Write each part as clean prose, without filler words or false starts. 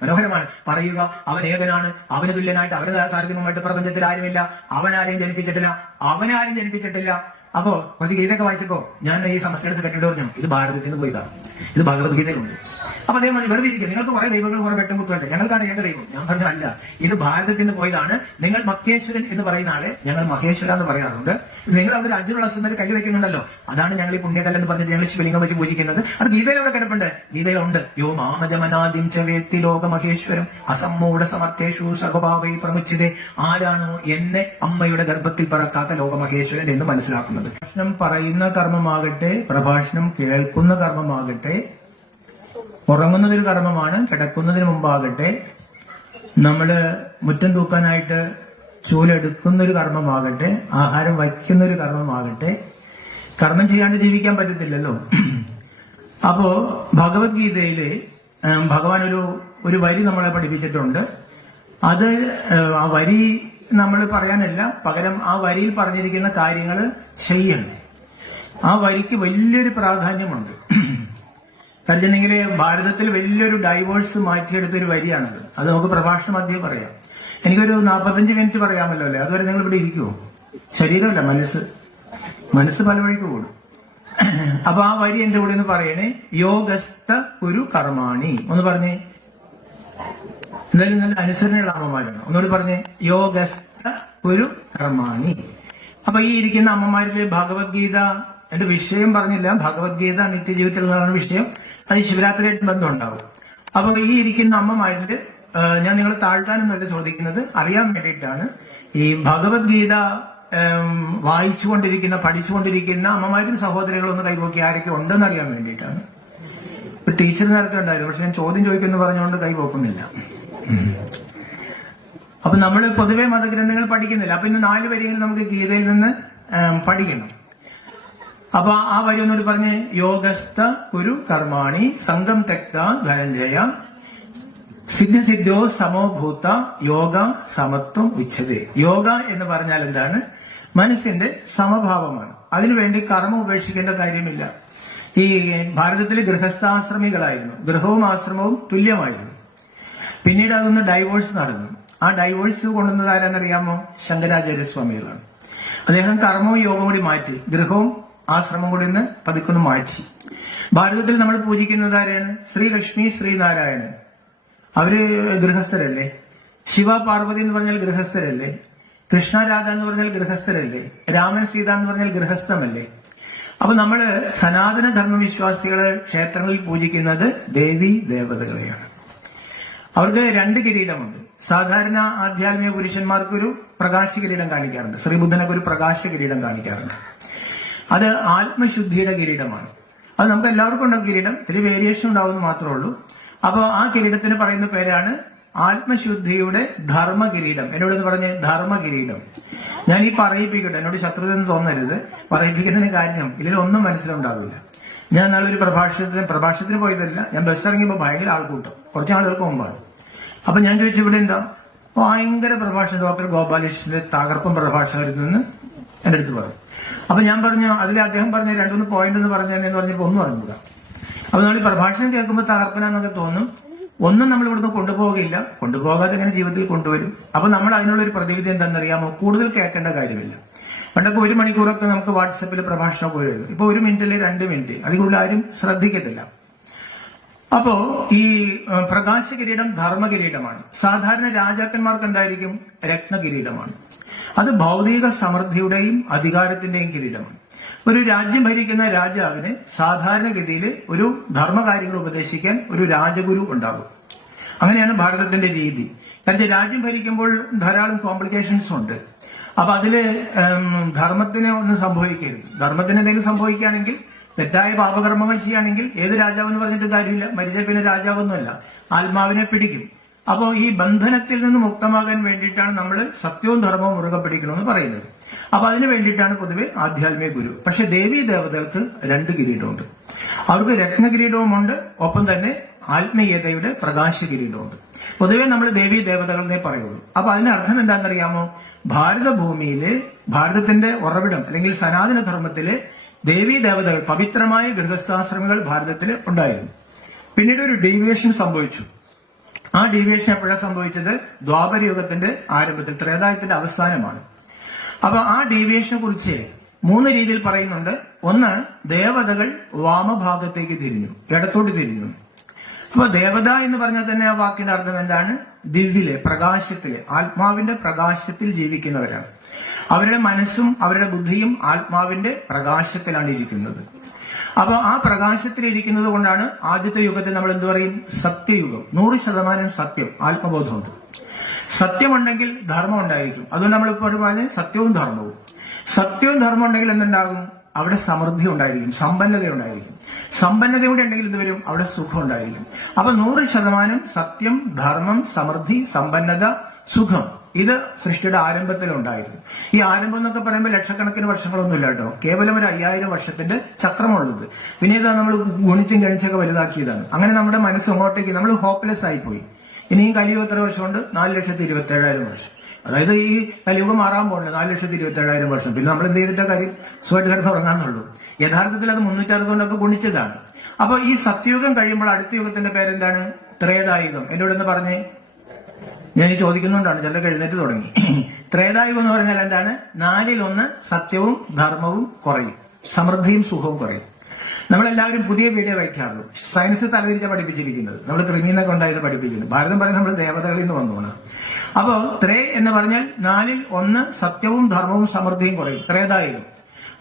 മനോഹരമാണ്. പറയുക അവൻ ഏകനാണ്, അവന് തുല്യനായിട്ട് അവന് താരതമ്യമായിട്ട് പ്രപഞ്ചത്തിൽ ആരുമില്ല, അവനാരെയും ജനിപ്പിച്ചിട്ടില്ല. അപ്പോ കുറച്ച് ഗീതയൊക്കെ വായിച്ചപ്പോ ഞാൻ ഈ സമസ്യയുടെ സെക്രട്ടറി പറഞ്ഞു, ഇത് ഭാരതത്തിൽ നിന്ന് പോയതാണ്, ഇത് ഭഗവത്ഗീതയിലുണ്ട്. അപ്പൊ അതേ വെറുതെ ഇരിക്കുക, നിങ്ങൾക്ക് കുറെ ദൈവങ്ങൾ കുറെ വെട്ടും കുത്തുമല്ലേ, ഞങ്ങൾക്കാണ് ഞങ്ങളുടെ ദൈവം. ഞാൻ പറഞ്ഞ അല്ല, ഇത് ഭാരതത്തിൽ നിന്ന് പോയതാണ്. നിങ്ങൾ മക്കേശ്വരൻ എന്ന് പറയുന്ന ആളെ ഞങ്ങൾ മഹേശ്വര എന്ന് പറയാറുണ്ട്. നിങ്ങൾ അവിടെ അർജുനുള്ള സുന്ദരി കൈ വെക്കുന്നുണ്ടല്ലോ, അതാണ് ഞങ്ങൾ ഈ പുണ്യകല്ലെന്ന് പറഞ്ഞിട്ട് ഞങ്ങൾ ശിവലിംഗം വെച്ച് പൂജിക്കുന്നത്. അത് ഗീതയിലൂടെ കിടപ്പുണ്ട്, ഗീതയിലുണ്ട്. യോ മാമജമനാദിം ചവേത്തി ലോക മഹേശ്വരം അസമ്മൂഢ സമർത്ഥേഷു സഗഭാവൈ പ്രമുച്ചിതേ. ആരാണോ എന്നെ അമ്മയുടെ ഗർഭത്തിൽ പറക്കാത്ത ലോകമഹേശ്വരൻ എന്ന് മനസ്സിലാക്കുന്നത്. പ്രഭാഷണം പറയുന്ന കർമ്മമാകട്ടെ, പ്രഭാഷണം കേൾക്കുന്ന കർമ്മമാകട്ടെ, ഉറങ്ങുന്നതൊരു കർമ്മമാണ്, കിടക്കുന്നതിന് മുമ്പാകട്ടെ, നമ്മള് മുറ്റം തൂക്കാനായിട്ട് ചൂലെടുക്കുന്നൊരു കർമ്മമാകട്ടെ, ആഹാരം വയ്ക്കുന്നൊരു കർമ്മമാകട്ടെ, കർമ്മം ചെയ്യാണ്ട് ജീവിക്കാൻ പറ്റത്തില്ലല്ലോ. അപ്പോ ഭഗവത്ഗീതയില് ഭഗവാൻ ഒരു വരി നമ്മളെ പഠിപ്പിച്ചിട്ടുണ്ട്. അത് ആ വരി നമ്മൾ പറയാനല്ല, പകരം ആ വരിയിൽ പറഞ്ഞിരിക്കുന്ന കാര്യങ്ങൾ ചെയ്യണം. ആ വരിക്ക് വലിയൊരു പ്രാധാന്യമുണ്ട്. കരുതണമെങ്കിൽ ഭാരതത്തിൽ വലിയൊരു ഡൈവേഴ്സ് മാറ്റിയെടുത്തൊരു വരിയാണത്. അത് നമുക്ക് പ്രഭാഷണ മധ്യേ പറയാം. എനിക്കൊരു 45 മിനിറ്റ് പറയാമല്ലോ അല്ലേ? അതുവരെ നിങ്ങൾ ഇവിടെ ഇരിക്കുമോ? ശരീരമല്ല, മനസ്സ് പല വഴിക്ക് കൂടും. അപ്പൊ ആ വരി എന്റെ കൂടെ ഒന്ന് പറയണേ. യോഗസ്ഥ കുരു കർമാണി ഒന്ന് പറഞ്ഞേ. എന്തായാലും നല്ല അനുസരണയുള്ള അമ്മമാരാണ്. ഒന്നുകൂടി പറഞ്ഞേ. യോഗസ്ഥ കുരു കർമാണി. അപ്പൊ ഈ ഇരിക്കുന്ന അമ്മമാരിലെ ഭഗവത്ഗീത, എന്റെ വിഷയം പറഞ്ഞില്ല, ഭഗവത്ഗീത നിത്യജീവിതത്തിൽ നിന്നാണ് വിഷയം. അത് ശിവരാത്രിയായിട്ട് ബന്ധമുണ്ടാവും. അപ്പൊ ഈ ഇരിക്കുന്ന അമ്മമാരില് ഞാൻ നിങ്ങളെ താഴ്ത്താനൊന്നുമല്ല ചോദിക്കുന്നത്, അറിയാൻ വേണ്ടിയിട്ടാണ്. ഈ ഭഗവത്ഗീത വായിച്ചുകൊണ്ടിരിക്കുന്ന, പഠിച്ചുകൊണ്ടിരിക്കുന്ന അമ്മമാരും സഹോദരികളും ഒന്ന് കൈപോക്കി ആരൊക്കെ ഉണ്ടെന്ന് അറിയാൻ വേണ്ടിയിട്ടാണ്. ഇപ്പൊ ടീച്ചർ നേരത്തെ ഉണ്ടായിരുന്നു, പക്ഷെ ഞാൻ ചോദ്യം ചോദിക്കുന്നു പറഞ്ഞുകൊണ്ട് കൈപോക്കുന്നില്ല. അപ്പൊ നമ്മൾ പൊതുവെ മതഗ്രന്ഥങ്ങൾ പഠിക്കുന്നില്ല. അപ്പൊ ഇന്ന് 4 വരികൾ നമുക്ക് ഗീതയിൽ നിന്ന് പഠിക്കണം. അപ്പൊ ആ വരി ഒന്നുകൂടി പറഞ്ഞ്. യോഗസ്ഥ കുരു കർമാണി സംഘം തെക്ത ധനഞ്ജയ സിദ്ധിസിദ്ധോ സമോഭൂത യോഗ സമത്വം ഉച്ചതേ. യോഗ എന്ന് പറഞ്ഞാൽ എന്താണ്? മനസ്സിന്റെ സമഭാവമാണ്. അതിനുവേണ്ടി കർമ്മം ഉപേക്ഷിക്കേണ്ട കാര്യമില്ല. ഈ ഭാരതത്തിലെ ഗൃഹസ്ഥാശ്രമികളായിരുന്നു, ഗൃഹവും ആശ്രമവും തുല്യമായിരുന്നു. പിന്നീട് അതൊന്ന് ഡൈവോഴ്സ് നടന്നു. ആ ഡൈവോഴ്സ് കൊണ്ടുവന്നത് ആരാന്നറിയാമോ? ശങ്കരാചാര്യസ്വാമികളാണ്. അദ്ദേഹം കർമ്മവും യോഗവും കൂടി മാറ്റി, ഗൃഹവും ആശ്രമം കൂടി ഒന്ന് പതുക്കൊന്ന് മാറ്റി. ഭാരതത്തിൽ നമ്മൾ പൂജിക്കുന്നത് ആരെയാണ്? ശ്രീലക്ഷ്മി, ശ്രീനാരായണൻ. അവര് ഗൃഹസ്ഥരല്ലേ? ശിവ പാർവതി എന്ന് പറഞ്ഞാൽ ഗൃഹസ്ഥരല്ലേ? കൃഷ്ണ രാധ എന്ന് പറഞ്ഞാൽ ഗൃഹസ്ഥരല്ലേ? രാമൻ സീത എന്ന് പറഞ്ഞാൽ ഗൃഹസ്ഥമല്ലേ? അപ്പൊ നമ്മള് സനാതന ധർമ്മവിശ്വാസികള് ക്ഷേത്രങ്ങളിൽ പൂജിക്കുന്നത് ദേവി ദേവതകളെയാണ്. അവർക്ക് 2 കിരീടമുണ്ട്. സാധാരണ ആധ്യാത്മിക പുരുഷന്മാർക്കൊരു പ്രകാശ കിരീടം കാണിക്കാറുണ്ട്, ശ്രീബുദ്ധനൊക്കെ ഒരു പ്രകാശ കിരീടം കാണിക്കാറുണ്ട്. അത് ആത്മശുദ്ധിയുടെ കിരീടമാണ്. അത് നമുക്ക് എല്ലാവർക്കും ഉണ്ടാകും കിരീടം, ഇത്തിരി വേരിയേഷൻ ഉണ്ടാവുമെന്ന് മാത്രമേ ഉള്ളൂ. അപ്പോൾ ആ കിരീടത്തിന് പറയുന്ന പേരാണ് ആത്മശുദ്ധിയുടെ ധർമ്മ കിരീടം. എന്നോട് പറഞ്ഞ് ധർമ്മ കിരീടം. ഞാൻ ഈ പറയിപ്പിക്കട്ടെ, എന്നോട് ശത്രുത തോന്നരുത്. പറയിപ്പിക്കുന്നതിന് കാര്യം ഇതിലൊന്നും മനസ്സിലുണ്ടാവില്ല. ഞാൻ നാളെ ഒരു പ്രഭാഷണത്തിന് പോയതല്ല, ഞാൻ ബസ് ഇറങ്ങിയപ്പോൾ ഭയങ്കര ആൾക്കൂട്ടം, കുറച്ച് ആളുകൾക്ക് മുമ്പാണ്. അപ്പൊ ഞാൻ ചോദിച്ചു, ഇവിടെ എന്താ? ഭയങ്കര പ്രഭാഷണം, ഡോക്ടർ ഗോപാലകൃഷ്ണന്റെ തകർപ്പൻ പ്രഭാഷകരുന്നെന്ന് എന്റെ അടുത്ത് പറഞ്ഞു. അപ്പൊ ഞാൻ പറഞ്ഞു, അതിൽ അദ്ദേഹം പറഞ്ഞ 2-3 പോയിന്റ് എന്ന് പറഞ്ഞെന്ന് പറഞ്ഞപ്പോ ഒന്നും അറിഞ്ഞൂടാ. അപ്പൊ നമ്മൾ ഈ പ്രഭാഷണം കേൾക്കുമ്പോൾ തകർപ്പനാന്നൊക്കെ തോന്നും. ഒന്നും നമ്മൾ ഇവിടുന്ന് കൊണ്ടുപോകില്ല, കൊണ്ടുപോകാതെ ഇങ്ങനെ ജീവിതത്തിൽ കൊണ്ടുവരും. അപ്പൊ നമ്മൾ അതിനുള്ള ഒരു പ്രതിവിധി എന്താണെന്നറിയാമോ? കൂടുതൽ കേൾക്കേണ്ട കാര്യമില്ല. പണ്ടൊക്കെ 1 മണിക്കൂറൊക്കെ നമുക്ക് വാട്സപ്പിൽ പ്രഭാഷണം പോയിരുന്നു. ഇപ്പൊ 1 മിനിറ്റില് 2 മിനിറ്റ്, അതിൽ കൂടുതൽ ആരും ശ്രദ്ധിക്കത്തില്ല. അപ്പോ ഈ പ്രകാശ കിരീടം ധർമ്മ കിരീടമാണ്. സാധാരണ രാജാക്കന്മാർക്ക് എന്തായിരിക്കും? രത്നകിരീടമാണ്. അത് ഭൗതിക സമൃദ്ധിയുടെയും അധികാരത്തിന്റെയും കിരീടമാണ്. ഒരു രാജ്യം ഭരിക്കുന്ന രാജാവിന് സാധാരണഗതിയിൽ ഒരു ധർമ്മകാര്യങ്ങൾ ഉപദേശിക്കാൻ ഒരു രാജഗുരു ഉണ്ടാകും. അങ്ങനെയാണ് ഭാരതത്തിന്റെ രീതി. കാരണം രാജ്യം ഭരിക്കുമ്പോൾ ധാരാളം കോംപ്ലിക്കേഷൻസ് ഉണ്ട്. അപ്പൊ അതില് ധർമ്മത്തിന് ഒന്നും സംഭവിക്കരുത്. ധർമ്മത്തിന് എന്തെങ്കിലും സംഭവിക്കുകയാണെങ്കിൽ, തെറ്റായ പാപകർമ്മങ്ങൾ ചെയ്യുകയാണെങ്കിൽ ഏത് രാജാവെന്ന് പറഞ്ഞിട്ട് കാര്യമില്ല. മരിച്ച പിന്നെ രാജാവൊന്നുമല്ല, ആത്മാവിനെ പിടിക്കും. അപ്പോൾ ഈ ബന്ധനത്തിൽ നിന്ന് മുക്തമാകാൻ വേണ്ടിയിട്ടാണ് നമ്മൾ സത്യവും ധർമ്മവും മുറുകെ പിടിക്കണമെന്ന് പറയുന്നത്. അപ്പൊ അതിനു വേണ്ടിയിട്ടാണ് പൊതുവെ ആധ്യാത്മിക ഗുരു. പക്ഷെ ദേവീ ദേവതകൾക്ക് 2 കിരീടമുണ്ട്. അവർക്ക് രത്നകിരീടവുമുണ്ട്, ഒപ്പം തന്നെ ആത്മീയതയുടെ പ്രകാശ കിരീടമുണ്ട്. പൊതുവെ നമ്മൾ ദേവീ ദേവതകളെ പറയുള്ളൂ. അപ്പൊ അതിന്റെ അർത്ഥം എന്താണെന്നറിയാമോ? ഭാരതഭൂമിയിലെ, ഭാരതത്തിന്റെ ഉറവിടം അല്ലെങ്കിൽ സനാതന ധർമ്മത്തിലെ ദേവീ ദേവതകൾ, പവിത്രമായ ഗൃഹസ്ഥാശ്രമികൾ ഭാരതത്തിൽ ഉണ്ടായിരുന്നു. പിന്നീട് ഒരു ഡീവിയേഷൻ സംഭവിച്ചു. ആ ഡീവിയേഷൻ എപ്പോഴാണ് സംഭവിച്ചത്? ദ്വാപരയുഗത്തിന്റെ ആരംഭത്തിൽ, ത്രേതായുഗത്തിന്റെ അവസാനമാണ്. അപ്പൊ ആ ഡീവിയേഷനെ കുറിച്ച് 3 രീതിയിൽ പറയുന്നുണ്ട്. ഒന്ന്, ദേവതകൾ വാമഭാഗത്തേക്ക് തിരിഞ്ഞു, ഇടത്തോട്ട് തിരിഞ്ഞു. അപ്പൊ ദേവത എന്ന് പറഞ്ഞാൽ തന്നെ ആ വാക്കിന്റെ അർത്ഥം എന്താണ്? ദിവ്യിലെ, പ്രകാശത്തിലെ, ആത്മാവിന്റെ പ്രകാശത്തിൽ ജീവിക്കുന്നവരാണ്. അവരുടെ മനസ്സും അവരുടെ ബുദ്ധിയും ആത്മാവിന്റെ പ്രകാശത്തിലാണ് ഇരിക്കുന്നത്. അപ്പൊ ആ പ്രകാശത്തിൽ ഇരിക്കുന്നത് കൊണ്ടാണ് ആദ്യത്തെ യുഗത്തിൽ നമ്മൾ എന്ത് പറയും? സത്യയുഗം. 100% സത്യം, ആത്മബോധമുണ്ട്. സത്യമുണ്ടെങ്കിൽ ധർമ്മം ഉണ്ടായിരിക്കും. അതുകൊണ്ട് നമ്മളിപ്പോൾ പറഞ്ഞ സത്യവും ധർമ്മവും. സത്യവും ധർമ്മം ഉണ്ടെങ്കിൽ എന്തുണ്ടാകും? അവിടെ സമൃദ്ധി ഉണ്ടായിരിക്കും, സമ്പന്നത ഉണ്ടായിരിക്കും. സമ്പന്നത കൂടെ ഉണ്ടെങ്കിൽ എന്ത് വരും? അവിടെ സുഖം ഉണ്ടായിരിക്കും. അപ്പൊ 100% സത്യം, ധർമ്മം, സമൃദ്ധി, സമ്പന്നത, സുഖം, ഇത് സൃഷ്ടിയുടെ ആരംഭത്തിലുണ്ടായിരുന്നു. ഈ ആരംഭം എന്നൊക്കെ പറയുമ്പോൾ ലക്ഷക്കണക്കിന് വർഷങ്ങളൊന്നുമില്ല കേട്ടോ. കേവലം ഒരു 5000 വർഷത്തിന്റെ ചക്രമുള്ളത്. പിന്നെ ഇതാ നമ്മൾ ഗുണിച്ചും ഗണിച്ചൊക്കെ വലുതാക്കിയതാണ്. അങ്ങനെ നമ്മുടെ മനസ്സ് അങ്ങോട്ടേക്ക് നമ്മൾ ഹോപ്പ്ലെസ് ആയിപ്പോയി. ഇനിയും കലിയുഗം എത്ര വർഷമുണ്ട്? 4,27,000 വർഷം. അതായത് ഈ കലിയുഗം മാറാൻ പോകുന്നത് 4,27,000 വർഷം. പിന്നെ നമ്മൾ എന്ത് ചെയ്തിട്ട കാര്യം? സുഖമായിട്ട് കിടന്ന് തുടങ്ങാന്നുള്ളൂ. യഥാർത്ഥത്തിൽ അത് 360 കൊണ്ടൊക്കെ ഗുണിച്ചതാണ്. അപ്പൊ ഈ സത്യയുഗം കഴിയുമ്പോൾ അടുത്ത യുഗത്തിന്റെ പേരെന്താണ്? ത്രേതായുഗം. എന്നോട് എന്ന് പറഞ്ഞേ, ഞാൻ ഈ ചോദിക്കുന്നുണ്ടാണ്, ചിലർക്ക് എഴുന്നേറ്റ് തുടങ്ങി. ത്രേതായുഗം എന്ന് പറഞ്ഞാൽ എന്താണ്? 4-1 സത്യവും ധർമ്മവും കുറയും, സമൃദ്ധിയും സുഖവും കുറയും. നമ്മളെല്ലാവരും പുതിയ വീഡിയോ വയ്ക്കാറുള്ളൂ. സയൻസ് തലതിരിച്ച പഠിപ്പിച്ചിരിക്കുന്നത്, നമ്മൾ ക്രിമീന്നൊക്കെ ഉണ്ടായത് പഠിപ്പിക്കുന്നത്. ഭാരതം പറയുന്നത് നമ്മൾ ദേവതകളിൽ നിന്ന് വന്നുകൊണ്ടാണ്. അപ്പോ ത്രേ എന്ന് പറഞ്ഞാൽ 4-1 സത്യവും ധർമ്മവും സമൃദ്ധിയും കുറയും, ത്രേതായുഗം.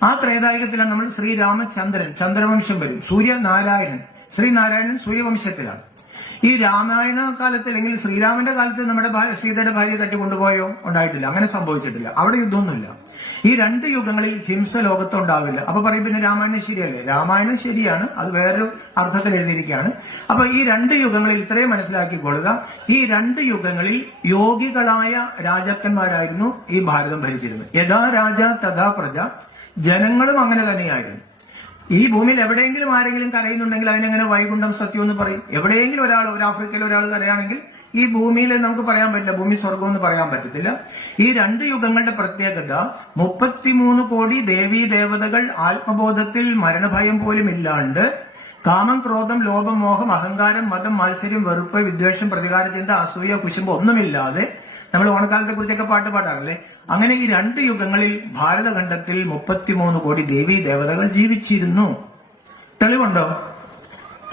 ആ ത്രേതായുഗത്തിലാണ് നമ്മൾ ശ്രീരാമചന്ദ്രൻ, ചന്ദ്രവംശം വരും. സൂര്യനാരായണൻ, ശ്രീനാരായണൻ സൂര്യവംശത്തിലാണ്. ഈ രാമായണ കാലത്ത് അല്ലെങ്കിൽ ശ്രീരാമന്റെ കാലത്ത് നമ്മുടെ സീതയുടെ ഭാര്യ തട്ടിക്കൊണ്ടുപോയോ? ഉണ്ടായിട്ടില്ല, അങ്ങനെ സംഭവിച്ചിട്ടില്ല. അവിടെ യുദ്ധമൊന്നുമില്ല. ഈ 2 യുഗങ്ങളിൽ ഹിംസ ലോകത്ത് ഉണ്ടാവില്ല. അപ്പൊ പറയും പിന്നെ രാമായണം ശരിയല്ലേ? രാമായണം ശരിയാണ്, അത് വേറൊരു അർത്ഥത്തിൽ എഴുതിയിരിക്കുകയാണ്. അപ്പൊ ഈ 2 യുഗങ്ങളിൽ ഇത്രയും മനസ്സിലാക്കിക്കൊള്ളുക. ഈ 2 യുഗങ്ങളിൽ യോഗികളായ രാജാക്കന്മാരായിരുന്നു ഈ ഭാരതം ഭരിച്ചിരുന്നത്. യഥാ രാജ തഥാ പ്രജ, ജനങ്ങളും അങ്ങനെ തന്നെയായിരുന്നു. ഈ ഭൂമിയിൽ എവിടെയെങ്കിലും ആരെങ്കിലും കരയുന്നുണ്ടെങ്കിൽ അതിനെങ്ങനെ വൈകുണ്ഠം സത്യം എന്ന് പറയും? എവിടെയെങ്കിലും ഒരാൾ, ഒരു ആഫ്രിക്കയിൽ ഒരാൾ കരയാണെങ്കിൽ ഈ ഭൂമിയിൽ നമുക്ക് പറയാൻ പറ്റില്ല, ഭൂമി സ്വർഗം എന്ന് പറയാൻ പറ്റത്തില്ല. ഈ 2 യുഗങ്ങളുടെ പ്രത്യേകത, 33 കോടി ദേവീ ദേവതകൾ ആത്മബോധത്തിൽ മരണഭയം പോലും ഇല്ലാണ്ട്, കാമം, ക്രോധം, ലോഭം, മോഹം, അഹങ്കാരം, മതം, മാത്സര്യം, വെറുപ്പ്, വിദ്വേഷം, പ്രതികാര ചിന്ത, അസൂയ, കുശുമ്പ് ഒന്നുമില്ലാതെ, നമ്മൾ ഓണക്കാലത്തെ കുറിച്ചൊക്കെ പാട്ട് പാടാറില്ലേ? അങ്ങനെ ഈ 2 യുഗങ്ങളിൽ ഭാരതഖണ്ഡത്തിൽ 33 കോടി ദേവീ ദേവതകൾ ജീവിച്ചിരുന്നു. തെളിവുണ്ടോ?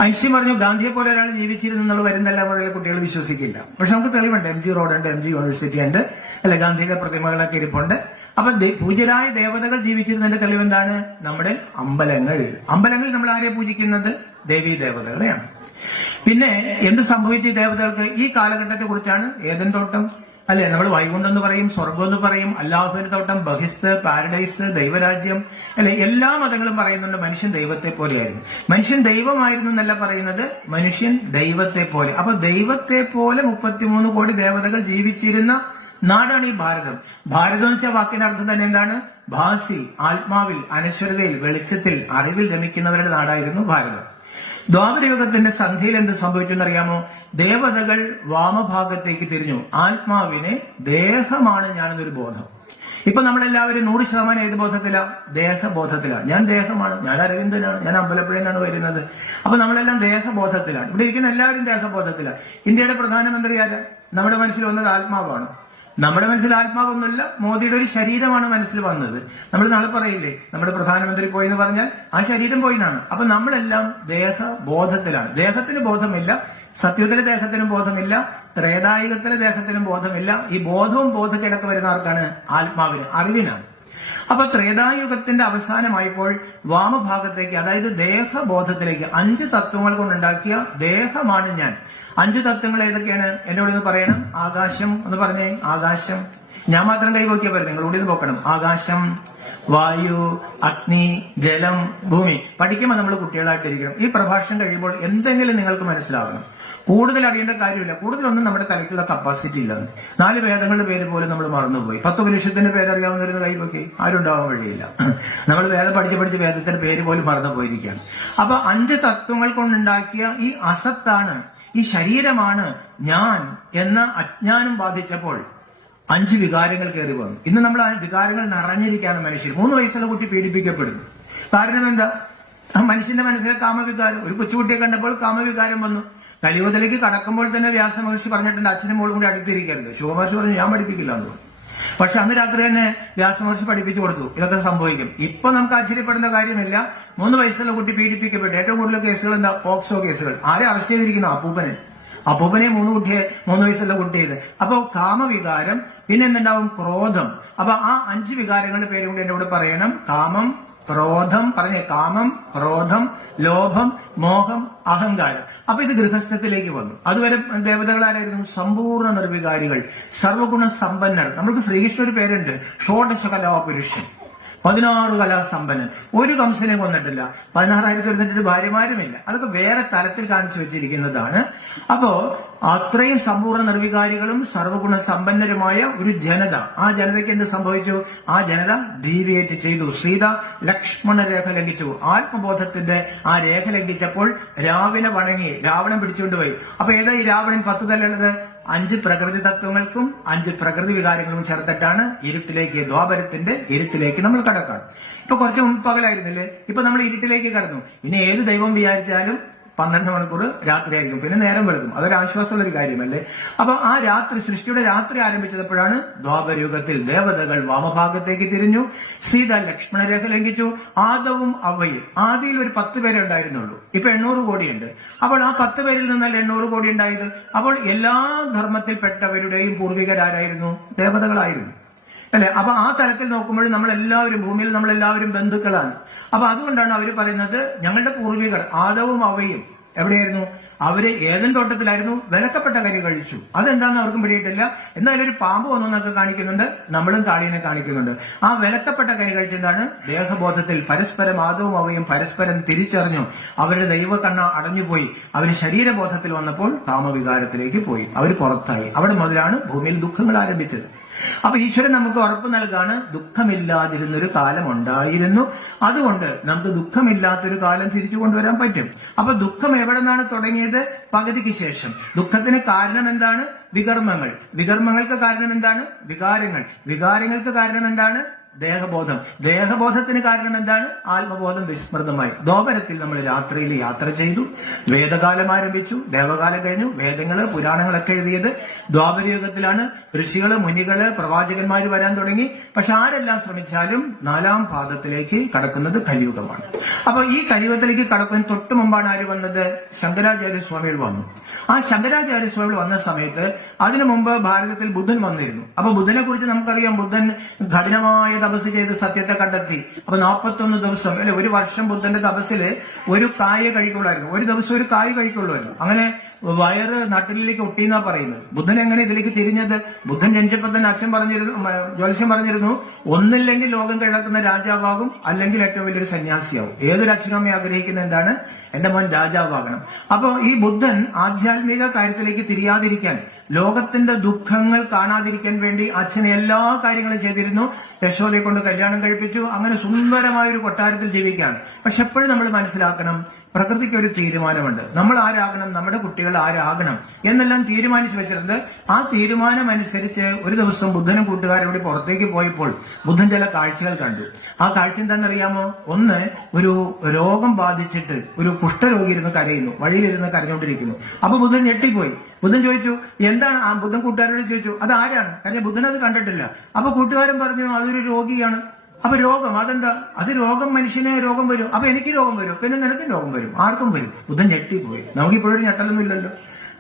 ഐൻസ്റ്റീൻ പറഞ്ഞു ഗാന്ധിയെ പോലെ ഒരാൾ ജീവിച്ചിരുന്നു എന്നുള്ള വരുന്നെല്ലാം വളരെ കുട്ടികൾ വിശ്വസിക്കില്ല. പക്ഷെ നമുക്ക് തെളിവുണ്ട്. MG റോഡുണ്ട്, MG യൂണിവേഴ്സിറ്റി ഉണ്ട്, അല്ലെ? ഗാന്ധിയുടെ പ്രതിമകളൊക്കെ ഇരിപ്പുണ്ട്. അപ്പൊ പൂജ്യരായ ദേവതകൾ ജീവിച്ചിരുന്നതിന്റെ തെളിവെന്താണ്? നമ്മുടെ അമ്പലങ്ങൾ. അമ്പലങ്ങളിൽ നമ്മൾ ആരെ പൂജിക്കുന്നത്? ദേവീ ദേവതകളെയാണ്. പിന്നെ എന്ത് സംഭവിച്ചു ദേവതകൾക്ക്? ഈ കാലഘട്ടത്തെ കുറിച്ചാണ് ഏദൻ തോട്ടം, അല്ലെ? നമ്മൾ വൈകുണ്ഠം എന്ന് പറയും, സ്വർഗം എന്ന് പറയും, അല്ലാഹുവിന്റെ തോട്ടം, ബഹിസ്ത്, പാരഡൈസ്, ദൈവരാജ്യം, അല്ലെ? എല്ലാ മതങ്ങളും പറയുന്നുണ്ട് മനുഷ്യൻ ദൈവത്തെ പോലെയായിരുന്നു. മനുഷ്യൻ ദൈവമായിരുന്നു എന്നല്ല പറയുന്നത്, മനുഷ്യൻ ദൈവത്തെ പോലെ. അപ്പൊ ദൈവത്തെ പോലെ 33 കോടി ദേവതകൾ ജീവിച്ചിരുന്ന നാടാണ് ഈ ഭാരതം. ഭാരതം എന്ന് വെച്ചാൽ വാക്കിന്റെ അർത്ഥം തന്നെ എന്താണ്? ഭാസി, ആത്മാവിൽ, അനശ്വരതയിൽ, വെളിച്ചത്തിൽ, അറിവിൽ രമിക്കുന്നവരുടെ നാടായിരുന്നു ഭാരതം. ദ്വാപരയുഗത്തിന്റെ സന്ധിയിൽ എന്ത് സംഭവിച്ചു എന്നറിയാമോ? ദേവതകൾ വാമഭാഗത്തേക്ക് തിരിഞ്ഞു. ആത്മാവിനെ ദേഹമാണ് ഞാനെന്നൊരു ബോധം. ഇപ്പൊ നമ്മളെല്ലാവരും 100% ഏത് ബോധത്തിലാ? ദേഹബോധത്തിലാണ്. ഞാൻ ദേഹമാണ്, ഞാൻ അരവിന്ദനാണ്, ഞാൻ അമ്പലപ്പുഴയിൽ നിന്നാണ് വരുന്നത്. അപ്പൊ നമ്മളെല്ലാം ദേഹബോധത്തിലാണ്. ഇവിടെ ഇരിക്കുന്ന എല്ലാവരും ദേഹബോധത്തിലാണ്. ഇന്ത്യയുടെ പ്രധാനമന്ത്രി ആരാ? നമ്മുടെ മനസ്സിൽ വന്നത് ആത്മാവാണ്. നമ്മുടെ മനസ്സിൽ ആത്മാവൊന്നുമില്ല, മോദിയുടെ ഒരു ശരീരമാണ് മനസ്സിൽ വന്നത്. നമ്മൾ നാളെ പറയില്ലേ നമ്മുടെ പ്രധാനമന്ത്രി പോയി എന്ന് പറഞ്ഞാൽ ആ ശരീരം പോയിന്നാണ്. അപ്പൊ നമ്മളെല്ലാം ദേഹബോധത്തിലാണ്. ദേഹത്തിന് ബോധമില്ല, സത്യത്തിലെ ദേഹത്തിനും ബോധമില്ല, ത്രേതായുഗത്തിലെ ദേഹത്തിനും ബോധമില്ല. ഈ ബോധവും ബോധക്കേടൊക്കെ വരുന്ന ആർക്കാണ്? ആത്മാവിന്, അറിവിനാണ്. അപ്പൊ ത്രേതായുഗത്തിന്റെ അവസാനമായപ്പോൾ വാമഭാഗത്തേക്ക്, അതായത് ദേഹബോധത്തിലേക്ക്, 5 തത്വങ്ങൾ കൊണ്ടുണ്ടാക്കിയ ദേഹമാണ് ഞാൻ. 5 തത്വങ്ങൾ ഏതൊക്കെയാണ്? എന്നോട് ഇന്ന് പറയണം. ആകാശം എന്ന് പറഞ്ഞേ. ആകാശം. ഞാൻ മാത്രം കൈപോക്കിയാൽ പറയും, നിങ്ങളോട് ഇത് നോക്കണം. ആകാശം, വായു, അഗ്നി, ജലം, ഭൂമി. പഠിക്കുമ്പോൾ നമ്മൾ കുട്ടികളായിട്ടിരിക്കണം. ഈ പ്രഭാഷണം കഴിയുമ്പോൾ എന്തെങ്കിലും നിങ്ങൾക്ക് മനസ്സിലാവണം. കൂടുതൽ അറിയേണ്ട കാര്യമില്ല. കൂടുതലൊന്നും നമ്മുടെ തലയ്ക്കുള്ള കപ്പാസിറ്റി ഇല്ലെന്ന്. 4 വേദങ്ങളുടെ പേര് പോലും നമ്മൾ മറന്നുപോയി. 10 ഉപനിഷത്തിന്റെ പേരറിയാവുന്നവരുന്ന കൈവയ്ക്ക് ആരും ഉണ്ടാവാൻ വഴിയില്ല. നമ്മൾ വേദം പഠിച്ച് വേദത്തിന്റെ പേര് പോലും മറന്നു പോയിരിക്കുകയാണ്. അപ്പൊ 5 തത്വങ്ങൾ കൊണ്ടുണ്ടാക്കിയ ഈ അസത്താണ്, ഈ ശരീരമാണ് ഞാൻ എന്ന അജ്ഞാനം ബാധിച്ചപ്പോൾ 5 വികാരങ്ങൾ കയറി വന്നു. ഇന്ന് നമ്മൾ ആ വികാരങ്ങൾ നിറഞ്ഞിരിക്കുകയാണ് മനുഷ്യർ. 3 വയസ്സുള്ള കുട്ടി പീഡിപ്പിക്കപ്പെടുന്നു. കാരണം എന്താ? മനുഷ്യന്റെ മനസ്സിലെ കാമവികാരം. ഒരു കൊച്ചുകുട്ടിയെ കണ്ടപ്പോൾ കാമവികാരം വന്നു. കലിയുഗത്തിലേക്ക് കടക്കുമ്പോൾ തന്നെ വ്യാസമഹർഷി പറഞ്ഞിട്ടുണ്ട്, അച്ഛനും മോളും കൂടി അടുത്തിരിക്കരുത്. ശിവമഹർഷി പറഞ്ഞു, ഞാൻ പഠിപ്പിക്കില്ല എന്ന് പറഞ്ഞു. പക്ഷെ അന്ന് രാത്രി തന്നെ വ്യാസമഹർഷി പഠിപ്പിച്ചു കൊടുത്തു, ഇതൊക്കെ സംഭവിക്കും. ഇപ്പൊ നമുക്ക് ആശ്ചര്യപ്പെടേണ്ട കാര്യമില്ല. 3 വയസ്സുള്ള കുട്ടി പീഡിപ്പിക്കപ്പെട്ടു. ഏറ്റവും കൂടുതൽ കേസുകൾ എന്താ? പോക്സോ കേസുകൾ. ആരെ അറസ്റ്റ് ചെയ്തിരിക്കുന്നു? അപ്പൂപ്പനെ 3 വയസ്സുള്ള കുട്ടിയത്. അപ്പൊ കാമവികാരം, പിന്നെ എന്തുണ്ടാവും? ക്രോധം. അപ്പൊ ആ 5 വികാരങ്ങളുടെ പേരും കൂടി എന്നോട് പറയണം. കാമം, ക്രോധം, കാമം, ക്രോധം, ലോഭം, മോഹം, അഹങ്കാരം. അപ്പൊ ഇത് ഗൃഹസ്ഥത്തിലേക്ക് വന്നു. അതുവരെ ദേവതകളാരായിരുന്നു? സമ്പൂർണ്ണ നിർവികാരികൾ, സർവഗുണ സമ്പന്നർ. നമ്മൾക്ക് ശ്രീകൃഷ്ണ ഒരു പേരുണ്ട്, ഷോഡശ കലാപുരുഷൻ, 16 കലാസമ്പന്നൻ. ഒരു കംസനെ കൊന്നിട്ടില്ല, 16,000 വരുന്നിട്ട് ഭാര്യമാരുമില്ല. അതൊക്കെ വേറെ തലത്തിൽ കാണിച്ചു വെച്ചിരിക്കുന്നതാണ്. അപ്പോ അത്രയും സമ്പൂർണ്ണ നിർവികാരികളും സർവഗുണ സമ്പന്നരുമായ ഒരു ജനത. ആ ജനതയ്ക്ക് എന്ത് സംഭവിച്ചു? ആ ജനത ഡീവിയേറ്റ് ചെയ്തു. സീത ലക്ഷ്മണ രേഖ ലംഘിച്ചു. ആത്മബോധത്തിന്റെ ആ രേഖ ലംഘിച്ചപ്പോൾ രാവണനെ വണങ്ങി, രാവണൻ പിടിച്ചുകൊണ്ടുപോയി. അപ്പൊ ഏതാ ഈ രാവണൻ 10 തലയുള്ളത്? 5 പ്രകൃതി തത്വങ്ങൾക്കും 5 പ്രകൃതി വികാരങ്ങളും ചേർത്തിട്ടാണ് ഇരുട്ടിലേക്ക്, ദ്വാപരത്തിന്റെ ഇരുട്ടിലേക്ക് നമ്മൾ കടക്കാണ്. ഇപ്പൊ കുറച്ച് മുമ്പ് പകലായിരുന്നില്ലേ? ഇപ്പൊ നമ്മൾ ഇരുട്ടിലേക്ക് കടന്നു. ഇനി ഏത് ദൈവം വിചാരിച്ചാലും 12 മണിക്കൂർ രാത്രിയായിരിക്കും, പിന്നെ നേരം വെളുക്കും. അതൊരു ആശ്വാസമുള്ള ഒരു കാര്യമല്ലേ? അപ്പൊ ആ രാത്രി, സൃഷ്ടിയുടെ രാത്രി ആരംഭിച്ചപ്പോഴാണ് ദ്വാപരയുഗത്തിൽ ദേവതകൾ വാമഭാഗത്തേക്ക് തിരിഞ്ഞു. സീത ലക്ഷ്മണരേഖ ലംഘിച്ചു. ആദവും അവയും, ആദിയിൽ ഒരു 10 പേരെ ഉണ്ടായിരുന്നുള്ളൂ, ഇപ്പൊ 800 കോടിയുണ്ട്. അപ്പോൾ ആ 10 പേരിൽ നിന്നല്ല 800 കോടി ഉണ്ടായത്. അപ്പോൾ എല്ലാ ധർമ്മത്തിൽപ്പെട്ടവരുടെയും പൂർവികരാരായിരുന്നു? ദേവതകളായിരുന്നു, അല്ലെ? അപ്പൊ ആ തലത്തിൽ നോക്കുമ്പോൾ നമ്മളെല്ലാവരും, ഭൂമിയിൽ നമ്മളെല്ലാവരും ബന്ധുക്കളാണ്. അപ്പൊ അതുകൊണ്ടാണ് അവർ പറയുന്നത്, ഞങ്ങളുടെ പൂർവികർ ആദവും അവയും എവിടെയായിരുന്നു? അവര് ഏതൻ തോട്ടത്തിലായിരുന്നു, വിലക്കപ്പെട്ട കരി കഴിച്ചു. അതെന്താന്ന് അവർക്കും പിടിയിട്ടില്ല. എന്നാലും ഒരു പാമ്പ് വന്നൊക്കെ കാണിക്കുന്നുണ്ട്, നമ്മളും കാളിയെ കാണിക്കുന്നുണ്ട്. ആ വിലക്കപ്പെട്ട കരി കഴിച്ചെന്താണ്? ദേഹബോധത്തിൽ പരസ്പരം ആദവും അവയും പരസ്പരം തിരിച്ചറിഞ്ഞു. അവരുടെ ദൈവകണ്ണ അടഞ്ഞുപോയി. അവർ ശരീരബോധത്തിൽ വന്നപ്പോൾ കാമവികാരത്തിലേക്ക് പോയി, അവർ പുറത്തായി. അവിടെ മുതലാണ് ഭൂമിയിൽ ദുഃഖങ്ങൾ ആരംഭിച്ചത്. അപ്പൊ ഈശ്വരൻ നമുക്ക് ഉറപ്പ് നൽകാണ്, ദുഃഖമില്ലാതിരുന്നൊരു കാലം ഉണ്ടായിരുന്നു. അതുകൊണ്ട് നമുക്ക് ദുഃഖമില്ലാത്തൊരു കാലം തിരിച്ചു കൊണ്ടുവരാൻ പറ്റും. അപ്പൊ ദുഃഖം എവിടെ നിന്നാണ് തുടങ്ങിയത്? പകുതിക്ക് ശേഷം. ദുഃഖത്തിന് കാരണം എന്താണ്? വികർമ്മങ്ങൾ. വികർമ്മങ്ങൾക്ക് കാരണം എന്താണ്? വികാരങ്ങൾ. വികാരങ്ങൾക്ക് കാരണം എന്താണ്? ദേഹബോധം. ദേഹബോധത്തിന് കാരണം എന്താണ്? ആത്മബോധം വിസ്മൃതമായി. ദ്വാപരത്തിൽ നമ്മൾ രാത്രിയിൽ യാത്ര ചെയ്തു. വേദകാലം ആരംഭിച്ചു, ദേവകാലം കഴിഞ്ഞു. വേദങ്ങള്, പുരാണങ്ങളൊക്കെ എഴുതിയത് ദ്വാപരയുഗത്തിലാണ്. ഋഷികള്, മുനികള്, പ്രവാചകന്മാര് വരാൻ തുടങ്ങി. പക്ഷെ ആരെല്ലാം ശ്രമിച്ചാലും 4ാം പാദത്തിലേക്ക് കടക്കുന്നത് കലിയുഗമാണ്. അപ്പൊ ഈ കലിയുഗത്തിലേക്ക് കടക്കുന്ന തൊട്ട് മുമ്പാണ് ആര് വന്നത്? ശങ്കരാചാര്യ സ്വാമികൾ വന്നു. ആ ശങ്കരാചാര്യ സ്വാമികൾ വന്ന സമയത്ത് അതിനു മുമ്പ് ഭാരതത്തിൽ ബുദ്ധൻ വന്നിരുന്നു. അപ്പൊ ബുദ്ധനെ കുറിച്ച് നമുക്കറിയാം, ബുദ്ധൻ കഠിനമായ തപസ് ചെയ്ത് സത്യത്തെ കണ്ടെത്തി. അപ്പൊ 41 ദിവസം, അല്ലെ, ഒരു വർഷം ബുദ്ധന്റെ തപസ്സില് ഒരു കായ് കഴിക്കുള്ളായിരുന്നു. ഒരു ദിവസം ഒരു കായ് കഴിക്കുള്ളായിരുന്നു. അങ്ങനെ വയറ് നട്ടിലേക്ക് ഒട്ടിയെന്നാ പറയുന്നത്. ബുദ്ധൻ എങ്ങനെ ഇതിലേക്ക് തിരിഞ്ഞത്? ബുദ്ധൻ ജനിച്ചപ്പോൾ തന്നെ അച്ഛൻ പറഞ്ഞിരുന്നു, ജ്യോത്സ്യം പറഞ്ഞിരുന്നു, ഒന്നില്ലെങ്കിൽ ലോകം കിഴക്കുന്ന രാജാവാകും, അല്ലെങ്കിൽ ഏറ്റവും വലിയൊരു സന്യാസിയാവും. ഏതൊരു അച്ഛനമ്മയും ആഗ്രഹിക്കുന്ന എന്താണ്? എന്റെ മോൻ രാജാവാകണം. അപ്പൊ ഈ ബുദ്ധൻ ആധ്യാത്മിക കാര്യത്തിലേക്ക് തിരിയാതിരിക്കാൻ, ലോകത്തിന്റെ ദുഃഖങ്ങൾ കാണാതിരിക്കാൻ വേണ്ടി അച്ഛൻ എല്ലാ കാര്യങ്ങളും ചെയ്തിരുന്നു. യശോദയെ കൊണ്ട് കല്യാണം കഴിപ്പിച്ചു. അങ്ങനെ സുന്ദരമായ ഒരു കൊട്ടാരത്തിൽ ജീവിക്കുകയാണ്. പക്ഷെ എപ്പോഴും നമ്മൾ മനസ്സിലാക്കണം, പ്രകൃതിക്ക് ഒരു തീരുമാനമുണ്ട്. നമ്മൾ ആരാകണം, നമ്മുടെ കുട്ടികൾ ആരാകണം എന്നെല്ലാം തീരുമാനിച്ചു വെച്ചിട്ടുണ്ട്. ആ തീരുമാനം അനുസരിച്ച് ഒരു ദിവസം ബുദ്ധനും കൂട്ടുകാരും കൂടി പുറത്തേക്ക് പോയപ്പോൾ ബുദ്ധൻ ചില കാഴ്ചകൾ കണ്ടു. ആ കാഴ്ച എന്താണെന്നറിയാമോ? ഒന്ന്, ഒരു രോഗം ബാധിച്ചിട്ട് ഒരു കുഷ്ഠരോഗി ഇരുന്ന് കരയുന്നു, വഴിയിലിരുന്ന് കരഞ്ഞുകൊണ്ടിരിക്കുന്നു. അപ്പൊ ബുദ്ധൻ ഞെട്ടിപ്പോയി. ബുദ്ധൻ ചോദിച്ചു, എന്താണ്? ആ ബുദ്ധൻ കൂട്ടുകാരോട് ചോദിച്ചു, അത് ആരാണ്? കാരണം ബുദ്ധൻ അത് കണ്ടിട്ടില്ല. അപ്പൊ കൂട്ടുകാരൻ പറഞ്ഞു, അതൊരു രോഗിയാണ്. അപ്പൊ രോഗം അതെന്താ? അത് രോഗം, മനുഷ്യന് രോഗം വരും. അപ്പൊ എനിക്ക് രോഗം വരും, പിന്നെ നിനക്കും രോഗം വരും, ആർക്കും വരും. ബുദ്ധൻ ഞെട്ടിപ്പോയി. നമുക്കിപ്പോഴൊരു ഞെട്ടലൊന്നും ഇല്ലല്ലോ,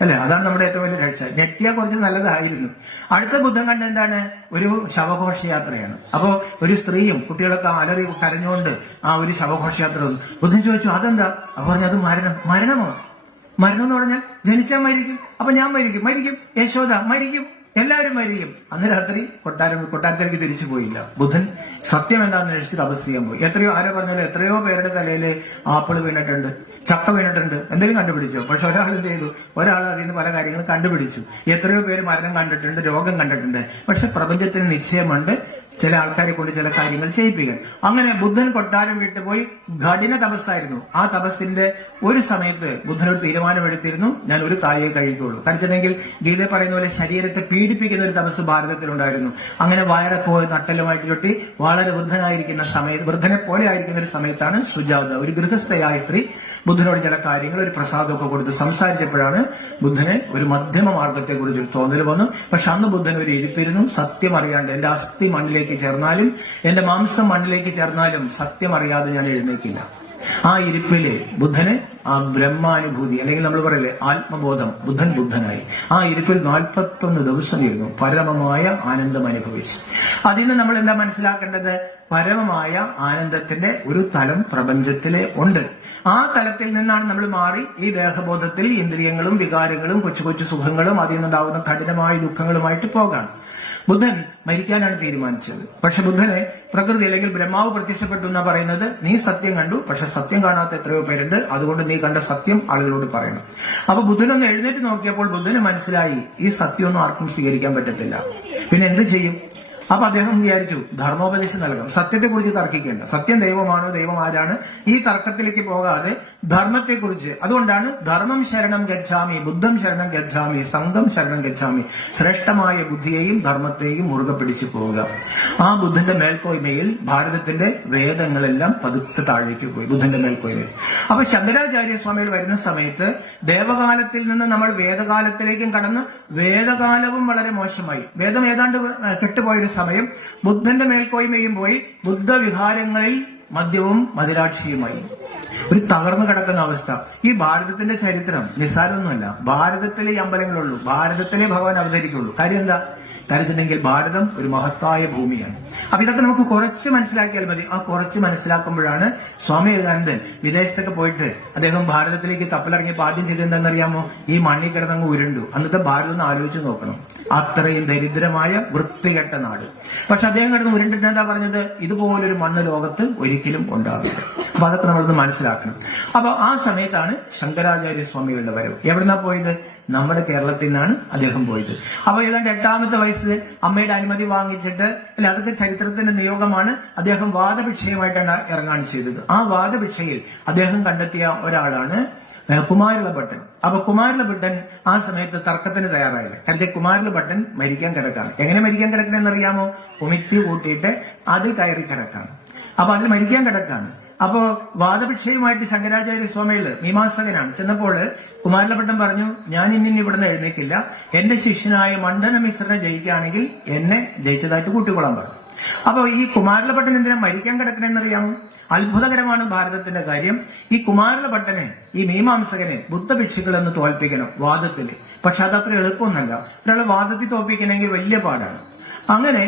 അല്ലെ? അതാണ് നമ്മുടെ ഏറ്റവും വലിയ രക്ഷ. ഞെട്ടിയാൽ കുറച്ച് നല്ലതായിരുന്നു. അടുത്ത ബുദ്ധൻ കണ്ട എന്താണ്? ഒരു ശവഘോഷയാത്രയാണ്. അപ്പോ ഒരു സ്ത്രീയും കുട്ടികളൊക്കെ അലറി കരഞ്ഞുകൊണ്ട് ആ ഒരു ശവഘോഷയാത്ര വന്നു. ബുദ്ധൻ ചോദിച്ചു, അതെന്താ? അപ്പൊ പറഞ്ഞു, അത് മരണമോ? മരണം എന്ന് പറഞ്ഞാൽ ജനിച്ചാൽ മരിക്കും. അപ്പൊ ഞാൻ മരിക്കും, യശോദ മരിക്കും, എല്ലാവരും മരിക്കും. അന്ന് രാത്രി കൊട്ടാരത്തിലേക്ക് തിരിച്ചു പോയില്ല. ബുദ്ധൻ സത്യം എന്താണെന്ന് അന്വേഷിച്ച് തപസ് ചെയ്യാൻ പോയി. ആരോ പറഞ്ഞാലും എത്രയോ പേരുടെ തലയിൽ ആപ്പിൾ വീണിട്ടുണ്ട്, ചക്ക വീണിട്ടുണ്ട്, എന്തെങ്കിലും കണ്ടുപിടിച്ചോ? പക്ഷെ ഒരാൾ എന്ത് ചെയ്തു? ഒരാൾ അതിൽ നിന്ന് പല കാര്യങ്ങളും കണ്ടുപിടിച്ചു. എത്രയോ പേര് മരണം കണ്ടിട്ടുണ്ട്, രോഗം കണ്ടിട്ടുണ്ട്. പക്ഷെ പ്രപഞ്ചത്തിന് നിശ്ചയമുണ്ട്, ചില ആൾക്കാരെ കൊണ്ട് ചില കാര്യങ്ങൾ ചെയ്യിപ്പിക്കാൻ. അങ്ങനെ ബുദ്ധൻ കൊട്ടാരം വിട്ടു പോയി. കഠിന തപസ്സായിരുന്നു. ആ തപസ്സിന്റെ ഒരു സമയത്ത് ബുദ്ധൻ ഒരു തീരുമാനമെടുത്തിരുന്നു, ഞാൻ ഒരു കായേ കഴിക്കുള്ളൂ. കഴിച്ചിട്ടുണ്ടെങ്കിൽ ഗീത പറയുന്ന പോലെ ശരീരത്തെ പീഡിപ്പിക്കുന്ന ഒരു തപസ് ഭാരതത്തിലുണ്ടായിരുന്നു. അങ്ങനെ വയറൊക്കെ നട്ടലുമായിട്ട് ചൊട്ടി വളരെ വൃദ്ധനായിരിക്കുന്ന സമയത്ത്, വൃദ്ധനെ പോലെ ആയിരിക്കുന്ന ഒരു സമയത്താണ് സുജാത, ഒരു ഗൃഹസ്ഥയായ സ്ത്രീ, ബുദ്ധനോട് ചില കാര്യങ്ങൾ, ഒരു പ്രസാദമൊക്കെ കൊടുത്ത് സംസാരിച്ചപ്പോഴാണ് ബുദ്ധന് ഒരു മധ്യമ മാർഗത്തെ കുറിച്ച് ഒരു തോന്നൽ വന്നു. പക്ഷെ അന്ന് ബുദ്ധൻ ഒരു ഇരിപ്പിരുന്നു. സത്യം അറിയാണ്ട്, എന്റെ അസ്ഥി മണ്ണിലേക്ക് ചേർന്നാലും എന്റെ മാംസം മണ്ണിലേക്ക് ചേർന്നാലും സത്യം അറിയാതെ ഞാൻ എഴുന്നേക്കില്ല. ആ ഇരിപ്പില് ബുദ്ധന് ആ ബ്രഹ്മാനുഭൂതി, അല്ലെങ്കിൽ നമ്മൾ പറയില്ലേ ആത്മബോധം, ബുദ്ധനായി. ആ ഇരിപ്പിൽ 41 ദിവസം ഇരുന്നു, പരമമായ ആനന്ദം അനുഭവിച്ചു. അതിൽ നിന്ന് നമ്മൾ എന്താ മനസ്സിലാക്കേണ്ടത്? പരമമായ ആനന്ദത്തിന്റെ ഒരു തലം പ്രപഞ്ചത്തിലെ ഉണ്ട്. ആ തലത്തിൽ നിന്നാണ് നമ്മൾ മാറി ഈ ദേഹബോധത്തിൽ ഇന്ദ്രിയങ്ങളും വികാരങ്ങളും കൊച്ചു കൊച്ചു സുഖങ്ങളും അതിൽ നിന്നുണ്ടാവുന്ന കഠിനമായ ദുഃഖങ്ങളുമായിട്ട് പോകാൻ. ബുദ്ധൻ മരിക്കാനാണ് തീരുമാനിച്ചത്. പക്ഷെ ബുദ്ധനെ പ്രകൃതി അല്ലെങ്കിൽ ബ്രഹ്മാവ് പ്രത്യക്ഷപ്പെട്ടു എന്നാ പറയുന്നത്. നീ സത്യം കണ്ടു, പക്ഷെ സത്യം കാണാത്ത എത്രയോ പേരുണ്ട്, അതുകൊണ്ട് നീ കണ്ട സത്യം ആളുകളോട് പറയണം. അപ്പൊ ബുദ്ധനൊന്ന് എഴുന്നേറ്റ് നോക്കിയപ്പോൾ ബുദ്ധന് മനസ്സിലായി ഈ സത്യമൊന്നും ആർക്കും സ്വീകരിക്കാൻ പറ്റത്തില്ല. പിന്നെ എന്ത് ചെയ്യും? അപ്പൊ അദ്ദേഹം വിചാരിച്ചു ധർമ്മോപദേശം നൽകാം. സത്യത്തെക്കുറിച്ച് തർക്കിക്കേണ്ട, സത്യം ദൈവമാണോ, ദൈവം ആരാണ്, ഈ തർക്കത്തിലേക്ക് പോകാതെ ധർമ്മത്തെക്കുറിച്ച്. അതുകൊണ്ടാണ് ധർമ്മം ശരണം ഗച്ഛാമി, ബുദ്ധം ശരണം ഗച്ഛാമി, സംഘം ശരണം ഗച്ഛാമി. ശ്രേഷ്ഠമായ ബുദ്ധിയെയും ധർമ്മത്തെയും മുറുകെ പിടിച്ചു പോവുക. ആ ബുദ്ധന്റെ മേൽക്കോയ്മയിൽ ഭാരതത്തിന്റെ വേദങ്ങളെല്ലാം പതുക്കെ താഴേക്ക് പോയി, ബുദ്ധന്റെ മേൽക്കോയ്മയിൽ. അപ്പൊ ശങ്കരാചാര്യ സ്വാമികൾ വരുന്ന സമയത്ത് ദേവകാലത്തിൽ നിന്ന് നമ്മൾ വേദകാലത്തിലേക്കും കടന്ന്, വേദകാലവും വളരെ മോശമായി, വേദം ഏതാണ്ട് കെട്ടുപോയൊരു സമയം. ബുദ്ധന്റെ മേൽക്കോയ്മയും പോയി, ബുദ്ധവിഹാരങ്ങളിൽ മദ്യവും മദിരാക്ഷിയുമായി, ഒരു തകർന്നു കിടക്കുന്ന അവസ്ഥ. ഈ ഭാരതത്തിന്റെ ചരിത്രം നിസ്സാരമൊന്നുമല്ല. ഭാരതത്തിലെ ഈ അമ്പലങ്ങളുള്ളൂ, ഭാരതത്തിലെ ഭഗവാൻ അവതരിക്കുള്ളൂ. കാര്യം എന്താ? കാര്യത്തില്ലെങ്കിൽ ഭാരതം ഒരു മഹത്തായ ഭൂമിയാണ്. അപ്പൊ ഇതൊക്കെ നമുക്ക് കുറച്ച് മനസ്സിലാക്കിയാൽ മതി. ആ കുറച്ച് മനസ്സിലാക്കുമ്പോഴാണ് സ്വാമി വിവേകാനന്ദൻ വിദേശത്തൊക്കെ പോയിട്ട് അദ്ദേഹം ഭാരതത്തിലേക്ക് കപ്പലിറങ്ങിയപ്പോൾ ആദ്യം ചെയ്തത് എന്താണെന്നറിയാമോ? ഈ മണ്ണിൽ കിടന്നങ്ങ് ഉരുണ്ടു. അന്നത്തെ ഭാരതം ഒന്ന് ആലോചിച്ച് നോക്കണം, അത്രയും ദരിദ്രമായ വൃത്തികെട്ട നാട്. പക്ഷെ അദ്ദേഹം കിടന്ന് ഉരുണ്ടിട്ട് എന്താ പറഞ്ഞത്? ഇതുപോലൊരു മണ്ണ് ലോകത്ത് ഒരിക്കലും ഉണ്ടാകില്ല. അപ്പൊ അതൊക്കെ നമ്മളൊന്ന് മനസ്സിലാക്കണം. അപ്പൊ ആ സമയത്താണ് ശങ്കരാചാര്യ സ്വാമികളുടെ വരവ്. എവിടുന്നാ പോയത്? നമ്മുടെ കേരളത്തിൽ നിന്നാണ് അദ്ദേഹം പോയത്. അപ്പൊ ഏതാണ്ട് 8ാമത്തെ വയസ്സിൽ അമ്മയുടെ അനുമതി വാങ്ങിച്ചിട്ട്, അല്ലെ, അതൊക്കെ ചരിത്രത്തിന്റെ നിയോഗമാണ്. അദ്ദേഹം വാദഭിക്ഷയുമായിട്ടാണ് ഇറങ്ങാൻ ചെയ്തത്. ആ വാദഭിക്ഷയിൽ അദ്ദേഹം കണ്ടെത്തിയ ഒരാളാണ് കുമാരല ഭട്ടൻ. അപ്പൊ കുമാരല ഭട്ടൻ ആ സമയത്ത് തർക്കത്തിന് തയ്യാറായില്ല. കാരണം കുമാരല ഭട്ടൻ മരിക്കാൻ കിടക്കാണ്. എങ്ങനെ മരിക്കാൻ കിടക്കണെന്നറിയാമോ? ഉമിത്തി കൂട്ടിയിട്ട് അതിൽ കയറി കിടക്കാണ്. അപ്പൊ അതിൽ മരിക്കാൻ കിടക്കാണ്. അപ്പോ വാദഭിക്ഷയുമായിട്ട് ശങ്കരാചാര്യ സ്വാമികള് മീമാംസകനാണ്. ചെന്നപ്പോൾ കുമാരലഭട്ടൻ പറഞ്ഞു, ഞാൻ ഇനി ഇവിടുന്ന് എഴുന്നേക്കില്ല, എന്റെ ശിഷ്യനായ മണ്ഡന മിശ്രനെ ജയിക്കുകയാണെങ്കിൽ എന്നെ ജയിച്ചതായിട്ട് കൂട്ടിക്കൊള്ളാൻ പറഞ്ഞു. അപ്പൊ ഈ കുമാരലഭട്ടൻ എന്തിനാ മരിക്കാൻ കിടക്കണെന്നറിയാമോ? അത്ഭുതകരമാണ് ഭാരതത്തിന്റെ കാര്യം. ഈ കുമാരലഭട്ടനെ, ഈ മീമാംസകനെ ബുദ്ധഭിക്ഷുക്കളെന്ന് തോൽപ്പിക്കണം വാദത്തില്. പക്ഷെ അതത്ര എളുപ്പമൊന്നല്ല. ഒരാളെ വാദത്തിൽ തോൽപ്പിക്കണമെങ്കിൽ വലിയ പാടാണ്. അങ്ങനെ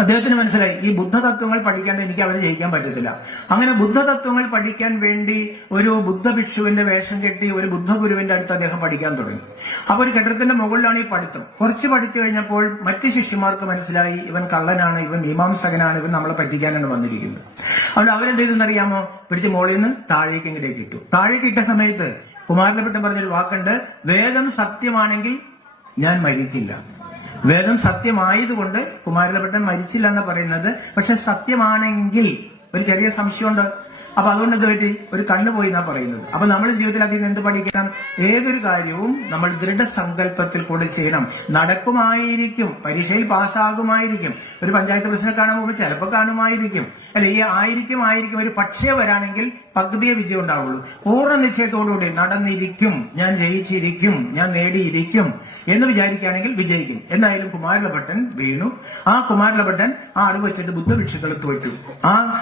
അദ്ദേഹത്തിന് മനസ്സിലായി, ഈ ബുദ്ധതത്വങ്ങൾ പഠിക്കാണ്ട് എനിക്ക് അവരെ ജയിക്കാൻ പറ്റത്തില്ല. അങ്ങനെ ബുദ്ധതത്വങ്ങൾ പഠിക്കാൻ വേണ്ടി ഒരു ബുദ്ധഭിക്ഷുവിന്റെ വേഷം കെട്ടി ഒരു ബുദ്ധഗുരുവിന്റെ അടുത്ത് അദ്ദേഹം പഠിക്കാൻ തുടങ്ങി. അപ്പൊ ഒരു കെട്ടിടത്തിന്റെ മുകളിലാണ് ഈ പഠിത്തം. കുറച്ച് പഠിച്ചു കഴിഞ്ഞപ്പോൾ മറ്റ് ശിഷ്യന്മാർക്ക് മനസ്സിലായി, ഇവൻ കള്ളനാണ്, ഇവൻ മീമാംസകനാണ്, ഇവൻ നമ്മളെ പറ്റിക്കാനാണ് വന്നിരിക്കുന്നത്. അതുകൊണ്ട് അവരെന്ത് ചെയ്തെന്നറിയാമോ? പിടിച്ച് മുകളിൽ നിന്ന് താഴേക്ക് ഇങ്ങോട്ടേക്ക് ഇട്ടു. താഴേക്ക് ഇട്ട സമയത്ത് കുമാരലഭട്ടൻ പറഞ്ഞൊരു വാക്കുണ്ട്, വേദം സത്യമാണെങ്കിൽ ഞാൻ മരിക്കില്ല. വേദം സത്യമായതുകൊണ്ട് കുമാരലഭട്ടൻ മരിച്ചില്ല എന്ന് പറയുന്നത്. പക്ഷെ സത്യമാണെങ്കിൽ ഒരു ചെറിയ സംശയമുണ്ട്. അപ്പൊ അതുകൊണ്ട് എന്ത് പറ്റി? ഒരു കണ്ണു പോയി എന്നാ പറയുന്നത്. അപ്പൊ നമ്മൾ ജീവിതത്തിൽ അതിൽ നിന്ന് എന്ത് പഠിക്കണം? ഏതൊരു കാര്യവും നമ്മൾ ദൃഢസങ്കല്പത്തിൽ കൂടെ ചെയ്യണം. നടക്കുമായിരിക്കും, പരീക്ഷയിൽ പാസ്സാകുമായിരിക്കും, ഒരു പഞ്ചായത്ത് പ്രസിഡന്റ് കാണാൻ പോകുമ്പോൾ ചിലപ്പോൾ കാണുമായിരിക്കും, അല്ലെ, ഈ ആയിരിക്കും ഒരു പക്ഷേ വരാണെങ്കിൽ പകുതിയെ വിജയം ഉണ്ടാവുള്ളൂ. പൂർണ്ണ നിശ്ചയത്തോടുകൂടി നടന്നിരിക്കും, ഞാൻ ജയിച്ചിരിക്കും, ഞാൻ നേടിയിരിക്കും എന്ന് വിചാരിക്കുകയാണെങ്കിൽ വിജയിക്കും. എന്തായാലും കുമാരലഭട്ടൻ വീണു. ആ കുമാരലഭട്ടൻ ആ അറിവ് വെച്ചിട്ട് ബുദ്ധഭിക്ഷുക്കളെ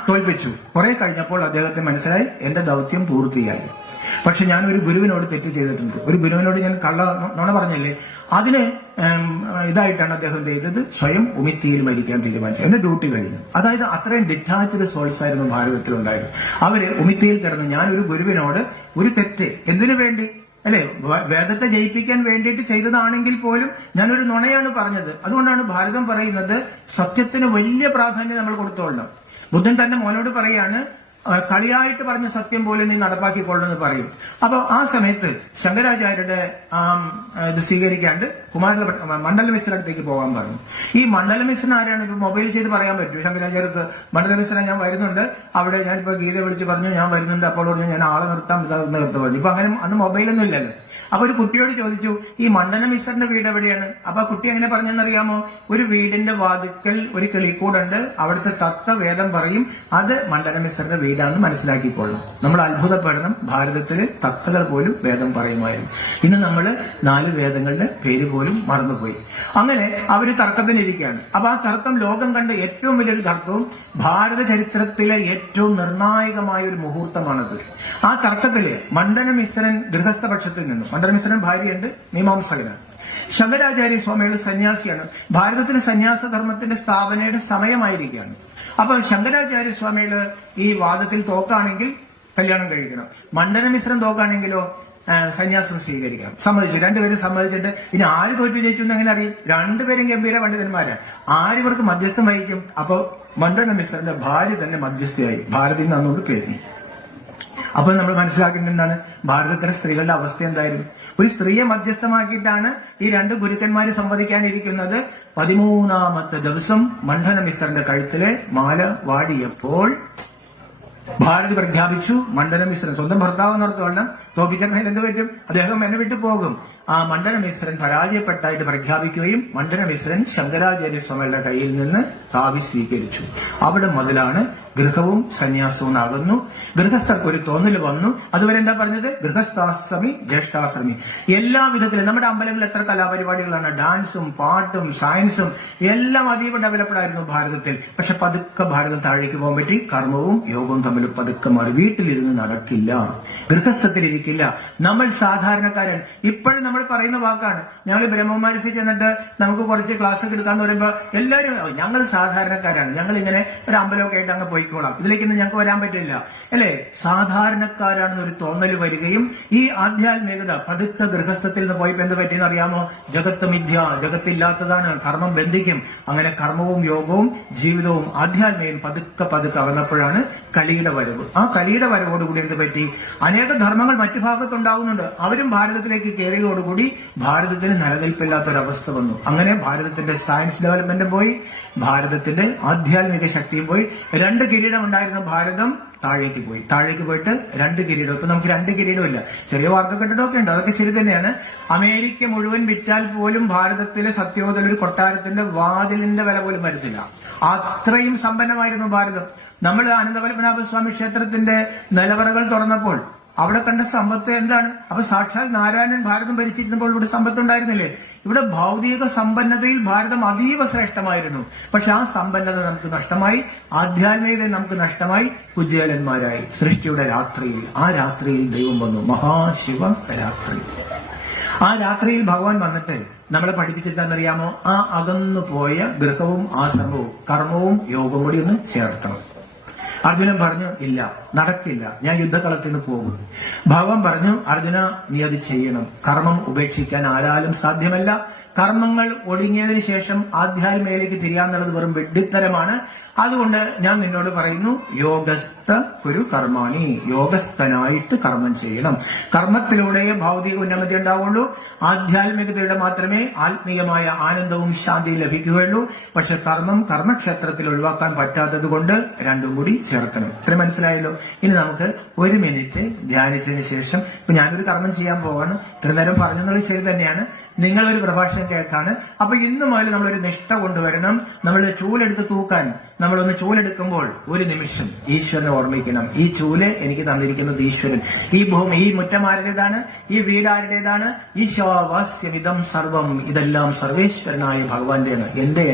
തോൽപ്പിച്ചു. കുറെ കഴിഞ്ഞപ്പോൾ അദ്ദേഹത്തിന് മനസ്സിലായി, എന്റെ ദൗത്യം പൂർത്തിയായി. പക്ഷെ ഞാൻ ഒരു ഗുരുവിനോട് തെറ്റ് ചെയ്തിട്ടുണ്ട്, ഒരു ഗുരുവിനോട് ഞാൻ നുണ പറഞ്ഞല്ലേ, അതിന് ഇതായിട്ടാണ് അദ്ദേഹം ചെയ്തത്, സ്വയം ഉമിത്തിയിൽ മരിക്കാൻ തീരുമാനിച്ചു. എന്റെ ഡ്യൂട്ടി കഴിഞ്ഞു. അതായത് അത്രയും ഡിറ്റാച്ച്ഡ് സോൾസ് ആയിരുന്നു ഭാരതത്തിലുണ്ടായത്. അവര് ഉമിത്തിയിൽ കിടന്ന്, ഞാൻ ഒരു ഗുരുവിനോട് ഒരു തെറ്റ് എന്തിനു വേണ്ടി, അല്ലെ, വേദത്തെ ജയിപ്പിക്കാൻ വേണ്ടിയിട്ട് ചെയ്തതാണെങ്കിൽ പോലും ഞാനൊരു നുണയാണ് പറഞ്ഞത്. അതുകൊണ്ടാണ് ഭാരതം പറയുന്നത് സത്യത്തിന് വലിയ പ്രാധാന്യം നമ്മൾ കൊടുത്തോളണം. ബുദ്ധൻ തന്റെ മോനോട് പറയാണ്, കളിയായിട്ട് പറഞ്ഞ സത്യം പോലും നീ നടപ്പാക്കിക്കൊള്ളെന്ന് പറയും. അപ്പൊ ആ സമയത്ത് ശങ്കരാചാര്യരുടെ ഇത് സ്വീകരിക്കാണ്ട് മണ്ഡല മിശ്ര അടുത്തേക്ക് പോകാൻ പറഞ്ഞു. ഈ മണ്ഡല മിശ്രൻ ആരാണ്? ഇപ്പൊ മൊബൈൽ ചെയ്ത് പറയാൻ പറ്റും ശങ്കരാചാര്യർക്ക്, മണ്ഡല മിശ്ര ഞാൻ വരുന്നുണ്ട്, അവിടെ ഞാനിപ്പോ ഗീത വിളിച്ച് പറഞ്ഞു ഞാൻ വരുന്നുണ്ട്, അപ്പോൾ പറഞ്ഞു ഞാൻ ആളെ നിർത്താം, നിർത്താൻ പറഞ്ഞു. ഇപ്പൊ അങ്ങനെ അന്ന് മൊബൈലൊന്നും ഇല്ലല്ലോ. അപ്പൊ ഒരു കുട്ടിയോട് ചോദിച്ചു ഈ മണ്ഡല മിശ്രന്റെ വീട് എവിടെയാണ്? അപ്പൊ ആ കുട്ടി എങ്ങനെ പറഞ്ഞെന്നറിയാമോ? ഒരു വീടിന്റെ വാതിക്കൽ ഒരു കിളിക്കൂടുണ്ട്, അവിടുത്തെ തത്ത വേദം പറയും, അത് മണ്ഡല മിശ്രന്റെ വീടാണെന്ന് മനസ്സിലാക്കിക്കൊള്ളാം. നമ്മൾ അത്ഭുതപ്പെടണം, ഭാരതത്തില് തത്തകൾ പോലും വേദം പറയുമായിരുന്നു. ഇന്ന് നമ്മൾ 4 വേദങ്ങളുടെ പേര് പോലും മറന്നുപോയി. അങ്ങനെ അവര് തർക്കത്തിനിരിക്കുകയാണ്. അപ്പൊ ആ തർക്കം ലോകം കണ്ട ഏറ്റവും വലിയൊരു തർക്കവും ഭാരത ചരിത്രത്തിലെ ഏറ്റവും നിർണായകമായ ഒരു മുഹൂർത്തമാണത്. ആ തർക്കത്തില് മണ്ഡല മിശ്രൻ ഗൃഹസ്ഥ പക്ഷത്തിൽ നിന്നും, മണ്ഡല മിശ്രൻ ഭാര്യയുണ്ട്, മീമാംസകനാണ്. ശങ്കരാചാര്യ സ്വാമികൾ സന്യാസിയാണ്. ഭാരതത്തിലെ സന്യാസധർമ്മത്തിന്റെ സ്ഥാപനയുടെ സമയമായിരിക്കുകയാണ്. അപ്പൊ ശങ്കരാചാര്യ സ്വാമികൾ ഈ വാദത്തിൽ തോക്കാണെങ്കിൽ കല്യാണം കഴിക്കണം, മണ്ഡല മിശ്രൻ തോക്കാണെങ്കിലോ സന്യാസം സ്വീകരിക്കണം. സമ്മതിച്ചു, രണ്ടുപേരും സമ്മതിച്ചിട്ട് ഇനി ആര് തോറ്റു ജയിച്ചു എന്ന് എങ്ങനെ അറിയും? രണ്ടുപേരും ഗംഭീര പണ്ഡിതന്മാരാണ്. ആരിവർക്ക് മധ്യസ്ഥം വഹിക്കും? അപ്പൊ മണ്ഡല മിശ്രന്റെ ഭാര്യ തന്നെ മധ്യസ്ഥയായി, ഭാരതി എന്നോട് പേര്. അപ്പൊ നമ്മൾ മനസ്സിലാക്കേണ്ട എന്താണ്? ഭാരതത്തിലെ സ്ത്രീകളുടെ അവസ്ഥ എന്തായിരുന്നു? ഒരു സ്ത്രീയെ മധ്യസ്ഥമാക്കിയിട്ടാണ് ഈ 2 ഗുരുക്കന്മാര് സംവദിക്കാനിരിക്കുന്നത്. 13ാമത്തെ ദിവസം മണ്ഡല മിശ്രന്റെ കഴുത്തിലെ മാല വാടിയപ്പോൾ ഭാരതി പ്രഖ്യാപിച്ചു, മണ്ഡല മിശ്രൻ സ്വന്തം ഭർത്താവ് നിർത്തോളം തോപ്പിച്ചറിഞ്ഞാൽ എന്ത് പറ്റും? അദ്ദേഹം എന്നെ വിട്ടു പോകും. ആ മണ്ഡല മിശ്രൻ പരാജയപ്പെട്ടായിട്ട് പ്രഖ്യാപിക്കുകയും മണ്ഡല മിശ്രൻ ശങ്കരാചാര്യ സ്വാമികളുടെ കയ്യിൽ നിന്ന് കാവി സ്വീകരിച്ചു. അവിടെ മുതലാണ് ഗൃഹവും സന്യാസവും ആകുന്നു. ഗൃഹസ്ഥർക്ക് ഒരു തോന്നൽ വന്നു. അതുവരെ എന്താ പറഞ്ഞത്? ഗൃഹസ്ഥാശ്രമി ജ്യേഷ്ഠാശ്രമി. എല്ലാ വിധത്തിലും നമ്മുടെ അമ്പലങ്ങളിൽ എത്ര കലാപരിപാടികളാണ്, ഡാൻസും പാട്ടും സയൻസും എല്ലാം അതീവ ഡെവലപ്ഡ് ആയിരുന്നു ഭാരതത്തിൽ. പക്ഷെ പതുക്കെ ഭാരതം താഴേക്ക് പോകാൻ പറ്റി. കർമ്മവും യോഗവും തമ്മിൽ പതുക്കെ മാറി. വീട്ടിലിരുന്ന് നടക്കില്ല, ഗൃഹസ്ഥത്തിലിരിക്കില്ല. നമ്മൾ സാധാരണക്കാരാണ്. ഇപ്പോഴും നമ്മൾ പറയുന്ന വാക്കാണ്. ഞങ്ങൾ ബ്രഹ്മമാനസിൽ ചെന്നിട്ട് നമുക്ക് കുറച്ച് ക്ലാസ് എടുക്കാന്ന് പറയുമ്പോ എല്ലാവരും ഞങ്ങൾ സാധാരണക്കാരാണ്, ഞങ്ങൾ ഇങ്ങനെ ഒരു അമ്പലമൊക്കെ ആയിട്ട് അങ്ങ് പോയിക്കോളാം, ഇതിലേക്കൊന്നും ഞങ്ങൾക്ക് വരാൻ പറ്റില്ല അല്ലെ? സാധാരണക്കാരാണെന്നൊരു തോന്നൽ വരികയും ഈ ആധ്യാത്മികത പതുക്കെ ഗൃഹസ്ഥത്തിൽ നിന്ന് പോയപ്പോ എന്ത് പറ്റിയെന്ന് അറിയാമോ? ജഗത്ത് മിഥ്യ, ജഗത്തില്ലാത്തതാണ്, കർമ്മം ബന്ധിക്കും. അങ്ങനെ കർമ്മവും യോഗവും ജീവിതവും ആധ്യാത്മികയും പതുക്കെ പതുക്കെ അകന്നപ്പോഴാണ് കലിയുടെ വരവ്. ആ കലിയുടെ വരവോടുകൂടി എന്ത് പറ്റി? അനേക ധർമ്മങ്ങൾ മറ്റു ഭാഗത്തുണ്ടാവുന്നുണ്ട്, അവരും ഭാരതത്തിലേക്ക് കയറിയതോടുകൂടി ഭാരതത്തിന് നിലനിൽപ്പില്ലാത്തൊരവസ്ഥ വന്നു. അങ്ങനെ ഭാരതത്തിന്റെ സയൻസ് ഡെവലപ്മെന്റും പോയി, ഭാരതത്തിന്റെ ആധ്യാത്മിക ശക്തിയും പോയി. 2 കിരീടം ഉണ്ടായിരുന്ന ഭാരതം താഴേക്ക് പോയി. താഴേക്ക് പോയിട്ട് 2 കിരീടം. ഇപ്പൊ നമുക്ക് 2 കിരീടമില്ല, ചെറിയ വാർത്ത കെട്ടിടമൊക്കെ ഉണ്ട്, അതൊക്കെ ശരി തന്നെയാണ്. അമേരിക്ക മുഴുവൻ വിറ്റാൽ പോലും ഭാരതത്തിലെ സത്യോദയ ഒരു കൊട്ടാരത്തിന്റെ വാതിലിന്റെ വില പോലും വരത്തില്ല. അത്രയും സമ്പന്നമായിരുന്നു ഭാരതം. നമ്മൾ അനന്തപത്മനാഭസ്വാമി ക്ഷേത്രത്തിന്റെ നിലവറകൾ തുറന്നപ്പോൾ അവിടെ കണ്ട സമ്പത്ത് എന്താണ്? അപ്പൊ സാക്ഷാൽ നാരായണൻ ഭാരതം ഭരിച്ചിരുന്നപ്പോൾ ഇവിടെ സമ്പത്തുണ്ടായിരുന്നില്ലേ? ഇവിടെ ഭൗതിക സമ്പന്നതയിൽ ഭാരതം അതീവ ശ്രേഷ്ഠമായിരുന്നു. പക്ഷെ ആ സമ്പന്നത നമുക്ക് നഷ്ടമായി, ആധ്യാത്മികത നമുക്ക് നഷ്ടമായി, കുചേലന്മാരായി. സൃഷ്ടിയുടെ രാത്രിയിൽ, ആ രാത്രിയിൽ ദൈവം വന്നു, മഹാശിവ രാത്രി. ആ രാത്രിയിൽ ഭഗവാൻ വന്നിട്ട് നമ്മളെ പഠിപ്പിച്ചിട്ടെന്നറിയാമോ? ആ അകന്നു പോയ ഗൃഹവും ആശ്രമവും കർമ്മവും യോഗവും കൂടി ഒന്ന് ചേർക്കണം. അർജുനൻ പറഞ്ഞു ഇല്ല, നടക്കില്ല, ഞാൻ യുദ്ധകളത്തിൽ നിന്ന് പോകും. ഭഗവാൻ പറഞ്ഞു അർജുന നീ അത് ചെയ്യണം. കർമ്മം ഉപേക്ഷിക്കാൻ ആരാലും സാധ്യമല്ല. കർമ്മങ്ങൾ ഒടുങ്ങിയതിനു ശേഷം ആധ്യാത്മികയിലേക്ക് തിരിയാന്നുള്ളത് വെറും വെഡിത്തരമാണ്. അതുകൊണ്ട് ഞാൻ നിന്നോട് പറയുന്നു, യോഗസ്ഥ ഒരു കർമാണി, യോഗസ്ഥനായിട്ട് കർമ്മം ചെയ്യണം. കർമ്മത്തിലൂടെ ഭൗതിക ഉന്നമതി ഉണ്ടാവുള്ളൂ. ആധ്യാത്മികതയുടെ മാത്രമേ ആത്മീയമായ ആനന്ദവും ശാന്തിയും ലഭിക്കുകയുള്ളൂ. പക്ഷെ കർമ്മം കർമ്മക്ഷേത്രത്തിൽ ഒഴിവാക്കാൻ പറ്റാത്തത് കൊണ്ട് 2ഉം കൂടി ചേർക്കണം. ഇത്ര മനസ്സിലായല്ലോ? ഇനി നമുക്ക് 1 മിനിറ്റ് ധ്യാനിച്ചതിന് ശേഷം, ഇപ്പൊ ഞാനൊരു കർമ്മം ചെയ്യാൻ പോവാണ്. ഇത്ര നേരം പറഞ്ഞെന്നുള്ളത് ശരി തന്നെയാണ്. നിങ്ങളൊരു പ്രഭാഷണം കേൾക്കാണ്. അപ്പൊ ഇന്നു മുതൽ നമ്മളൊരു നിഷ്ഠ കൊണ്ടുവരണം. നമ്മൾ ചൂലെടുത്ത് തൂക്കാൻ നമ്മളൊന്ന് ചൂലെടുക്കുമ്പോൾ 1 നിമിഷം ഈശ്വരനെ ഓർമ്മിക്കണം. ഈ ചൂല് എനിക്ക് തന്നിരിക്കുന്നത് ഈശ്വരൻ. ഈ ഭൂമി, ഈ മുറ്റം ആരുടേതാണ്? ഈ വീട് ആരുടേതാണ്? ഈശാവാസ്യമിതം സർവം, ഇതെല്ലാം സർവേശ്വരനായ ഭഗവാന്റെയാണ്, എന്റെ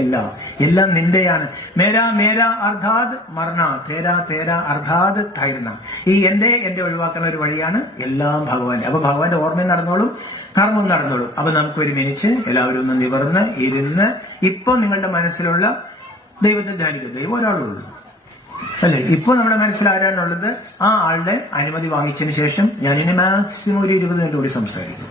എല്ലാം നിന്റെയാണ്. മേരാ മേരാ അർദ്ധാത് മർണ, തേരാ തേരാ അർദ്ധാത് തൈർണ. ഈ എന്റെ ഒഴിവാക്കുന്ന ഒരു വഴിയാണ് എല്ലാം ഭഗവാന്റെ. അപ്പൊ ഭഗവാന്റെ ഓർമ്മ നടന്നോളും, കർമ്മം നടന്നോളും. അപ്പൊ നമുക്ക് 1 മിനിറ്റ് എല്ലാവരും ഒന്ന് നിവർന്ന് ഇരുന്ന് ഇപ്പൊ നിങ്ങളുടെ മനസ്സിലുള്ള ദൈവത്തെ ധ്യാനിക്കുക. ദൈവം ഒരാളുള്ളൂ അല്ലെ? ഇപ്പൊ നമ്മുടെ മനസ്സിൽ ആരാണുള്ളത്? ആ ആളുടെ അനുമതി വാങ്ങിച്ചതിന് ശേഷം ഞാനിനി മാക്സിമം ഒരു 20 മിനിറ്റ് കൂടി സംസാരിക്കും.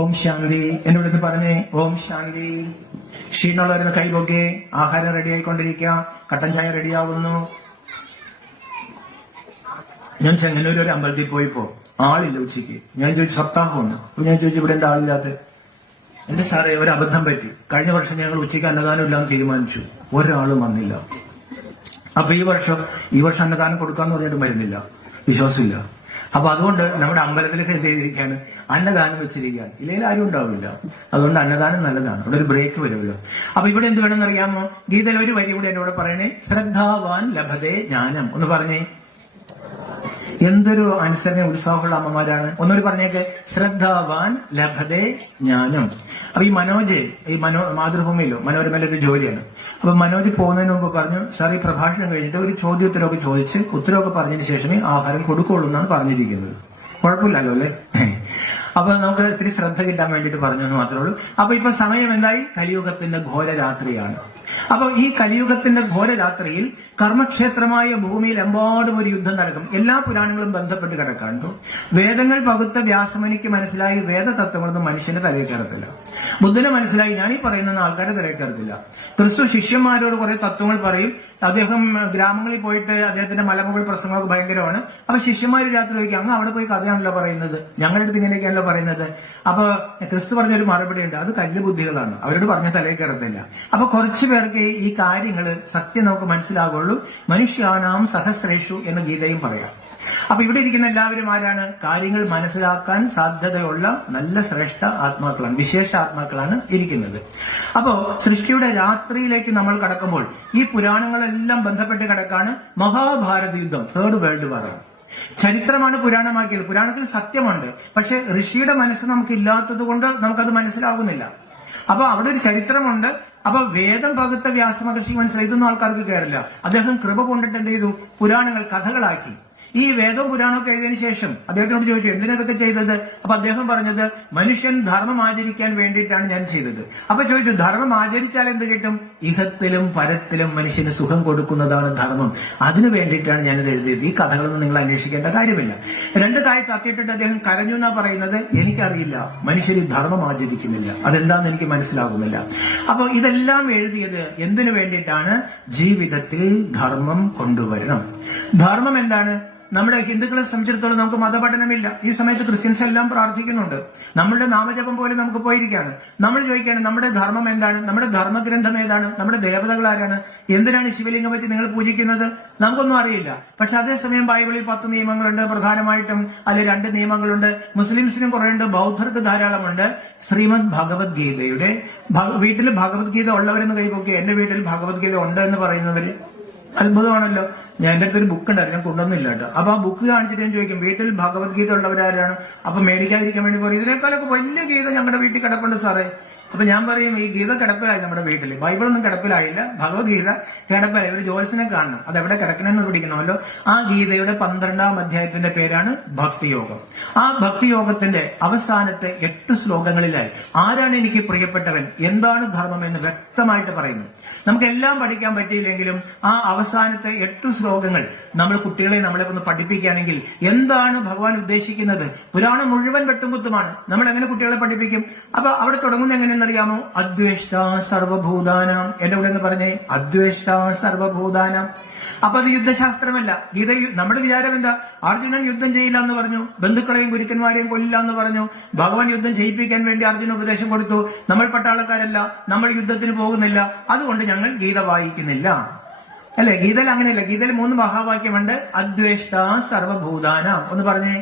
ഓം ശാന്തി. എന്നോട് ഇത് പറഞ്ഞേ, ഓം ശാന്തി. ക്ഷീണമുള്ളവരുന്ന് കൈപൊക്കെ. ആഹാരം റെഡി ആയിക്കൊണ്ടിരിക്കുക. കട്ടൻ ചായ റെഡിയാകുന്നു. ഞാൻ ചെങ്ങന്നൂർ ഒരു അമ്പലത്തിൽ പോയപ്പോ ആളില്ല ഉച്ചയ്ക്ക്. ഞാൻ ചോദിച്ചു സപ്താഹമാണ്. അപ്പൊ ഞാൻ ചോദിച്ചു ഇവിടെ എന്താ ആളില്ലാത്ത? എന്റെ സാറേ ഒരു അബദ്ധം പറ്റി. കഴിഞ്ഞ വർഷം ഞങ്ങൾ ഉച്ചയ്ക്ക് അന്നദാനം ഇല്ലാന്ന് തീരുമാനിച്ചു, ഒരാളും വന്നില്ല. അപ്പൊ ഈ വർഷം അന്നദാനം കൊടുക്കാന്ന് പറഞ്ഞിട്ട് വരുന്നില്ല, വിശ്വാസമില്ല. അപ്പൊ അതുകൊണ്ട് നമ്മുടെ അമ്പലത്തിലേക്ക് എന്ത് ചെയ്തിരിക്കുകയാണ്, അന്നദാനം വെച്ചിരിക്കാൻ. ഇല്ലെങ്കിൽ ആരും ഉണ്ടാവില്ല. അതുകൊണ്ട് അന്നദാനം നല്ലതാണ്. ഇവിടെ ഒരു ബ്രേക്ക് വരുമല്ലോ. അപ്പൊ ഇവിടെ എന്ത് വേണമെന്ന് അറിയാമോ? ഗീതയിൽ ഒരു വരി കൂടെ എന്നോട് പറയണേ, ശ്രദ്ധാവാൻ ലഭതേ ജ്ഞാനം. ഒന്ന് പറഞ്ഞേ, എന്തൊരു അനുസരണ ഉത്സാഹമുള്ള അമ്മമാരാണ്. ഒന്നുകൂടി പറഞ്ഞേക്ക്, ശ്രദ്ധാവാൻ ലഭതേ ജ്ഞാനം. അപ്പൊ ഈ മനോജ് മാതൃഭൂമിയിലോ മനോരമയിലോ ഒരു ജോലിയാണ്. അപ്പൊ മനോജ് പോകുന്നതിന് മുമ്പ് പറഞ്ഞു, സാർ ഈ പ്രഭാഷണം കഴിഞ്ഞിട്ട് ഒരു ചോദ്യോത്തരമൊക്കെ ചോദിച്ച് ഉത്തരവൊക്കെ പറഞ്ഞതിന് ശേഷമേ ആഹാരം കൊടുക്കുള്ളൂ എന്നാണ് പറഞ്ഞിരിക്കുന്നത്. കുഴപ്പമില്ലല്ലോ അല്ലെ? അപ്പൊ നമുക്ക് ഇത്തിരി ശ്രദ്ധ കിട്ടാൻ വേണ്ടിയിട്ട് പറഞ്ഞു എന്ന് മാത്രമേ ഉള്ളൂ. അപ്പൊ ഇപ്പൊ സമയം എന്തായി? കലിയുഗത്തിന്റെ ഘോരരാത്രിയാണ്. അപ്പൊ ഈ കലിയുഗത്തിന്റെ ഘോരരാത്രിയിൽ കർമ്മക്ഷേത്രമായ ഭൂമിയിൽ എമ്പാടും ഒരു യുദ്ധം നടക്കും. എല്ലാ പുരാണങ്ങളും ബന്ധപ്പെട്ട് കിടക്കാണ്ടു. വേദങ്ങൾ പകുത്ത വ്യാസമുനിക്ക് മനസ്സിലായി വേദതത്വങ്ങളൊന്നും മനുഷ്യന്റെ തലയിൽ കയറത്തില്ല. ബുദ്ധനെ മനസ്സിലായി ഞാൻ ഈ പറയുന്ന ആൾക്കാരെ തലയിൽ കയറത്തില്ല. ക്രിസ്തു ശിഷ്യന്മാരോട് കുറെ തത്വങ്ങൾ പറയും. അദ്ദേഹം ഗ്രാമങ്ങളിൽ പോയിട്ട് അദ്ദേഹത്തിന്റെ മലമുകൾ പ്രസംഗമൊക്കെ ഭയങ്കരമാണ്. അപ്പൊ ശിഷ്യന്മാർ രാത്രി ചോദിക്കും, അങ്ങ് അവിടെ പോയി കഥയാണല്ലോ പറയുന്നത്, ഞങ്ങളുടെ അടുത്ത് ഇങ്ങനെയൊക്കെയാണല്ലോ പറയുന്നത്. അപ്പൊ ക്രിസ്തു പറഞ്ഞൊരു മറുപടി ഉണ്ട്, അത് കല്ല് ബുദ്ധികളാണ്, അവരോട് പറഞ്ഞ തലയിൽ കയറത്തില്ല. അപ്പൊ കുറച്ചു പേർക്ക് ഈ കാര്യങ്ങൾ സത്യം നമുക്ക് മനസ്സിലാകുള്ളൂ. മനുഷ്യാനാം സഹസ്രേഷു എന്ന് ഗീതയും പറയാം. അപ്പൊ ഇവിടെ ഇരിക്കുന്ന എല്ലാവരും ആരാണ്? കാര്യങ്ങൾ മനസ്സിലാക്കാൻ സാധ്യതയുള്ള നല്ല ശ്രേഷ്ഠ ആത്മാക്കളാണ്, വിശേഷ ആത്മാക്കളാണ് ഇരിക്കുന്നത്. അപ്പോ സൃഷ്ടിയുടെ രാത്രിയിലേക്ക് നമ്മൾ കടക്കുമ്പോൾ ഈ പുരാണങ്ങളെല്ലാം ബന്ധപ്പെട്ട് കിടക്കാണ്. മഹാഭാരത യുദ്ധം, തേർഡ് വേൾഡ് വാറാണ്. ചരിത്രമാണ് പുരാണമാക്കിയത്. പുരാണത്തിൽ സത്യമുണ്ട്, പക്ഷെ ഋഷിയുടെ മനസ്സ് നമുക്ക് ഇല്ലാത്തത് കൊണ്ട് നമുക്കത് മനസ്സിലാകുന്നില്ല. അപ്പൊ അവിടെ ഒരു ചരിത്രമുണ്ട്. അപ്പൊ വേദം പകുത്ത വ്യാസമഹർഷിക്ക് മനസ്സിലായി, ഇതൊന്നും ആൾക്കാർക്ക് കയറില്ല. അദ്ദേഹം കൃപ കൊണ്ടിട്ട് എന്ത് ചെയ്തു? പുരാണങ്ങൾ കഥകളാക്കി. ഈ വേദവും പുരാണമൊക്കെ എഴുതിയതിനു ശേഷം അദ്ദേഹത്തിനോട് ചോദിച്ചു, എന്തിനൊക്കെ ചെയ്തത്? അപ്പൊ അദ്ദേഹം പറഞ്ഞത്, മനുഷ്യൻ ധർമ്മം ആചരിക്കാൻ വേണ്ടിയിട്ടാണ് ഞാൻ ചെയ്തത്. അപ്പൊ ചോദിച്ചു, ധർമ്മം ആചരിച്ചാൽ എന്ത് കിട്ടും? ഇഹത്തിലും പരത്തിലും മനുഷ്യന് സുഖം കൊടുക്കുന്നതാണ് ധർമ്മം. അതിനു വേണ്ടിയിട്ടാണ് ഞാനിത് എഴുതിയത്. ഈ കഥകളൊന്നും നിങ്ങൾ അന്വേഷിക്കേണ്ട കാര്യമില്ല. രണ്ട് കായ് കത്തിയിട്ടിട്ട് അദ്ദേഹം കരഞ്ഞു എന്നാ പറയുന്നത്. എനിക്കറിയില്ല, മനുഷ്യർ ഈ ധർമ്മം ആചരിക്കുന്നില്ല, അതെന്താന്ന് എനിക്ക് മനസ്സിലാകുന്നില്ല. അപ്പൊ ഇതെല്ലാം എഴുതിയത് എന്തിനു വേണ്ടിയിട്ടാണ്? ജീവിതത്തിൽ ധർമ്മം കൊണ്ടുവരണം. ധർമ്മം എന്താണ്? നമ്മുടെ ഹിന്ദുക്കളെ സംബന്ധിച്ചിടത്തോളം നമുക്ക് മതപഠനമില്ല. ഈ സമയത്ത് ക്രിസ്ത്യൻസ് എല്ലാം പ്രാർത്ഥിക്കുന്നുണ്ട്. നമ്മളുടെ നാമജപം പോലെ നമുക്ക് പോയിരിക്കുകയാണ്. നമ്മൾ ചോദിക്കുകയാണ്, നമ്മുടെ ധർമ്മം എന്താണ്? നമ്മുടെ ധർമ്മഗ്രന്ഥം ഏതാണ്? നമ്മുടെ ദേവതകൾ ആരാണ്? എന്തിനാണ് ശിവലിംഗം വെച്ച് നിങ്ങൾ പൂജിക്കുന്നത്? നമുക്കൊന്നും അറിയില്ല. പക്ഷെ അതേസമയം ബൈബിളിൽ 10 നിയമങ്ങളുണ്ട്, പ്രധാനമായിട്ടും അതിൽ 2 നിയമങ്ങളുണ്ട്. മുസ്ലിംസിനും കുറെ ഉണ്ട്, ബൗദ്ധർക്ക് ധാരാളമുണ്ട്. ശ്രീമദ് ഭഗവത്ഗീതയുടെ വീട്ടിൽ ഭഗവത്ഗീത ഉള്ളവരെന്ന് കൈപോക്കി, എന്റെ വീട്ടിൽ ഭഗവത്ഗീത ഉണ്ട് എന്ന് പറയുന്നവര് അത്ഭുതമാണല്ലോ. എന്റെ അടുത്തൊരു ബുക്ക് ഉണ്ടായിരുന്നു, ഞാൻ കൊണ്ടുവന്നില്ല കേട്ടോ. അപ്പൊ ആ ബുക്ക് കാണിച്ചിട്ട് ഞാൻ ചോദിക്കും, വീട്ടിൽ ഭഗവത്ഗീത ഉള്ളവരാരാണ്? അപ്പൊ മേടിക്കാതിരിക്കാൻ വേണ്ടി പറയും, ഇതിനേക്കാളൊക്കെ വലിയ ഗീത ഞങ്ങളുടെ വീട്ടിൽ കിടപ്പുണ്ട് സാറേ. അപ്പൊ ഞാൻ പറയും, ഈ ഗീത കിടപ്പിലായി നമ്മുടെ വീട്ടിൽ. ബൈബിളൊന്നും കിടപ്പിലായില്ല, ഭഗവത്ഗീത കിടപ്പിലായി. ഒരു ജോത്സ്യനെ കാണണം, അത് എവിടെ കിടക്കണമെന്ന് പിടിക്കണമല്ലോ. ആ ഗീതയുടെ 12ാം അധ്യായത്തിന്റെ പേരാണ് ഭക്തിയോഗം. ആ ഭക്തിയോഗത്തിന്റെ അവസാനത്തെ 8 ശ്ലോകങ്ങളിലായി ആരാണ് എനിക്ക് പ്രിയപ്പെട്ടവൻ, എന്താണ് ധർമ്മം എന്ന് വ്യക്തമായിട്ട് പറയുന്നു. നമുക്കെല്ലാം പഠിക്കാൻ പറ്റിയില്ലെങ്കിലും ആ അവസാനത്തെ 8 ശ്ലോകങ്ങൾ നമ്മൾ കുട്ടികളെ നമ്മളെ ഒന്ന് പഠിപ്പിക്കുകയാണെങ്കിൽ എന്താണ് ഭഗവാൻ ഉദ്ദേശിക്കുന്നത്? പുരാണം മുഴുവൻ വെട്ടുംകുത്തുമാണ്. നമ്മൾ എങ്ങനെ കുട്ടികളെ പഠിപ്പിക്കും? അപ്പൊ അവിടെ തുടങ്ങുന്നത് എങ്ങനെയെന്നറിയാമോ? അദ്വേഷ്ട സർവഭൂതാനം. എന്റെ കൂടെ എന്ന് പറഞ്ഞേ, അദ്വേഷ്ട സർവഭൂതാനം. അപ്പൊ അത് യുദ്ധശാസ്ത്രമല്ല. ഗീതയിൽ നമ്മുടെ വിചാരം എന്താ? അർജുനൻ യുദ്ധം ചെയ്യില്ല എന്ന് പറഞ്ഞു, ബന്ധുക്കളെയും ഗുരുക്കന്മാരെയും കൊല്ലില്ല എന്ന് പറഞ്ഞു. ഭഗവാൻ യുദ്ധം ചെയ്യിപ്പിക്കാൻ വേണ്ടി അർജുന ഉപദേശം കൊടുത്തു. നമ്മൾ പട്ടാളക്കാരല്ല, നമ്മൾ യുദ്ധത്തിന് പോകുന്നില്ല, അതുകൊണ്ട് ഞങ്ങൾ ഗീത വായിക്കുന്നില്ല. അല്ലെ? ഗീതയിൽ അങ്ങനെയല്ല. ഗീതയിൽ 3 മഹാവാക്യമുണ്ട്. അദ്വേഷ്ട സർവഭൂതാന. ഒന്ന് പറഞ്ഞേ.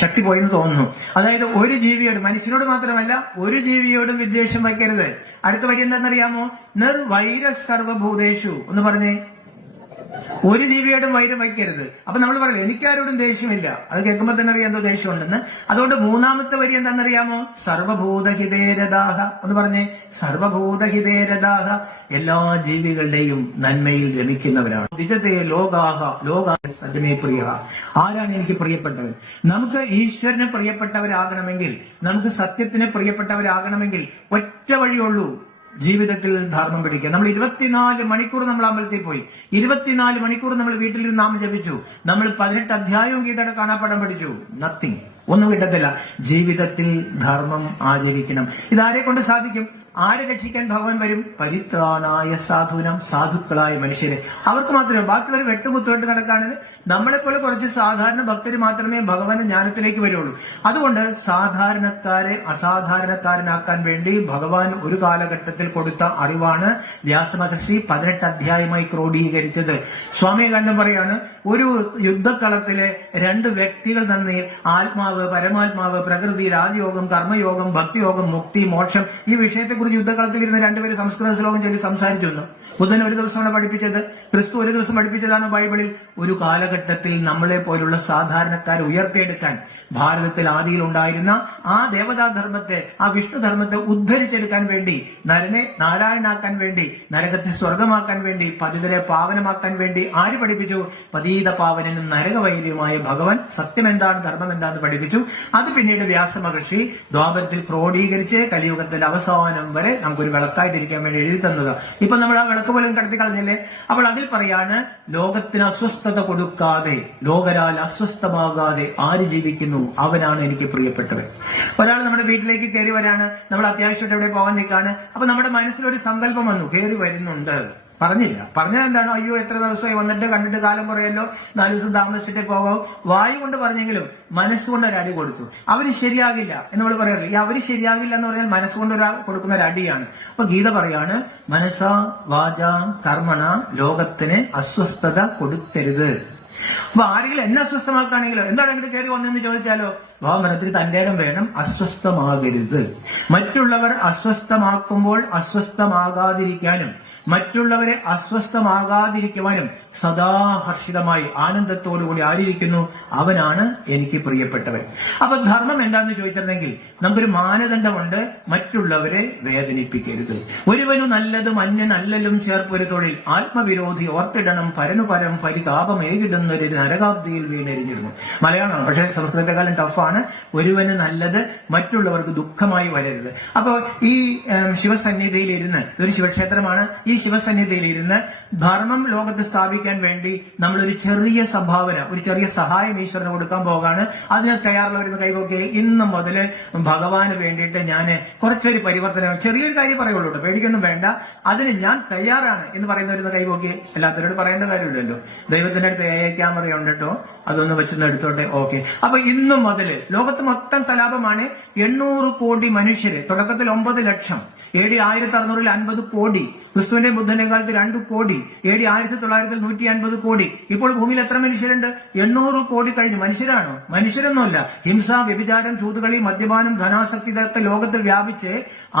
ശക്തി പോയെന്ന് തോന്നുന്നു. അതായത് ഒരു ജീവിയോടും, മനുഷ്യനോട് മാത്രമല്ല ഒരു ജീവിയോടും വിദ്വേഷം വയ്ക്കരുത്. അടുത്ത വരി എന്താണെന്നറിയാമോ? നിർവൈര സർവഭൂതേഷു. ഒന്ന് പറഞ്ഞേ. ഒരു ജീവിയോടും വൈരം വയ്ക്കരുത്. അപ്പൊ നമ്മൾ പറയില്ല എനിക്കാരോടും ദേഷ്യമില്ല, അത് കേൾക്കുമ്പോൾ തന്നെ അറിയാം എന്തോ ദേഷ്യമുണ്ടെന്ന്. അതുകൊണ്ട് 3ാമത്തെ വരി എന്താണെന്നറിയാമോ? സർവഭൂതഹിതേരദാഹ. ഒന്ന് പറഞ്ഞേ. സർവഭൂതഹിതേരദാഹ. എല്ലാ ജീവികളുടെയും നന്മയിൽ രമിക്കുന്നവരാണ്. ദ്വിജതേ ലോകാഹ സജ്ജമേ പ്രിയ. ആരാണ് എനിക്ക് പ്രിയപ്പെട്ടവൻ? നമുക്ക് ഈശ്വരന് പ്രിയപ്പെട്ടവരാകണമെങ്കിൽ, നമുക്ക് സത്യത്തിന് പ്രിയപ്പെട്ടവരാകണമെങ്കിൽ ഒറ്റ വഴിയുള്ളൂ, ജീവിതത്തിൽ ധർമ്മം പിടിക്കുക. നമ്മൾ 24 മണിക്കൂർ നമ്മൾ അമ്പലത്തിൽ പോയി, 24 മണിക്കൂർ നമ്മൾ വീട്ടിലിരുന്ന് നാമം ജപിച്ചു, നമ്മൾ 18 അധ്യായവും ഗീതയുടെ കാണാപ്പാഠം പഠിച്ചു. നത്തിങ്. ഒന്നും കിട്ടത്തില്ല. ജീവിതത്തിൽ ധർമ്മം ആചരിക്കണം. ഇതാരെ കൊണ്ട് സാധിക്കും? ആരെ രക്ഷിക്കാൻ ഭഗവാൻ വരും? പരിത്രാണായ സാധുനം, സാധുക്കളായ മനുഷ്യരെ. അവർക്ക് മാത്രമേ, ബാക്കിയുള്ളവർ വെട്ടുകുത്തുകൊണ്ട് നടക്കാണ്. നമ്മളെപ്പോലെ കുറച്ച് സാധാരണ ഭക്തർ മാത്രമേ ഭഗവാന്റെ ജ്ഞാനത്തിലേക്ക് വരുള്ളൂ. അതുകൊണ്ട് സാധാരണക്കാരെ അസാധാരണക്കാരനാക്കാൻ വേണ്ടി ഭഗവാൻ ഒരു കാലഘട്ടത്തിൽ കൊടുത്ത അറിവാണ് വ്യാസമഹർഷി 18 അധ്യായമായി ക്രോഡീകരിച്ചത്. സ്വാമികാന്തം പറയാണ്, ഒരു യുദ്ധക്കളത്തിലെ 2 വ്യക്തികൾ തമ്മിൽ ആത്മാവ്, പരമാത്മാവ്, പ്രകൃതി, രാജയോഗം, കർമ്മയോഗം, ഭക്തിയോഗം, മുക്തി, മോക്ഷം, ഈ വിഷയത്തെക്കുറിച്ച് യുദ്ധക്കളത്തിൽ ഇരുന്ന് 2 പേര് സംസ്കൃത ശ്ലോകം ചൊല്ലി സംസാരിച്ചു. ബുദ്ധൻ ഒരു ദിവസമാണ് പഠിപ്പിച്ചത്, ക്രിസ്തു ഒരു ദിവസം പഠിപ്പിച്ചതാണ് ബൈബിളിൽ. ഒരു കാലഘട്ടത്തിൽ നമ്മളെ പോലുള്ള സാധാരണക്കാരെ ഉയർത്തിയെടുക്കാൻ ഭാരതത്തിൽ ആദിയിൽ ഉണ്ടായിരുന്ന ആ ദേവതാധർമ്മത്തെ, ആ വിഷ്ണുധർമ്മത്തെ ഉദ്ധരിച്ചെടുക്കാൻ വേണ്ടി, നരനെ നാരായണാക്കാൻ വേണ്ടി, നരകത്തെ സ്വർഗമാക്കാൻ വേണ്ടി, പതിതരെ പാവനമാക്കാൻ വേണ്ടി ആര് പഠിപ്പിച്ചു? പതീത പാവനും നരകവൈര്യമായ ഭഗവാൻ സത്യം എന്താണ്, ധർമ്മം എന്താണെന്ന് പഠിപ്പിച്ചു. അത് പിന്നീട് വ്യാസമഹർഷി ദ്വാപരത്തിൽ ക്രോഡീകരിച്ച് കലിയുഗത്തിന്റെ അവസാനം വരെ നമുക്കൊരു വിളക്കായിട്ടിരിക്കാൻ വേണ്ടി എഴുതി തന്നത്. ഇപ്പൊ നമ്മൾ ആ വിളക്ക് പോലും കടത്തി കളഞ്ഞില്ലേ? അപ്പോൾ അതിൽ പറയാണ്, ലോകത്തിന് അസ്വസ്ഥത കൊടുക്കാതെ, ലോകരാൽ അസ്വസ്ഥമാകാതെ ആര് ജീവിക്കുന്നു അവനാണ് എനിക്ക് പ്രിയപ്പെട്ടവൻ. ഒരാൾ നമ്മുടെ വീട്ടിലേക്ക് കയറി വരാണ്, നമ്മൾ അത്യാവശ്യമായിട്ട് എവിടെ പോകാൻ നിൽക്കാണ്. അപ്പൊ നമ്മുടെ മനസ്സിലൊരു സങ്കല്പം വന്നു, കയറി വരുന്നുണ്ട്. പറഞ്ഞില്ല, പറഞ്ഞത് എന്താണ്? അയ്യോ എത്ര ദിവസമായി വന്നിട്ട്, കണ്ടിട്ട് കാലം കുറയല്ലോ, 4 ദിവസം താമസിച്ചിട്ടേ പോകാം. വായു കൊണ്ട് പറഞ്ഞെങ്കിലും മനസ്സുകൊണ്ട് ഒരു അടി കൊടുത്തു. അവര് ശരിയാകില്ല എന്ന് നമ്മൾ പറയാറില്ല. ഈ അവര് ശരിയാകില്ല എന്ന് പറഞ്ഞാൽ മനസ്സുകൊണ്ട് കൊടുക്കുന്ന ഒരു അടിയാണ്. അപ്പൊ ഗീത പറയാണ്, മനസ്സ വാച കർമ്മണ ലോകത്തിന് അസ്വസ്ഥത കൊടുക്കരുത്. അപ്പൊ ആരെങ്കിലും എന്നെ അസ്വസ്ഥമാക്കുകയാണെങ്കിലോ, എന്താണ് അങ്ങോട്ട് കയറി വന്നെന്ന് ചോദിച്ചാലോ, ഭാവനത്തിന് തന്റെ ഇടം വേണം, അസ്വസ്ഥമാകരുത്. മറ്റുള്ളവർ അസ്വസ്ഥമാക്കുമ്പോൾ അസ്വസ്ഥമാകാതിരിക്കാനും മറ്റുള്ളവരെ അസ്വസ്ഥമാകാതിരിക്കുവാനും സദാ ഹർഷിതമായി ആനന്ദത്തോടുകൂടി ആയിരിക്കുന്നു, അവനാണ് എനിക്ക് പ്രിയപ്പെട്ടവൻ. അപ്പൊ ധർമ്മം എന്താന്ന് ചോദിച്ചിരുന്നെങ്കിൽ നമുക്കൊരു മാനദണ്ഡമുണ്ട്, മറ്റുള്ളവരെ വേദനിപ്പിക്കരുത്. ഒരുവനു നല്ലതും അന്യനല്ലലും ചേർപ്പൊരു തൊഴിൽ, ആത്മവിരോധി ഓർത്തിടണം പരനു പരം പരിതാപമേകിടുന്നൊരു നരകാബ്ദിയിൽ വീണെരിഞ്ഞിരുന്നു. മലയാളമാണ്, പക്ഷെ സംസ്കൃതത്തെക്കാളും ടഫാണ്. ഒരുവന് നല്ലത് മറ്റുള്ളവർക്ക് ദുഃഖമായി വരരുത്. അപ്പൊ ഈ ശിവസന്നിധിയിൽ ഇരുന്ന്, ഇതൊരു ശിവക്ഷേത്രമാണ്, ഈ ശിവസന്നിധിയിൽ ഇരുന്ന് ധർമ്മം ലോകത്ത് സ്ഥാപിക്കാൻ വേണ്ടി നമ്മളൊരു ചെറിയ സംഭാവന, ഒരു ചെറിയ സഹായം ഈശ്വരന് കൊടുക്കാൻ പോകാണ്. അതിന് തയ്യാറുള്ളവരുന്ന് കൈവോക്കെ, ഇന്ന് മുതൽ ഭഗവാന് വേണ്ടിയിട്ട് ഞാൻ കുറച്ചൊരു പരിവർത്തനം, ചെറിയൊരു കാര്യം പറയുള്ളൂ, പേടിക്കൊന്നും വേണ്ട, അതിന് ഞാൻ തയ്യാറാണ് എന്ന് പറയുന്നവരുന്ന് കൈവോക്കെ. എല്ലാത്തവരോട് പറയേണ്ട കാര്യമില്ലല്ലോ, ദൈവത്തിന്റെ അടുത്ത് ക്യാമറയുണ്ട് കേട്ടോ, അതൊന്ന് വെച്ചൊന്ന് എടുത്തോട്ടെ. ഓക്കെ. അപ്പൊ ഇന്നു മുതൽ ലോകത്ത് മൊത്തം കലാപമാണ്. 800 കോടി മനുഷ്യര്, തുടക്കത്തിൽ 9 ലക്ഷം, AD 1600 50 കോടി, ക്രിസ്തുവിന്റെ ബുദ്ധന്റെ കാലത്ത് 2 കോടി, AD 1900 150 കോടി. ഇപ്പോൾ ഭൂമിയിൽ എത്ര മനുഷ്യരുണ്ട്? 800 കോടി കഴിഞ്ഞു. മനുഷ്യരാണോ? മനുഷ്യരൊന്നുമല്ല. ഹിംസ, വ്യഭിചാരം, ചൂതുകളി, മദ്യപാനം, ധനാസക്തി, ഇതൊക്കെ ലോകത്തിൽ വ്യാപിച്ച്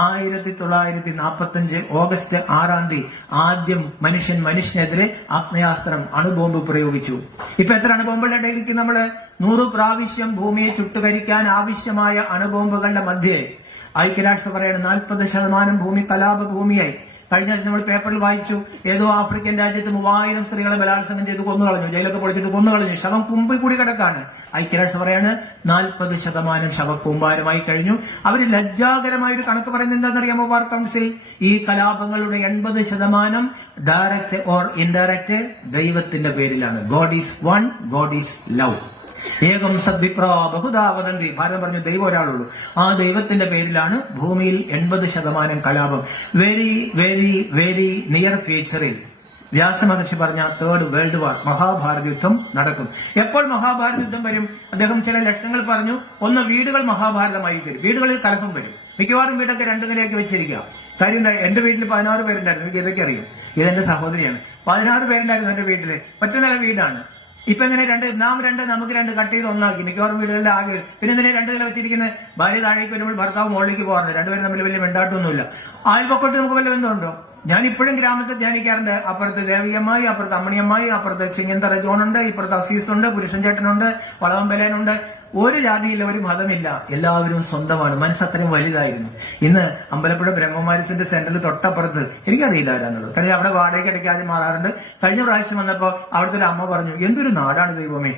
1945 ഓഗസ്റ്റ് 6 ആദ്യം മനുഷ്യനെതിരെ ആഗ്നേയാസ്ത്രം, അണുബോംബ് പ്രയോഗിച്ചു. ഇപ്പൊ എത്ര അണുബോംബുകളുടെ ഇടയിലേക്ക് നമ്മള് 100 പ്രാവശ്യം ഭൂമിയെ ചുട്ടുകരിക്കാൻ ആവശ്യമായ അണുബോംബുകളുടെ മധ്യേ ഐക്യരാഷ്ട്രം പറയാണ് 40% ഭൂമി കലാപ ഭൂമിയായി. കഴിഞ്ഞ ആഴ്ച നമ്മൾ പേപ്പറിൽ വായിച്ചു, ഏതോ ആഫ്രിക്കൻ രാജ്യത്ത് 3000 സ്ത്രീകളെ ബലാത്സംഗം ചെയ്ത് കൊന്നുകളഞ്ഞു, ജയിലൊക്കെ പൊളിച്ചിട്ട് കൊന്നുകളഞ്ഞു, ശവം കുമ്പി കൂടി കിടക്കാണ്. ഐക്യരാഷ്ട്രം പറയാണ് 40% ശവക്കൂമ്പാരമായി കഴിഞ്ഞു. അവര് ലജ്ജാകരമായ ഒരു കണക്ക് പറയുന്നത് എന്താണെന്നറിയാമോ? വാർ കൗൺസിൽ, ഈ കലാപങ്ങളുടെ 80% ഡയറക്റ്റ് ഓർ ഇൻഡയറക്റ്റ് ദൈവത്തിന്റെ പേരിലാണ്. God is one, God is love. ഏകം സദ്വിപ്രാ ബഹുധാ വദന്തി. ഭാരതം പറഞ്ഞു ദൈവം ഒരാളുള്ളൂ. ആ ദൈവത്തിന്റെ പേരിലാണ് ഭൂമിയിൽ 80% കലാപം. വെരി വെരി വെരി നിയർ ഫ്യൂച്ചറിൽ വ്യാസമഹർഷി പറഞ്ഞ 3rd വേൾഡ് വാർ, മഹാഭാരത യുദ്ധം നടക്കും. എപ്പോൾ മഹാഭാരത യുദ്ധം വരും? അദ്ദേഹം ചില ലക്ഷണങ്ങൾ പറഞ്ഞു. ഒന്ന്, വീടുകൾ മഹാഭാരതമായി വരും, വീടുകളിൽ കലഹം വരും. മിക്കവാറും വീടൊക്കെ 2 നിലയൊക്കെ വെച്ചിരിക്കുക. കാര്യം എന്റെ വീട്ടിൽ 16 പേരുണ്ടായിരുന്നു, എനിക്ക് ഇതൊക്കെ അറിയും, ഇതെന്റെ സഹോദരിയാണ്. 16 പേരുണ്ടായിരുന്നു എന്റെ വീട്ടില്, ഒറ്റ നില വീടാണ്. ഇപ്പൊ എങ്ങനെ നമുക്ക് 2 കട്ട് ചെയ്ത് ഒന്നാക്കി. മിക്കവാറും വീടുകളുടെ ആകെ പിന്നെ എന്തിനാ 2 നില വെച്ചിരിക്കുന്നത്? ഭാര്യ താഴേക്ക് വരുമ്പോൾ ഭർത്താവ് മുകളിലേക്ക് പോകാറുണ്ട്, 2 പേരും തമ്മിൽ വലിയ വെണ്ടാട്ടൊന്നുമില്ല. അയൽപക്കത്ത് നമുക്ക് വല്ല ബന്ധമുണ്ടോ? ഞാൻ ഇപ്പോഴും ഗ്രാമത്തെ ധ്യാനിക്കാറുണ്ട്. അപ്പുറത്ത് ദേവികമ്മായി, അപ്പുറത്ത് അമ്മണിയമ്മായി, അപ്പുറത്ത് ചിങ്ങന്തറ ജോണുണ്ട്, ഇപ്പുറത്ത് അസീസുണ്ട്, പുരുഷൻ ചേട്ടനുണ്ട്, വളവമ്പലേനുണ്ട്. ഒരു ജാതിയില്ല, ഒരു മതമില്ല, എല്ലാവരും സ്വന്തമാണ്. മനസ്സത്രയും വലുതായിരുന്നു. ഇന്ന് അമ്പലപ്പുഴ ബ്രഹ്മമാരിസിന്റെ സെന്ററിൽ തൊട്ടപ്പുറത്ത്, എനിക്കറിയില്ല ആരാന്നുള്ളത്, കാര്യം അവിടെ വാടകയ്ക്ക് ഇടയ്ക്കാരും മാറാറുണ്ട്. കഴിഞ്ഞ പ്രാവശ്യം വന്നപ്പോ അവിടുത്തെ ഒരു അമ്മ പറഞ്ഞു, എന്തൊരു നാടാണ് ദൈവമേ,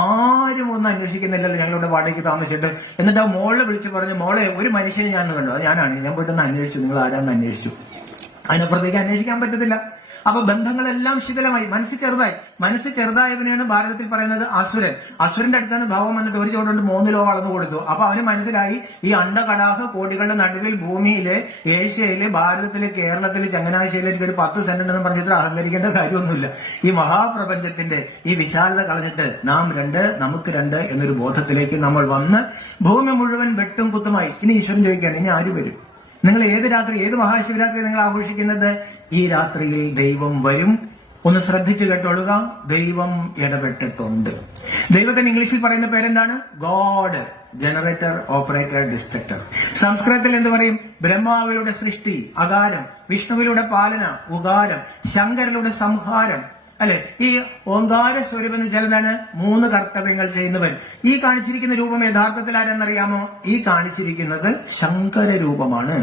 ആരും ഒന്നും അന്വേഷിക്കുന്നില്ലല്ലോ ഞങ്ങളിവിടെ വാടകയ്ക്ക് താമസിച്ചിട്ട്. എന്നിട്ട് ആ മോളെ വിളിച്ച് പറഞ്ഞു, മോളെ ഒരു മനുഷ്യനെ ഞാൻ കണ്ടു, അത് ഞാനാണ്, ഞാൻ പോയിട്ടൊന്ന് അന്വേഷിച്ചു, നിങ്ങൾ ആരാന്ന് അന്വേഷിച്ചു. അതിനപ്പുറത്തേക്ക് അന്വേഷിക്കാൻ പറ്റത്തില്ല. അപ്പൊ ബന്ധങ്ങളെല്ലാം ശിഥിലമായി, മനസ്സ് ചെറുതായവനെയാണ് ഭാരതത്തിൽ പറയുന്നത് അസുരൻ. അസുരന്റെ അടുത്താണ് ഭഗവാൻ വന്നിട്ട് ഒരു ചോടുകൊണ്ട് 3 ലോകം അളന്നു കൊടുത്തു. അപ്പൊ അവന് മനസ്സിലായി ഈ അണ്ടകടാഹ കോടികളുടെ നടുവിൽ ഭൂമിയിലെ, ഏഷ്യയിലെ, ഭാരതത്തിലെ, കേരളത്തിലെ, ചങ്ങനാശ്ശേരിയിൽ എനിക്ക് ഒരു 10 സെന്റ് ഉണ്ടെന്ന് പറഞ്ഞിട്ട് അഹങ്കരിക്കേണ്ട കാര്യമൊന്നുമില്ല. ഈ മഹാപ്രപഞ്ചത്തിന്റെ ഈ വിശാലത കളഞ്ഞിട്ട് നാം 2 നമുക്ക് 2 എന്നൊരു ബോധത്തിലേക്ക് നമ്മൾ വന്ന് ഭൂമി മുഴുവൻ വെട്ടും കുത്തുമായി. ഇനി ഈശ്വരൻ ചോദിക്കുകയാണ്, ഇനി ആര് വരും? നിങ്ങൾ ഏത് രാത്രി, ഏത് മഹാശിവരാത്രി നിങ്ങൾ ആഘോഷിക്കുന്നത്? ഈ രാത്രിയിൽ ദൈവം വരും. ഒന്ന് ശ്രദ്ധിച്ചു കേട്ടോളുക, ദൈവം ഇടപെട്ടിട്ടുണ്ട്. ദൈവത്തിന് ഇംഗ്ലീഷിൽ പറയുന്ന പേരെന്താണ്? God, generator, operator, destructor. സംസ്കൃതത്തിൽ എന്ത് പറയും? ബ്രഹ്മാവിലൂടെ സൃഷ്ടി, അകാരം; വിഷ്ണുവിലൂടെ പാലന, ഉകാരം; ശങ്കരനിലൂടെ സംഹാരം. അല്ലെ, ഈ ഓങ്കാര സ്വരൂപം എന്ന് വെച്ചാൽ എന്താണ്? 3 കർത്തവ്യങ്ങൾ ചെയ്യുന്നവൻ. ഈ കാണിച്ചിരിക്കുന്ന രൂപം യഥാർത്ഥത്തിൽ ആരെന്നറിയാമോ? ഈ കാണിച്ചിരിക്കുന്നത് ശങ്കര രൂപമാണ്.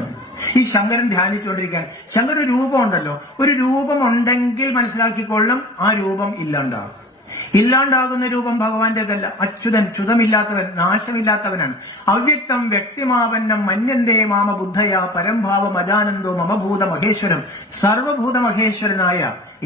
ഈ ശങ്കരൻ ധ്യാനിച്ചുകൊണ്ടിരിക്കാൻ ശങ്കര രൂപം ഉണ്ടല്ലോ. ഒരു രൂപം ഉണ്ടെങ്കിൽ മനസ്സിലാക്കിക്കൊള്ളും, ആ രൂപം ഇല്ലാണ്ടാകും. ഇല്ലാണ്ടാകുന്ന രൂപം ഭഗവാന്റേതല്ല. അച്യുതൻ, ച്യുതമില്ലാത്തവൻ, നാശമില്ലാത്തവനാണ്. അവ്യക്തം വ്യക്തിമാവന്നം മന്യന്തേ മാമ ബുദ്ധയ പരംഭാവം അജാനന്ദോ മമഭൂത മഹേശ്വരം. സർവഭൂത മഹേശ്വരനായ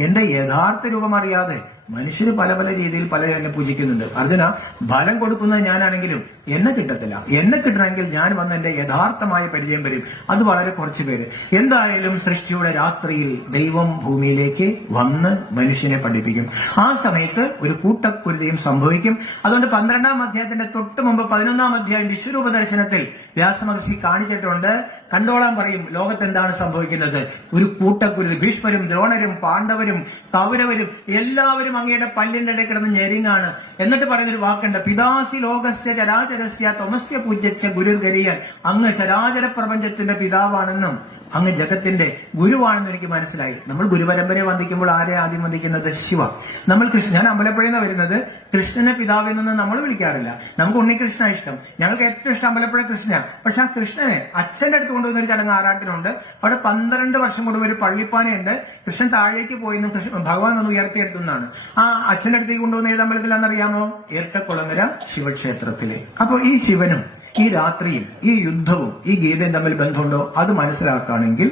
എന്റെ യഥാർത്ഥ രൂപം അറിയാതെ മനുഷ്യര് പല രീതിയിൽ പലരും എന്നെ പൂജിക്കുന്നുണ്ട്. അർജുന, ഫലം കൊടുക്കുന്നത് ഞാനാണെങ്കിലും എന്നെ കിട്ടത്തില്ല. എന്നെ കിട്ടണമെങ്കിൽ ഞാൻ വന്ന് എന്റെ യഥാർത്ഥമായ പരിചയം വരും. അത് വളരെ കുറച്ചു പേര്. എന്തായാലും സൃഷ്ടിയുടെ രാത്രിയിൽ ദൈവം ഭൂമിയിലേക്ക് വന്ന് മനുഷ്യനെ പഠിപ്പിക്കും. ആ സമയത്ത് ഒരു കൂട്ടക്കുരുതിയും സംഭവിക്കും. അതുകൊണ്ട് 12-ാം അധ്യായത്തിന്റെ തൊട്ട് മുമ്പ് 11-ാം അധ്യായം വിശ്വരൂപ ദർശനത്തിൽ വ്യാസമഹർഷി കാണിച്ചിട്ടുണ്ട്. കണ്ടോളാൻ പറയും ലോകത്ത് എന്താണ് സംഭവിക്കുന്നത്. ഒരു കൂട്ടക്കുരുതി. ഭീഷ്മരും ദ്രോണരും പാണ്ഡവരും കൗരവരും എല്ലാവരും അങ്ങയുടെ പല്ലിന്റെ ഇടയിൽ കിടന്ന് ഞെരിങ്ങാണ്. എന്നിട്ട് പറയുന്നൊരു വാക്കുണ്ട്, പിതാസി ലോകസ്യ ചരാചരസ്യ ത്വമസ്യ പൂജ്യച്ച ഗുരുർഗരിയാൻ. അങ്ങ് ചരാചര പ്രപഞ്ചത്തിന്റെ പിതാവാണെന്നും അങ്ങ് ജഗത്തിന്റെ ഗുരുവാണെന്ന് എനിക്ക് മനസ്സിലായി. നമ്മൾ ഗുരുപരമ്പരയെ വന്ദിക്കുമ്പോൾ ആരെ ആദ്യം വന്ദിക്കുന്നത്? ശിവ. നമ്മൾ ഞാൻ അമ്പലപ്പുഴയിൽ നിന്ന് വരുന്നത്. കൃഷ്ണനെ പിതാവിൽ നിന്ന് നമ്മൾ വിളിക്കാറില്ല. നമുക്ക് ഉണ്ണികൃഷ്ണ ഇഷ്ടം. ഞങ്ങൾക്ക് ഏറ്റവും ഇഷ്ടം അമ്പലപ്പുഴ കൃഷ്ണനാണ്. പക്ഷെ ആ കൃഷ്ണനെ അച്ഛന്റെ അടുത്ത് കൊണ്ടുവന്ന ഒരു ചടങ്ങ് ആറാട്ടിനുണ്ട്. അവിടെ 12 വർഷം കൊണ്ട് ഒരു പള്ളിപ്പാനയുണ്ട്. കൃഷ്ണൻ താഴേക്ക് പോയിന്നും ഭഗവാൻ ഒന്ന് ഉയർത്തിയെടുത്തുന്നാണ്. ആ അച്ഛന്റെ അടുത്തേക്ക് കൊണ്ടുവന്ന ഏത് അമ്പലത്തിലാണെന്നറിയാമോ? ഏർട്ടക്കുളങ്ങര ശിവക്ഷേത്രത്തില്. അപ്പൊ ഈ ശിവനും ഈ രാത്രിയും ഈ യുദ്ധവും ഈ ഗീതയും തമ്മിൽ ബന്ധമുണ്ടോ? അത് മനസ്സിലാക്കുകയാണെങ്കിൽ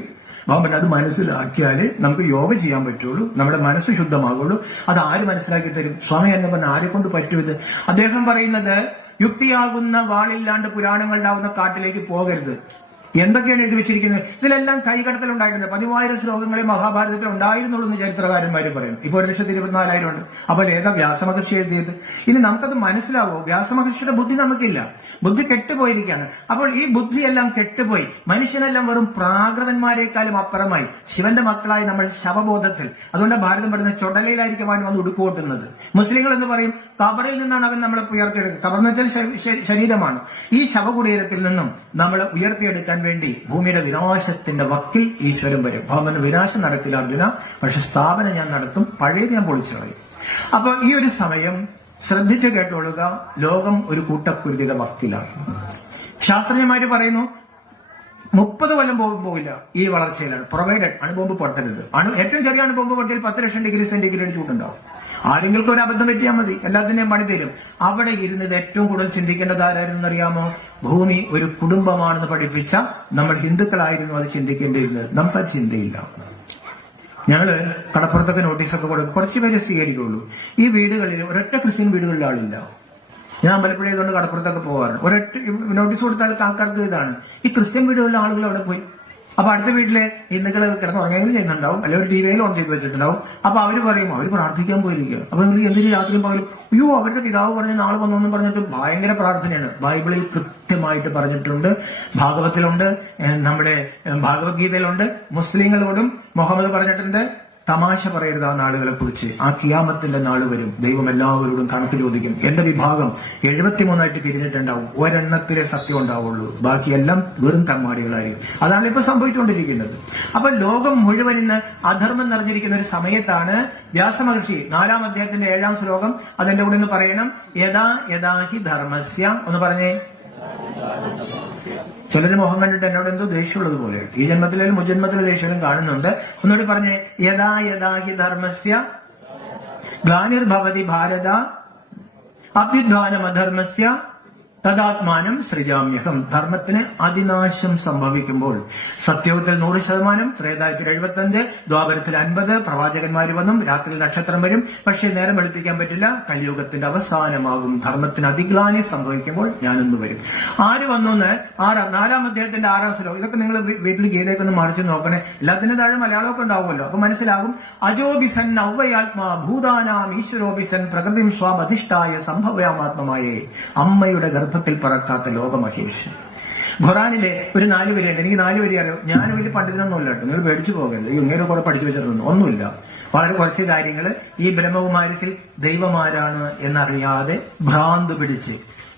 അത് മനസ്സിലാക്കിയാല് നമുക്ക് യോഗ ചെയ്യാൻ പറ്റുള്ളൂ, നമ്മുടെ മനസ്സ് ശുദ്ധമാകുള്ളൂ. അത് ആര് മനസ്സിലാക്കി തരും? സ്വാമി എന്നെ പറഞ്ഞ ആരെ കൊണ്ട് പറ്റും? അദ്ദേഹം പറയുന്നത്, യുക്തിയാകുന്ന വാളില്ലാണ്ട് പുരാണങ്ങളുണ്ടാവുന്ന കാട്ടിലേക്ക് പോകരുത്. എന്തൊക്കെയാണ് എഴുതി വെച്ചിരിക്കുന്നത്? ഇതിലെല്ലാം കൈകടത്തൽ ഉണ്ടായിട്ടുണ്ട്. 10,000 ശ്ലോകങ്ങളെ മഹാഭാരതത്തിൽ ഉണ്ടായിരുന്നുള്ളൂ എന്ന് ചരിത്രകാരന്മാർ പറയും. ഇപ്പൊ 1,24,000 ഉണ്ട്. അപ്പോൾ ഏതാ വ്യാസമഹർഷി എഴുതിയത്? ഇനി നമുക്കത് മനസ്സിലാവോ? വ്യാസമഹർഷിയുടെ ബുദ്ധി നമുക്കില്ല. ബുദ്ധി കെട്ടുപോയിരിക്കുകയാണ്. അപ്പോൾ ഈ ബുദ്ധിയെല്ലാം കെട്ടുപോയി മനുഷ്യനെല്ലാം വെറും പ്രാകൃതന്മാരെക്കാളും അപ്പുറമായി ശിവന്റെ മക്കളായി നമ്മൾ ശവബോധത്തിൽ. അതുകൊണ്ട് ഭാരതം പറയുന്ന ചൊടലയിലായിരിക്കും അവൻ വന്ന് ഉടുക്കുകൊട്ടുന്നത്. മുസ്ലിങ്ങൾ എന്ന് പറയും കബറിൽ നിന്നാണ് അവൻ നമ്മളെ ഉയർത്തിയെടുക്കുക. കബർ എന്ന് വെച്ചാൽ ശരീരമാണ്. ഈ ശവകുടീരത്തിൽ നിന്നും നമ്മളെ ഉയർത്തിയെടുക്കാൻ വേണ്ടി ഭൂമിയുടെ വിനാശത്തിന്റെ വക്കിൽ ഈശ്വരൻ വരും. ഭഗവാന് വിനാശം നടക്കില്ല അർജുന, പക്ഷെ സ്ഥാപനം ഞാൻ നടത്തും, പഴയത് ഞാൻ പൊളിച്ചു കളയും. അപ്പൊ ഈ ഒരു സമയം ശ്രദ്ധിച്ചു കേട്ടോളുക, ലോകം ഒരു കൂട്ടക്കുരുതിയുടെ വക്കിലാണ്. ശാസ്ത്രജ്ഞന്മാര് പറയുന്നു 30 കൊല്ലം പോകില്ല ഈ വളർച്ചയിലാണ്. പ്രൊവൈഡഡ് അണുബോംബ് പൊട്ടരുത്. ഏറ്റവും ചെറിയ അണുബോംബ് പൊട്ടിയാൽ 10 ലക്ഷം ഡിഗ്രി സെന്റിഗ്രേഡ് ചൂടുണ്ടാവും. ആരെങ്കിലും ഒരു അബദ്ധം പറ്റിയാൽ മതി, എല്ലാത്തിനെയും പണി തരും. അവിടെ ഇരുന്നത് ഏറ്റവും കൂടുതൽ ചിന്തിക്കേണ്ടത് ആരായിരുന്നു അറിയാമോ? ഭൂമി ഒരു കുടുംബമാണെന്ന് പഠിപ്പിച്ച നമ്മൾ ഹിന്ദുക്കളായിരുന്നു അത് ചിന്തിക്കേണ്ടിയിരുന്നത്. നമുക്കത് ചിന്തയില്ല. ഞങ്ങള് കടപ്പുറത്തൊക്കെ നോട്ടീസൊക്കെ കൊടുക്കും, കുറച്ച് പേരെ സ്വീകരിക്കുള്ളൂ. ഈ വീടുകളിൽ ഒരൊറ്റ ക്രിസ്ത്യൻ വീടുകളിൽ ആളില്ല. ഞാൻ അമ്പലപ്പുഴ ചെയ്തുകൊണ്ട് കടപ്പുറത്തൊക്കെ പോകാറുണ്ട്. ഒരൊറ്റ നോട്ടീസ് കൊടുത്താൽ ആൾക്കാർക്ക് ഇതാണ്. ഈ ക്രിസ്ത്യൻ വീടുകളിലെ ആളുകൾ അവിടെ പോയി. അപ്പൊ അടുത്ത വീട്ടിലെ ഹിന്ദുക്കൾ കിടന്നുറങ്ങെങ്കിലും ചെയ്യുന്നുണ്ടാവും, അല്ലെങ്കിൽ ഒരു ടിവിയിൽ ഓൺ ചെയ്ത് വെച്ചിട്ടുണ്ടാവും. അപ്പൊ അവര് പറയും അവർ പ്രാർത്ഥിക്കാൻ പോയിരിക്കുക. അപ്പൊ നിങ്ങൾ എന്തിനു രാത്രിയും പകലും അയ്യോ അവരുടെ പിതാവ് പറഞ്ഞ് നാളെ വന്നോന്നും പറഞ്ഞിട്ട് ഭയങ്കര പ്രാർത്ഥനയാണ്. ബൈബിളിൽ കൃത്യമായിട്ട് പറഞ്ഞിട്ടുണ്ട്, ഭാഗവത്തിലുണ്ട്, നമ്മുടെ ഭഗവത്ഗീതയിലുണ്ട്. മുസ്ലിങ്ങളോടും മുഹമ്മദ് പറഞ്ഞിട്ടുണ്ട്, തമാശ പറയരുത് ആ നാളുകളെ കുറിച്ച്. ആ കിയാമത്തിന്റെ നാള് വരും, ദൈവം എല്ലാവരോടും കണക്ക് ചോദിക്കും. എന്റെ വിഭാഗം 73 പിരിഞ്ഞിട്ടുണ്ടാവും. ഒരെണ്ണത്തിലെ സത്യം ഉണ്ടാവുള്ളൂ, ബാക്കിയെല്ലാം വെറും കമ്മാടികളായിരിക്കും. അതാണ് ഇപ്പൊ സംഭവിച്ചുകൊണ്ടിരിക്കുന്നത്. അപ്പൊ ലോകം മുഴുവൻ ഇന്ന് അധർമ്മം നിറഞ്ഞിരിക്കുന്ന ഒരു സമയത്താണ് വ്യാസമഹർഷി 4-ാം അധ്യായത്തിന്റെ 7-ാം ശ്ലോകം അതെന്റെ കൂടെ ഒന്ന് പറയണം. യഥാ യഥാ ഹി ധർമ്മസ്യ ഒന്ന് പറഞ്ഞേ. ചിലര് മുഖം കണ്ടിട്ട് എന്നോട് എന്തോ ദേഷ്യമുള്ളത് പോലെയാണ്. ഈ ജന്മത്തിലും മുജന്മത്തിലെ ദേഷ്യവും കാണുന്നുണ്ട്. ഒന്നുകൂടി പറഞ്ഞേ. യഥാ യഥാ ഹി ധർമ്മസ്യ ഗ്ലാനിർഭവതി ഭാരത അഭ്യുത്ഥാനം അധർമ്മസ്യ തദാത്മാനം സൃജാമ്യഹം. ധർമ്മത്തിന് അതിനാശം സംഭവിക്കുമ്പോൾ സത്യയുഗത്തിൽ 100%, ത്രേതായത്തിൽ 75, ദ്വാപരത്തിൽ 50, പ്രവാചകന്മാര് വന്നും രാത്രി നക്ഷത്രം വരും, പക്ഷെ നേരം വെളുപ്പിക്കാൻ പറ്റില്ല. കലിയുഗത്തിന്റെ അവസാനമാകും. ധർമ്മത്തിന് അതിഗ്ലാനി സംഭവിക്കുമ്പോൾ ഞാനൊന്ന് വരും. ആര് വന്നു എന്ന് 4-ാം അധ്യായത്തിന്റെ 6-ാം ശ്ലോകം. ഇതൊക്കെ നിങ്ങൾ വീട്ടിൽ ഗീതയൊക്കെ ഒന്ന് മറിച്ച് നോക്കണേ. എല്ലാത്തിന്റെ താഴെ മലയാളമൊക്കെ ഉണ്ടാവുമല്ലോ, അപ്പൊ മനസ്സിലാകും. അജോബിസൻ അവ്വയാത്മാ ഭൂതാനാം ഈശ്വരോബിസൻ പ്രകൃതിം സ്വാമധിഷ്ഠായ സംഭവയാമാത്മമായേ. അമ്മയുടെ ഗർഭത്തിൽ പറക്കാത്ത ലോകമഹേഷ്. ഖുറാനിലെ ഒരു 4 വരിയുണ്ട്. എനിക്ക് 4 വരി അറിയാം. ഞാൻ വലിയ പണ്ഡിതനൊന്നുമില്ല കേട്ടോ, നിങ്ങൾ പേടിച്ചു പോകരുത്. ഇങ്ങനെ കുറെ പഠിച്ചു വെച്ചിട്ടൊന്നും ഒന്നുമില്ല. വളരെ കുറച്ച് കാര്യങ്ങൾ ഈ ബ്രഹ്മകുമാരിസിൽ ദൈവമാരാണ് എന്നറിയാതെ ഭ്രാന്ത് പിടിച്ച്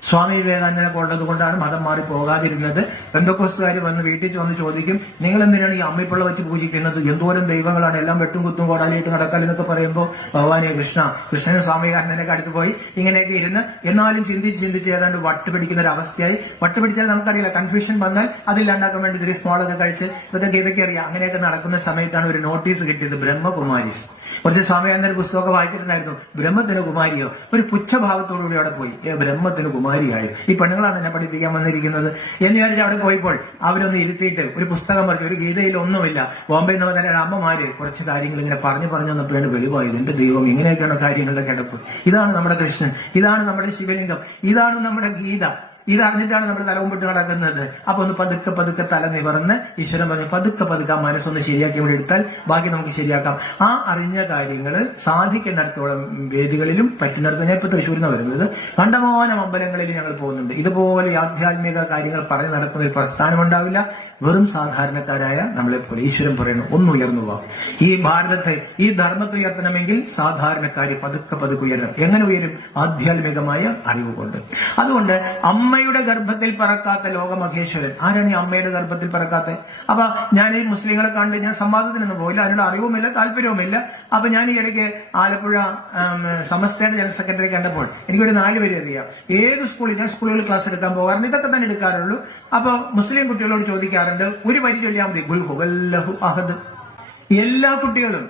സ്വാമി വിവേകാനന്ദനെ കൊണ്ടത് കൊണ്ടാണ് മതം മാറി പോകാതിരുന്നത്. പെന്തക്കോസ്തുകാർ വന്ന് വീട്ടിൽ വന്ന് ചോദിക്കും, നിങ്ങൾ എന്തിനാണ് ഈ അമ്മിപ്പിള്ള വെച്ച് പൂജിക്കുന്നത്? എന്തോരം ദൈവങ്ങളാണ്, എല്ലാം വെട്ടും കുത്തും കോടാലിയിട്ട് നടക്കാൽ എന്നൊക്കെ പറയുമ്പോൾ ഭഗവാനെ കൃഷ്ണനും സ്വാമി വിവേകാനന്ദനൊക്കെ അടുത്ത് പോയി ഇങ്ങനെയൊക്കെ ഇരുന്ന് എന്നാലും ചിന്തിച്ച് ഏതാണ്ട് വട്ടുപിടിക്കുന്ന ഒരു അവസ്ഥയായി. വട്ടുപിടിച്ചാൽ നമുക്കറിയില്ല, കൺഫ്യൂഷൻ വന്നാൽ അതില്ലാണ്ടാക്കാൻ വേണ്ടി ഇത്തിരി സ്മോളൊക്കെ കഴിച്ച് ഇതൊക്കെ അറിയാം. അങ്ങനെയൊക്കെ നടക്കുന്ന സമയത്താണ് ഒരു നോട്ടീസ് കിട്ടിയത്, ബ്രഹ്മകുമാരീസ്. കുറച്ച് സ്വാമിയാനന്ദന്റെ പുസ്തകമൊക്കെ വായിച്ചിട്ടുണ്ടായിരുന്നു. ബ്രഹ്മത്തിന് കുമാരിയോ? ഒരു പുച്ഛഭാവത്തോടുകൂടി അവിടെ പോയി, ബ്രഹ്മത്തിന് കുമാരിയായോ? ഈ പെണ്ണുങ്ങളാണ് എന്നെ പഠിപ്പിക്കാൻ വന്നിരിക്കുന്നത് എന്ന് വിചാരിച്ച് അവിടെ പോയപ്പോൾ അവരൊന്ന് ഇരുത്തിയിട്ട് ഒരു പുസ്തകം പറഞ്ഞു. ഒരു ഗീതയിൽ ഒന്നുമില്ല. ബോംബെ എന്ന് പറഞ്ഞ അമ്മമാര് കുറച്ച് കാര്യങ്ങൾ ഇങ്ങനെ പറഞ്ഞു വന്നപ്പോഴാണ് വെളിവായത്. എന്റെ ദൈവം, ഇങ്ങനെയൊക്കെയാണ് കാര്യങ്ങളുടെ കിടപ്പ്. ഇതാണ് നമ്മുടെ കൃഷ്ണൻ, ഇതാണ് നമ്മുടെ ശിവലിംഗം, ഇതാണ് നമ്മുടെ ഗീത. ഇതറിഞ്ഞിട്ടാണ് നമ്മൾ തലമുമ്പിട്ട് നടക്കുന്നത്. അപ്പൊ ഒന്ന് പതുക്കെ തല നിവർന്ന് ഈശ്വരൻ പറഞ്ഞു, പതുക്കെ മനസ്സൊന്ന് ശരിയാക്കി ഇവിടെ എടുത്താൽ ബാക്കി നമുക്ക് ശരിയാക്കാം. ആ അറിഞ്ഞ കാര്യങ്ങൾ സാധിക്കുന്നിടത്തോളം വേദികളിലും പറ്റുന്നിടത്ത്, ഞാൻ ഇപ്പൊ തൃശ്ശൂരിൽ വരുന്നത്, കണ്ടമാനം അമ്പലങ്ങളിൽ ഞങ്ങൾ പോകുന്നുണ്ട്. ഇതുപോലെ ആധ്യാത്മിക കാര്യങ്ങൾ പറഞ്ഞു നടക്കുന്ന ഒരു പ്രസ്ഥാനം ഉണ്ടാവില്ല. വെറും സാധാരണക്കാരായ നമ്മളെപ്പോലെ ഈശ്വരൻ പറയുന്നു, ഒന്ന് ഉയർന്നു പോവാം. ഈ ഭാരതത്തെ ഈ ധർമ്മത്തെ ഉയർത്തണമെങ്കിൽ സാധാരണക്കാര് പതുക്കെ ഉയരണം. എങ്ങനെ ഉയരും? ആധ്യാത്മികമായ അറിവ് കൊണ്ട്. അതുകൊണ്ട് അമ്മയുടെ ഗർഭത്തിൽ പറക്കാത്ത ലോകമഹേശ്വരൻ. ആരാണ് ഈ അമ്മയുടെ ഗർഭത്തിൽ പറക്കാത്ത? അപ്പൊ ഞാൻ ഈ മുസ്ലിങ്ങളെ കണ്ട് ഞാൻ സംവാദത്തിനൊന്നും പോയില്ല, അതിനുള്ള അറിവുമില്ല, താല്പര്യവുമില്ല. അപ്പൊ ഞാൻ ഈ ഇടയ്ക്ക് ആലപ്പുഴ സമസ്തയുടെ ജനറൽ സെക്രട്ടറി കണ്ടപ്പോൾ എനിക്കൊരു 4 പേര് അറിയാം. ഏത് സ്കൂളിൽ, ഞാൻ സ്കൂളുകളിൽ ക്ലാസ് എടുക്കാൻ പോകാറുണ്ട്, ഇതൊക്കെ തന്നെ എടുക്കാറുള്ളൂ. അപ്പൊ മുസ്ലിം കുട്ടികളോട് ചോദിക്കാറുണ്ട്, ഒരു വരി ചൊല്ലിയാൽ മതി, ഖുൽ ഹുവല്ലഹു അഹദ്. എല്ലാ കുട്ടികളും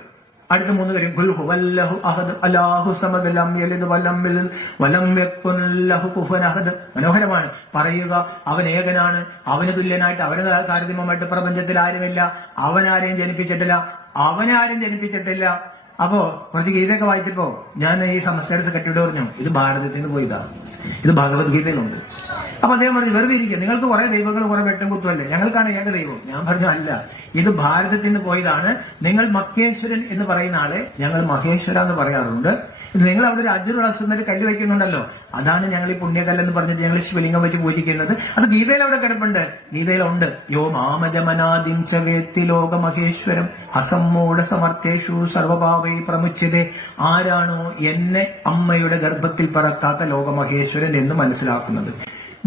അടുത്ത 3 പേരും ഖുൽ ഹുവല്ലഹു അഹദ് അല്ലാഹു സമദ് ലം യലിദ് വലം യൂലദ് വലം യകുൻ ലഹു കുഫുവൻ അഹദ്. മനോഹരമാണ്. പറയുക, അവൻ ഏകനാണ്, അവന് തുല്യനായിട്ട്, അവന് താരതമ്യമായിട്ട് പ്രപഞ്ചത്തിൽ ആരുമില്ല, അവനാരെയും ജനിപ്പിച്ചിട്ടില്ല. അപ്പോ കുറച്ച് ഗീതയൊക്കെ വായിച്ചപ്പോ ഞാൻ ഈ സമസ്തയുടെ സെക്രട്ടറിയോട് പറഞ്ഞു, ഇത് ഭാരതത്തിൽ നിന്ന് പോയതാ, ഇത് ഭഗവത്ഗീതയിലുണ്ട്. അപ്പൊ അദ്ദേഹം പറഞ്ഞു, വെറുതെ ഇരിക്കുക, നിങ്ങൾക്ക് കുറെ ദൈവങ്ങൾ കുറെ വെട്ടും കുത്തുമല്ലേ, ഞങ്ങൾക്കാണ് ഏക ദൈവം. ഞാൻ പറഞ്ഞു, അല്ല, ഇത് ഭാരതത്തിൽ നിന്ന് പോയതാണ്. നിങ്ങൾ മക്കേശ്വരൻ എന്ന് പറയുന്ന ആളെ ഞങ്ങൾ മഹേശ്വര എന്ന് പറയാറുണ്ട്. നിങ്ങൾ അവിടെ ഒരു അജ്റുൽ അസ്വദ് കല്ല് വയ്ക്കുന്നുണ്ടല്ലോ, അതാണ് ഞങ്ങൾ ഈ പുണ്യകല്ലെന്ന് പറഞ്ഞിട്ട് ഞങ്ങൾ ശിവലിംഗം വെച്ച് പൂജിക്കുന്നത്. അത് ഗീതയിൽ അവിടെ കിടപ്പുണ്ട്, ഗീതയിലുണ്ട്. യോ മാമജമനാദിം ചവേത്തി ലോക മഹേശ്വരം അസമ്മൂഢ സമർത്ഥേഷു സർവഭാവൈ പ്രമുച്യതേ. ആരാണോ എന്നെ അമ്മയുടെ ഗർഭത്തിൽ പറക്കാത്ത ലോകമഹേശ്വരൻ എന്ന് മനസ്സിലാക്കുന്നത്?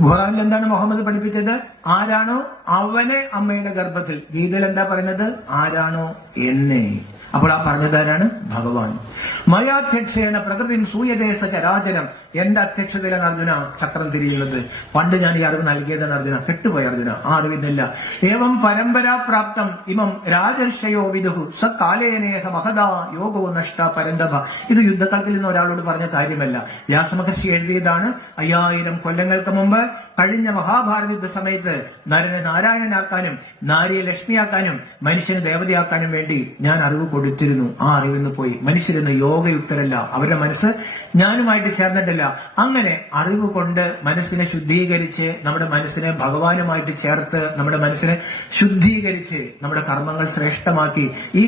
ഖുറാനിൽ എന്താണ് മുഹമ്മദ് പഠിപ്പിച്ചത്? ആരാണോ അവനെ അമ്മയുടെ ഗർഭത്തിൽ. ഗീതയിൽ എന്താ പറയുന്നത്? ആരാണോ എന്നെ. അപ്പോൾ ആ പറഞ്ഞതാരാണ്? ഭഗവാൻ. മയാധ്യക്ഷേന പ്രകൃതിം സൂയദേശ ചരാചരം. എന്റെ അധ്യക്ഷതയിലാണ് അർജുന ചക്രം തിരിയുന്നത്. പണ്ട് ഞാൻ ഈ അറിവ് നൽകിയതാണ് അർജുന, കെട്ടുപോയി അർജുന, ആ അറിവിന്നില്ല. ഏവം പരമ്പരാപ്രാപ്തം ഇമം രാജർഷയോ വിദുഹു സകാലേനേഹ മഹദാ യോഗോ നഷ്ട പരന്തഭ. ഇത് യുദ്ധക്കളത്തിൽ നിന്ന് ഒരാളോട് പറഞ്ഞ കാര്യമല്ല, വ്യാസമഹർഷി എഴുതിയതാണ്. 5000 കൊല്ലങ്ങൾക്ക് മുമ്പ് കഴിഞ്ഞ മഹാഭാരത യുദ്ധ സമയത്ത് നരനെ നാരായണനാക്കാനും നാരിയെ ലക്ഷ്മിയാക്കാനും മനുഷ്യനെ ദേവതയാക്കാനും വേണ്ടി ഞാൻ അറിവ് കൊടുത്തിരുന്നു. ആ അറിവിന്ന് പോയി. മനുഷ്യരെന്ന് യോഗയുക്തരല്ല, അവരുടെ മനസ്സ് ഞാനുമായിട്ട് ചേർന്നിട്ടില്ല. അങ്ങനെ അറിവ് കൊണ്ട് മനസ്സിനെ ശുദ്ധീകരിച്ച്, നമ്മുടെ മനസ്സിനെ ഭഗവാനുമായിട്ട് ചേർത്ത്, നമ്മുടെ മനസ്സിനെ ശുദ്ധീകരിച്ച് നമ്മുടെ കർമ്മങ്ങൾ ശ്രേഷ്ഠമാക്കി, ഈ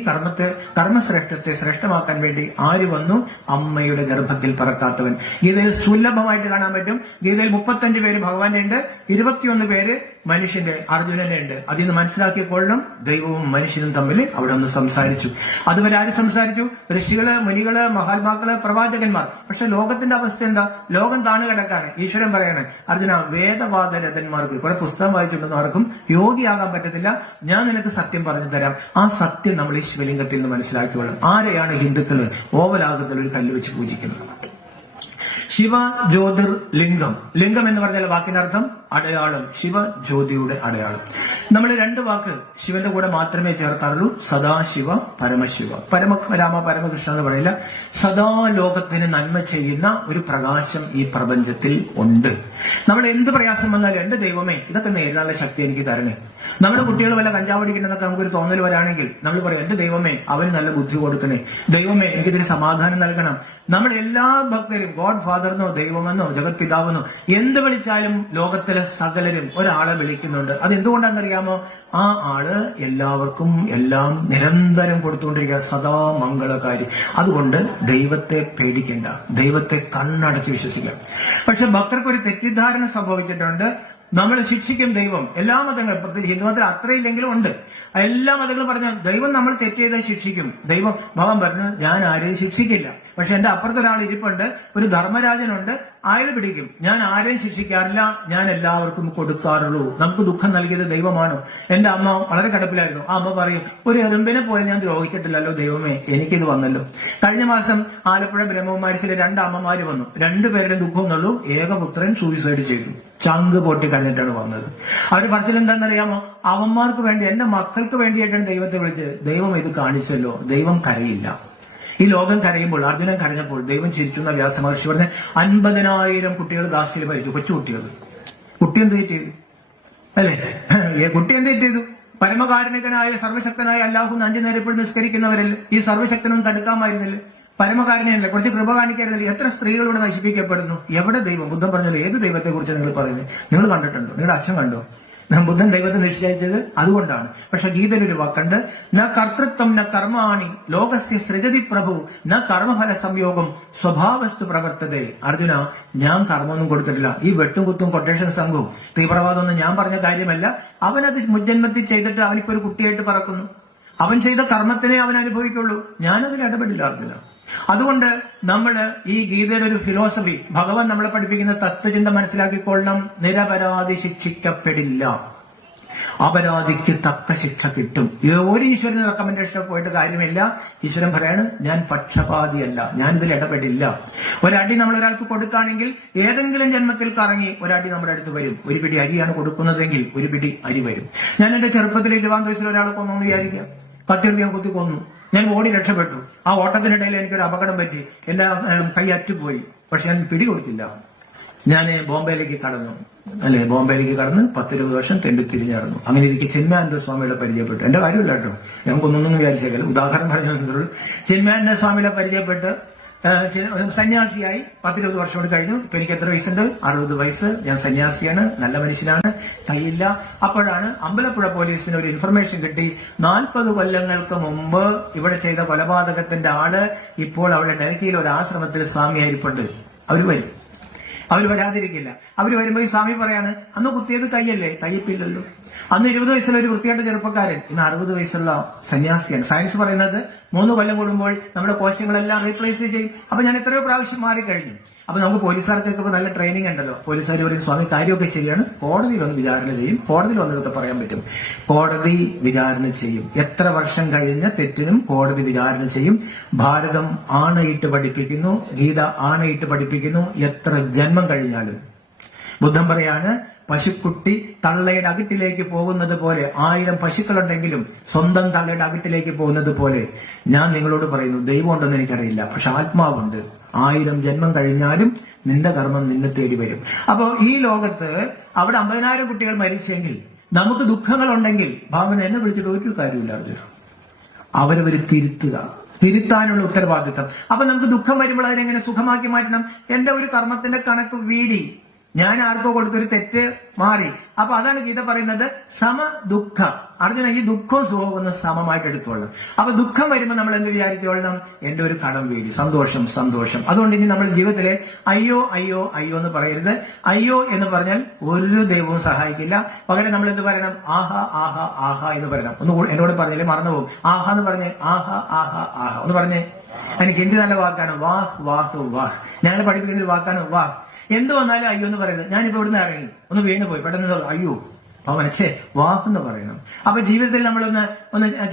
കർമ്മശ്രേഷ്ഠത്തെ ശ്രേഷ്ഠമാക്കാൻ വേണ്ടി ആര് വന്നു? അമ്മയുടെ ഗർഭത്തിൽ പറക്കാത്തവൻ. ഗീതയിൽ സുലഭമായിട്ട് കാണാൻ പറ്റും. ഗീതയിൽ 35 പേര് ഭഗവാന്റെ ഉണ്ട്, 21 പേര് മനുഷ്യന്റെ, അർജുനന്റെ ഉണ്ട്. അതിൽ നിന്ന് മനസ്സിലാക്കിക്കൊള്ളണം, ദൈവവും മനുഷ്യനും തമ്മിൽ അവിടെ ഒന്ന് സംസാരിച്ചു. അതുവരെ ആര് സംസാരിച്ചു? ഋഷികള്, മുനികള്, മഹാത്മാക്കള്, പ്രവാചകന്മാർ. പക്ഷെ ലോകത്തിന്റെ അവസ്ഥ എന്താ? ലോകം താണു കിടക്കാണ്. ഈശ്വരൻ പറയാണ്, അർജുന, വേദവാദരഥന്മാർക്ക്, കുറെ പുസ്തകം വായിച്ചിട്ടുണ്ടെന്ന് ആർക്കും യോഗിയാകാൻ പറ്റത്തില്ല. ഞാൻ നിനക്ക് സത്യം പറഞ്ഞു തരാം. ആ സത്യം നമ്മൾ ഈ ശിവലിംഗത്തിൽ നിന്ന് മനസ്സിലാക്കിക്കൊള്ളണം. ആരെയാണ് ഹിന്ദുക്കള് ഓവലാകത്തിൽ ഒരു കല്ല് വെച്ച് പൂജിക്കുന്നത്? ശിവ ജ്യോതിർ ലിംഗം. ലിംഗം എന്ന് പറഞ്ഞാൽ വാക്കിനർത്ഥം അടയാളം, ശിവ ജ്യോതിയുടെ അടയാളം. നമ്മൾ രണ്ട് വാക്ക് ശിവന്റെ കൂടെ മാത്രമേ ചേർക്കാറുള്ളൂ. സദാശിവ, പരമശിവ. പരമരാമ, പരമകൃഷ്ണ എന്ന് പറയില്ല. സദാ ലോകത്തിന് നന്മ ചെയ്യുന്ന ഒരു പ്രകാശം ഈ പ്രപഞ്ചത്തിൽ ഉണ്ട്. നമ്മൾ എന്ത് പ്രയാസം വന്നാലും എന്റെ ദൈവമേ ഇതൊക്കെ നേരിടാനുള്ള ശക്തി എനിക്ക് തരണേ. നമ്മുടെ കുട്ടികൾ വല്ല കഞ്ചാവ് അടിക്കണമെന്നൊക്കെ നമുക്കൊരു തോന്നൽ വരാണെങ്കിൽ നമ്മൾ പറയും എന്റെ ദൈവമേ അവന് നല്ല ബുദ്ധി കൊടുക്കണേ, ദൈവമേ എനിക്കിതിന് സമാധാനം നൽകണം. നമ്മൾ എല്ലാ ഭക്തരും ഗോഡ് ഫാദറിനോ ദൈവമെന്നോ ജഗത് പിതാവെന്നോ എന്ത് വിളിച്ചാലും ലോകത്തിലെ സകലരും ഒരാളെ വിളിക്കുന്നുണ്ട്. അതെന്തുകൊണ്ടാണെന്നറിയാമോ? ആ ആള് എല്ലാവർക്കും എല്ലാം നിരന്തരം കൊടുത്തുകൊണ്ടിരിക്കുക, സദാ മംഗളകാരി. അതുകൊണ്ട് ദൈവത്തെ പേടിക്കേണ്ട, ദൈവത്തെ കണ്ണടച്ച് വിശ്വസിക്കാം. പക്ഷെ ഭക്തർക്ക് ഒരു തെറ്റിദ്ധാരണ സംഭവിച്ചിട്ടുണ്ട്. നമ്മൾ ശിക്ഷിക്കും ദൈവം. എല്ലാ മതങ്ങളും, പ്രത്യേകിച്ച് ഹിന്ദുമതത്തിൽ അത്രയില്ലെങ്കിലും ഉണ്ട്. എല്ലാ മതങ്ങളും പറഞ്ഞ ദൈവം നമ്മൾ തെറ്റ് ചെയ്താൽ ശിക്ഷിക്കും. ദൈവം ഭഗവാൻ പറഞ്ഞു ഞാൻ ആരെയും ശിക്ഷിക്കില്ല. പക്ഷെ എന്റെ അപ്പുറത്തൊരാൾ ഇരിപ്പുണ്ട്, ഒരു ധർമ്മരാജനുണ്ട്, അയാൾ പിടിക്കും. ഞാൻ ആരെയും ശിക്ഷിക്കാറില്ല, ഞാൻ എല്ലാവർക്കും കൊടുക്കാറുള്ളൂ. നമുക്ക് ദുഃഖം നൽകിയത് ദൈവമാണോ? എന്റെ അമ്മ വളരെ കിടപ്പിലായിരുന്നു. ആ അമ്മ പറയും ഒരു എറുമ്പിനെ പോലെ ഞാൻ ദ്രോഹിച്ചിട്ടില്ലല്ലോ ദൈവമേ, എനിക്കിത് വന്നല്ലോ. കഴിഞ്ഞ മാസം ആലപ്പുഴ ബ്രഹ്മകുമാരിസിലെ 2 അമ്മമാര് വന്നു. 2 പേരുടെ ദുഃഖം എന്നുള്ളൂ. ഏകപുത്രൻ സൂയിസൈഡ് ചെയ്തു. ചങ്ക് പൊട്ടി കഴിഞ്ഞിട്ടാണ് വന്നത്. അവർ പറച്ചിലെന്താണെന്നറിയാമോ? അവന്മാർക്ക് വേണ്ടി, എന്റെ മക്കൾക്ക് വേണ്ടിയിട്ടാണ് ദൈവത്തെ വിളിച്ചത്. ദൈവം ഇത് കാണിച്ചല്ലോ. ദൈവം കരയില്ല. ഈ ലോകം കരയുമ്പോൾ, അർജുനൻ കരഞ്ഞപ്പോൾ ദൈവം ചിരിച്ചുന്ന വ്യാസ മഹർഷി പറഞ്ഞ 50,000 കുട്ടികൾ ദാസ്യയിൽ ഭരിച്ചു. കൊച്ചുകുട്ടികൾ. കുട്ടി എന്ത് ചെയ്തു അല്ലേ? കുട്ടി എന്ത് ചെയ്തു? പരമകാരുണികനായ സർവശക്തനായ അല്ലാഹു 5 നേരം എപ്പോഴും നിസ്കരിക്കുന്നവരല്ലേ? ഈ സർവശക്തനും തടുക്കാമായിരുന്നില്ല? പരമകാരുണ്യല്ലേ? കുറച്ച് കൃപ കാണിക്കാറില്ല? എത്ര സ്ത്രീകൾ ഇവിടെ നശിപ്പിക്കപ്പെടുന്നു. എവിടെ ദൈവം? ബുദ്ധൻ പറഞ്ഞല്ലോ ഏത് ദൈവത്തെ കുറിച്ച് നിങ്ങൾ പറയുന്നത്? നിങ്ങൾ കണ്ടിട്ടുണ്ടോ? നിങ്ങളുടെ അച്ഛൻ കണ്ടോ? ബുദ്ധൻ ദൈവത്തെ നിശ്ചയിച്ചത് അതുകൊണ്ടാണ്. പക്ഷെ ഗീതയിലൊരു വാക്കുണ്ട്, ന കർത്തൃത്വം ന കർമാണി ലോകസ്യ സൃജതി പ്രഭു ന കർമ്മഫല സംയോഗം സ്വഭാവസ്തു പ്രവർത്തതേ. അർജുന, ഞാൻ കർമ്മമൊന്നും കൊടുത്തിട്ടില്ല. ഈ വെട്ടും കുത്തും കൊട്ടേഷൻ സംഘവും തീവ്രവാദമൊന്നും ഞാൻ പറഞ്ഞ കാര്യമല്ല. അവനത് മുജ്ജന്മത്തിൽ ചെയ്തിട്ട് അവനിപ്പോ ഒരു കുട്ടിയായിട്ട് പറക്കുന്നു. അവൻ ചെയ്ത കർമ്മത്തിനെ അവൻ അനുഭവിക്കുള്ളൂ. ഞാനതിൽ ഇടപെടില്ല അർജുന. അതുകൊണ്ട് നമ്മൾ ഈ ഗീതയുടെ ഒരു ഫിലോസഫി, ഭഗവാൻ നമ്മളെ പഠിപ്പിക്കുന്ന തത്വചിന്ത മനസ്സിലാക്കിക്കൊള്ളണം. നിരപരാധി ശിക്ഷിക്കപ്പെടില്ല, അപരാധിക്ക് തക്ക ശിക്ഷ കിട്ടും. ഇത് ഒരു ഈശ്വരന് റെക്കമെൻഡേഷൻ പോയിട്ട് കാര്യമില്ല. ഈശ്വരൻ പറയാണ് ഞാൻ പക്ഷപാതിയല്ല, ഞാനിതിൽ ഇടപെടില്ല. ഒരടി നമ്മൾ ഒരാൾക്ക് കൊടുക്കുകയാണെങ്കിൽ ഏതെങ്കിലും ജന്മത്തിൽ കറങ്ങി ഒരടി നമ്മുടെ അടുത്ത് വരും. ഒരു പിടി അരിയാണ് കൊടുക്കുന്നതെങ്കിൽ ഒരു പിടി അരി വരും. ഞാൻ എന്റെ ചെറുപ്പത്തിൽ 20 വയസ്സിൽ ഒരാളെ കൊന്നു വിചാരിക്കാം. കത്തിയെടുത്ത് ഞാൻ കുത്തി കൊന്നു. ഞാൻ ഓടി രക്ഷപ്പെട്ടു. ആ ഓട്ടത്തിനിടയിൽ എനിക്കൊരു അപകടം പറ്റി, എന്റെ കൈ അറ്റുപോയി. പക്ഷെ ഞാൻ പിടികൊടുത്തില്ല. ഞാൻ ബോംബെയിലേക്ക് കടന്നു. ബോംബെയിലേക്ക് കടന്ന് 10-20 വർഷം തെണ്ടിത്തിരിഞ്ഞായിരുന്നു. അങ്ങനെ എനിക്ക് ചിന്മയാനന്ദ സ്വാമികളെ പരിചയപ്പെട്ടു. എന്റെ കാര്യമില്ല കേട്ടോ, ഞങ്ങൾക്കൊന്നും വിചാരിച്ചേക്കല്ല, ഉദാഹരണം പറഞ്ഞു. ചിന്മയാനന്ദ സ്വാമികളെ പരിചയപ്പെട്ട് സന്യാസിയായി 10-20 വർഷം കൊണ്ട് കഴിഞ്ഞു. ഇപ്പൊ എനിക്ക് എത്ര വയസ്സുണ്ട്? 60 വയസ്സ്. ഞാൻ സന്യാസിയാണ്, നല്ല മനുഷ്യനാണ്, കയ്യില്ല. അപ്പോഴാണ് അമ്പലപ്പുഴ പോലീസിന് ഒരു ഇൻഫർമേഷൻ കിട്ടി, 40 കൊല്ലങ്ങൾക്ക് മുമ്പ് ഇവിടെ ചെയ്ത കൊലപാതകത്തിന്റെ ആള് ഇപ്പോൾ അവിടെ ഡൽഹിയിൽ ഒരു ആശ്രമത്തിൽ സ്വാമിയായിരിപ്പുണ്ട്. അവര് വരും, അവര് വരാതിരിക്കില്ല. അവര് വരുമ്പോ ഈ സ്വാമി പറയാണ് അന്ന് കുത്തിയത് കയ്യല്ലേ? കയ്യിപ്പില്ലല്ലോ. അന്ന് 20 വയസ്സുള്ള ഒരു വൃത്തിയായിട്ട് ചെറുപ്പക്കാരൻ ഇന്ന് 60 വയസ്സുള്ള സന്യാസിയാണ്. സയൻസ് പറയുന്നത് 3 കൊല്ലം കൂടുമ്പോൾ നമ്മുടെ കോശങ്ങളെല്ലാം റീപ്ലേസ് ചെയ്യും. അപ്പൊ ഞാൻ എത്രയോ പ്രാവശ്യം മാറിക്കഴിഞ്ഞു. അപ്പൊ നമുക്ക് പോലീസുകാർക്കൊക്കെ നല്ല ട്രെയിനിങ് ഉണ്ടല്ലോ. പോലീസുകാർ പറയും സ്വാമി കാര്യമൊക്കെ ശരിയാണ്, കോടതിയിൽ വന്ന് വിചാരണ ചെയ്യും. കോടതിയിൽ വന്നതൊക്കെ പറയാൻ പറ്റും. കോടതി വിചാരണ ചെയ്യും. എത്ര വർഷം കഴിഞ്ഞ തെറ്റിനും കോടതി വിചാരണ ചെയ്യും. ഭാരതം ആണയിട്ട് പഠിപ്പിക്കുന്നു, ഗീത ആണയിട്ട് പഠിപ്പിക്കുന്നു. എത്ര ജന്മം കഴിഞ്ഞാലും ബുദ്ധൻ പറയാണ് പശുക്കുട്ടി തള്ളയുടെ അകിട്ടിലേക്ക് പോകുന്നത് പോലെ, 1000 പശുക്കളുണ്ടെങ്കിലും സ്വന്തം തള്ളയുടെ അകിട്ടിലേക്ക് പോകുന്നത് പോലെ ഞാൻ നിങ്ങളോട് പറയുന്നു, ദൈവം ഉണ്ടെന്ന് എനിക്കറിയില്ല, പക്ഷെ ആത്മാവുണ്ട്. 1000 ജന്മം കഴിഞ്ഞാലും നിന്റെ കർമ്മം നിന്നെ തേടി വരും. അപ്പോ ഈ ലോകത്ത് അവിടെ 50,000 കുട്ടികൾ മരിച്ചെങ്കിൽ നമുക്ക് ദുഃഖങ്ങൾ ഉണ്ടെങ്കിൽ ഭാവന എന്നെ വിളിച്ചിട്ട് ഒരു കാര്യമില്ല അർജുന. അവരവര് തിരുത്താനുള്ള ഉത്തരവാദിത്തം. അപ്പൊ നമുക്ക് ദുഃഖം വരുമ്പോൾ അതിനെങ്ങനെ സുഖമാക്കി മാറ്റണം? എന്റെ ഒരു കർമ്മത്തിന്റെ കണക്ക് വീടി, ഞാൻ ആർക്കോ കൊടുത്തൊരു തെറ്റ് മാറി. അപ്പൊ അതാണ് ഗീത പറയുന്നത് സമ ദുഃഖ. അർജുന, ഈ ദുഃഖവും സുഖവും ഒന്ന് സമമായിട്ട് എടുത്തോളണം. അപ്പൊ ദുഃഖം വരുമ്പോൾ നമ്മൾ എന്ത് വിചാരിച്ചോളണം? എന്റെ ഒരു കടം വീടി, സന്തോഷം സന്തോഷം. അതുകൊണ്ട് ഇനി നമ്മൾ ജീവിതത്തിലെ അയ്യോ അയ്യോ അയ്യോ എന്ന് പറയരുത്. അയ്യോ എന്ന് പറഞ്ഞാൽ ഒരു ദൈവവും സഹായിക്കില്ല. പകരം നമ്മൾ എന്ത് പറയണം? ആഹാ ആഹാ ആഹാ എന്ന് പറയണം. ഒന്ന് എന്നോട് പറഞ്ഞാലേ മറന്നുപോകും. ആഹാ എന്ന് പറഞ്ഞേ, ആഹാ ആഹാ ആഹാ ഒന്ന് പറഞ്ഞേ. എനിക്ക് ഹിന്ദി നല്ല വാക്കാണ് വാഹ് വാഹ് വാഹ്. ഞങ്ങൾ പഠിപ്പിക്കുന്ന ഒരു വാക്കാണ് വാഹ്. എന്ത് വന്നാലും അയ്യോ എന്ന് പറയുന്നത്. ഞാനിപ്പോ ഇവിടുന്ന് ഇറങ്ങി ഒന്ന് വീണ് പോയി, പെട്ടെന്ന് അയ്യോ അവനച്ചേ വാഹെന്ന് പറയണം. അപ്പൊ ജീവിതത്തിൽ നമ്മളൊന്ന്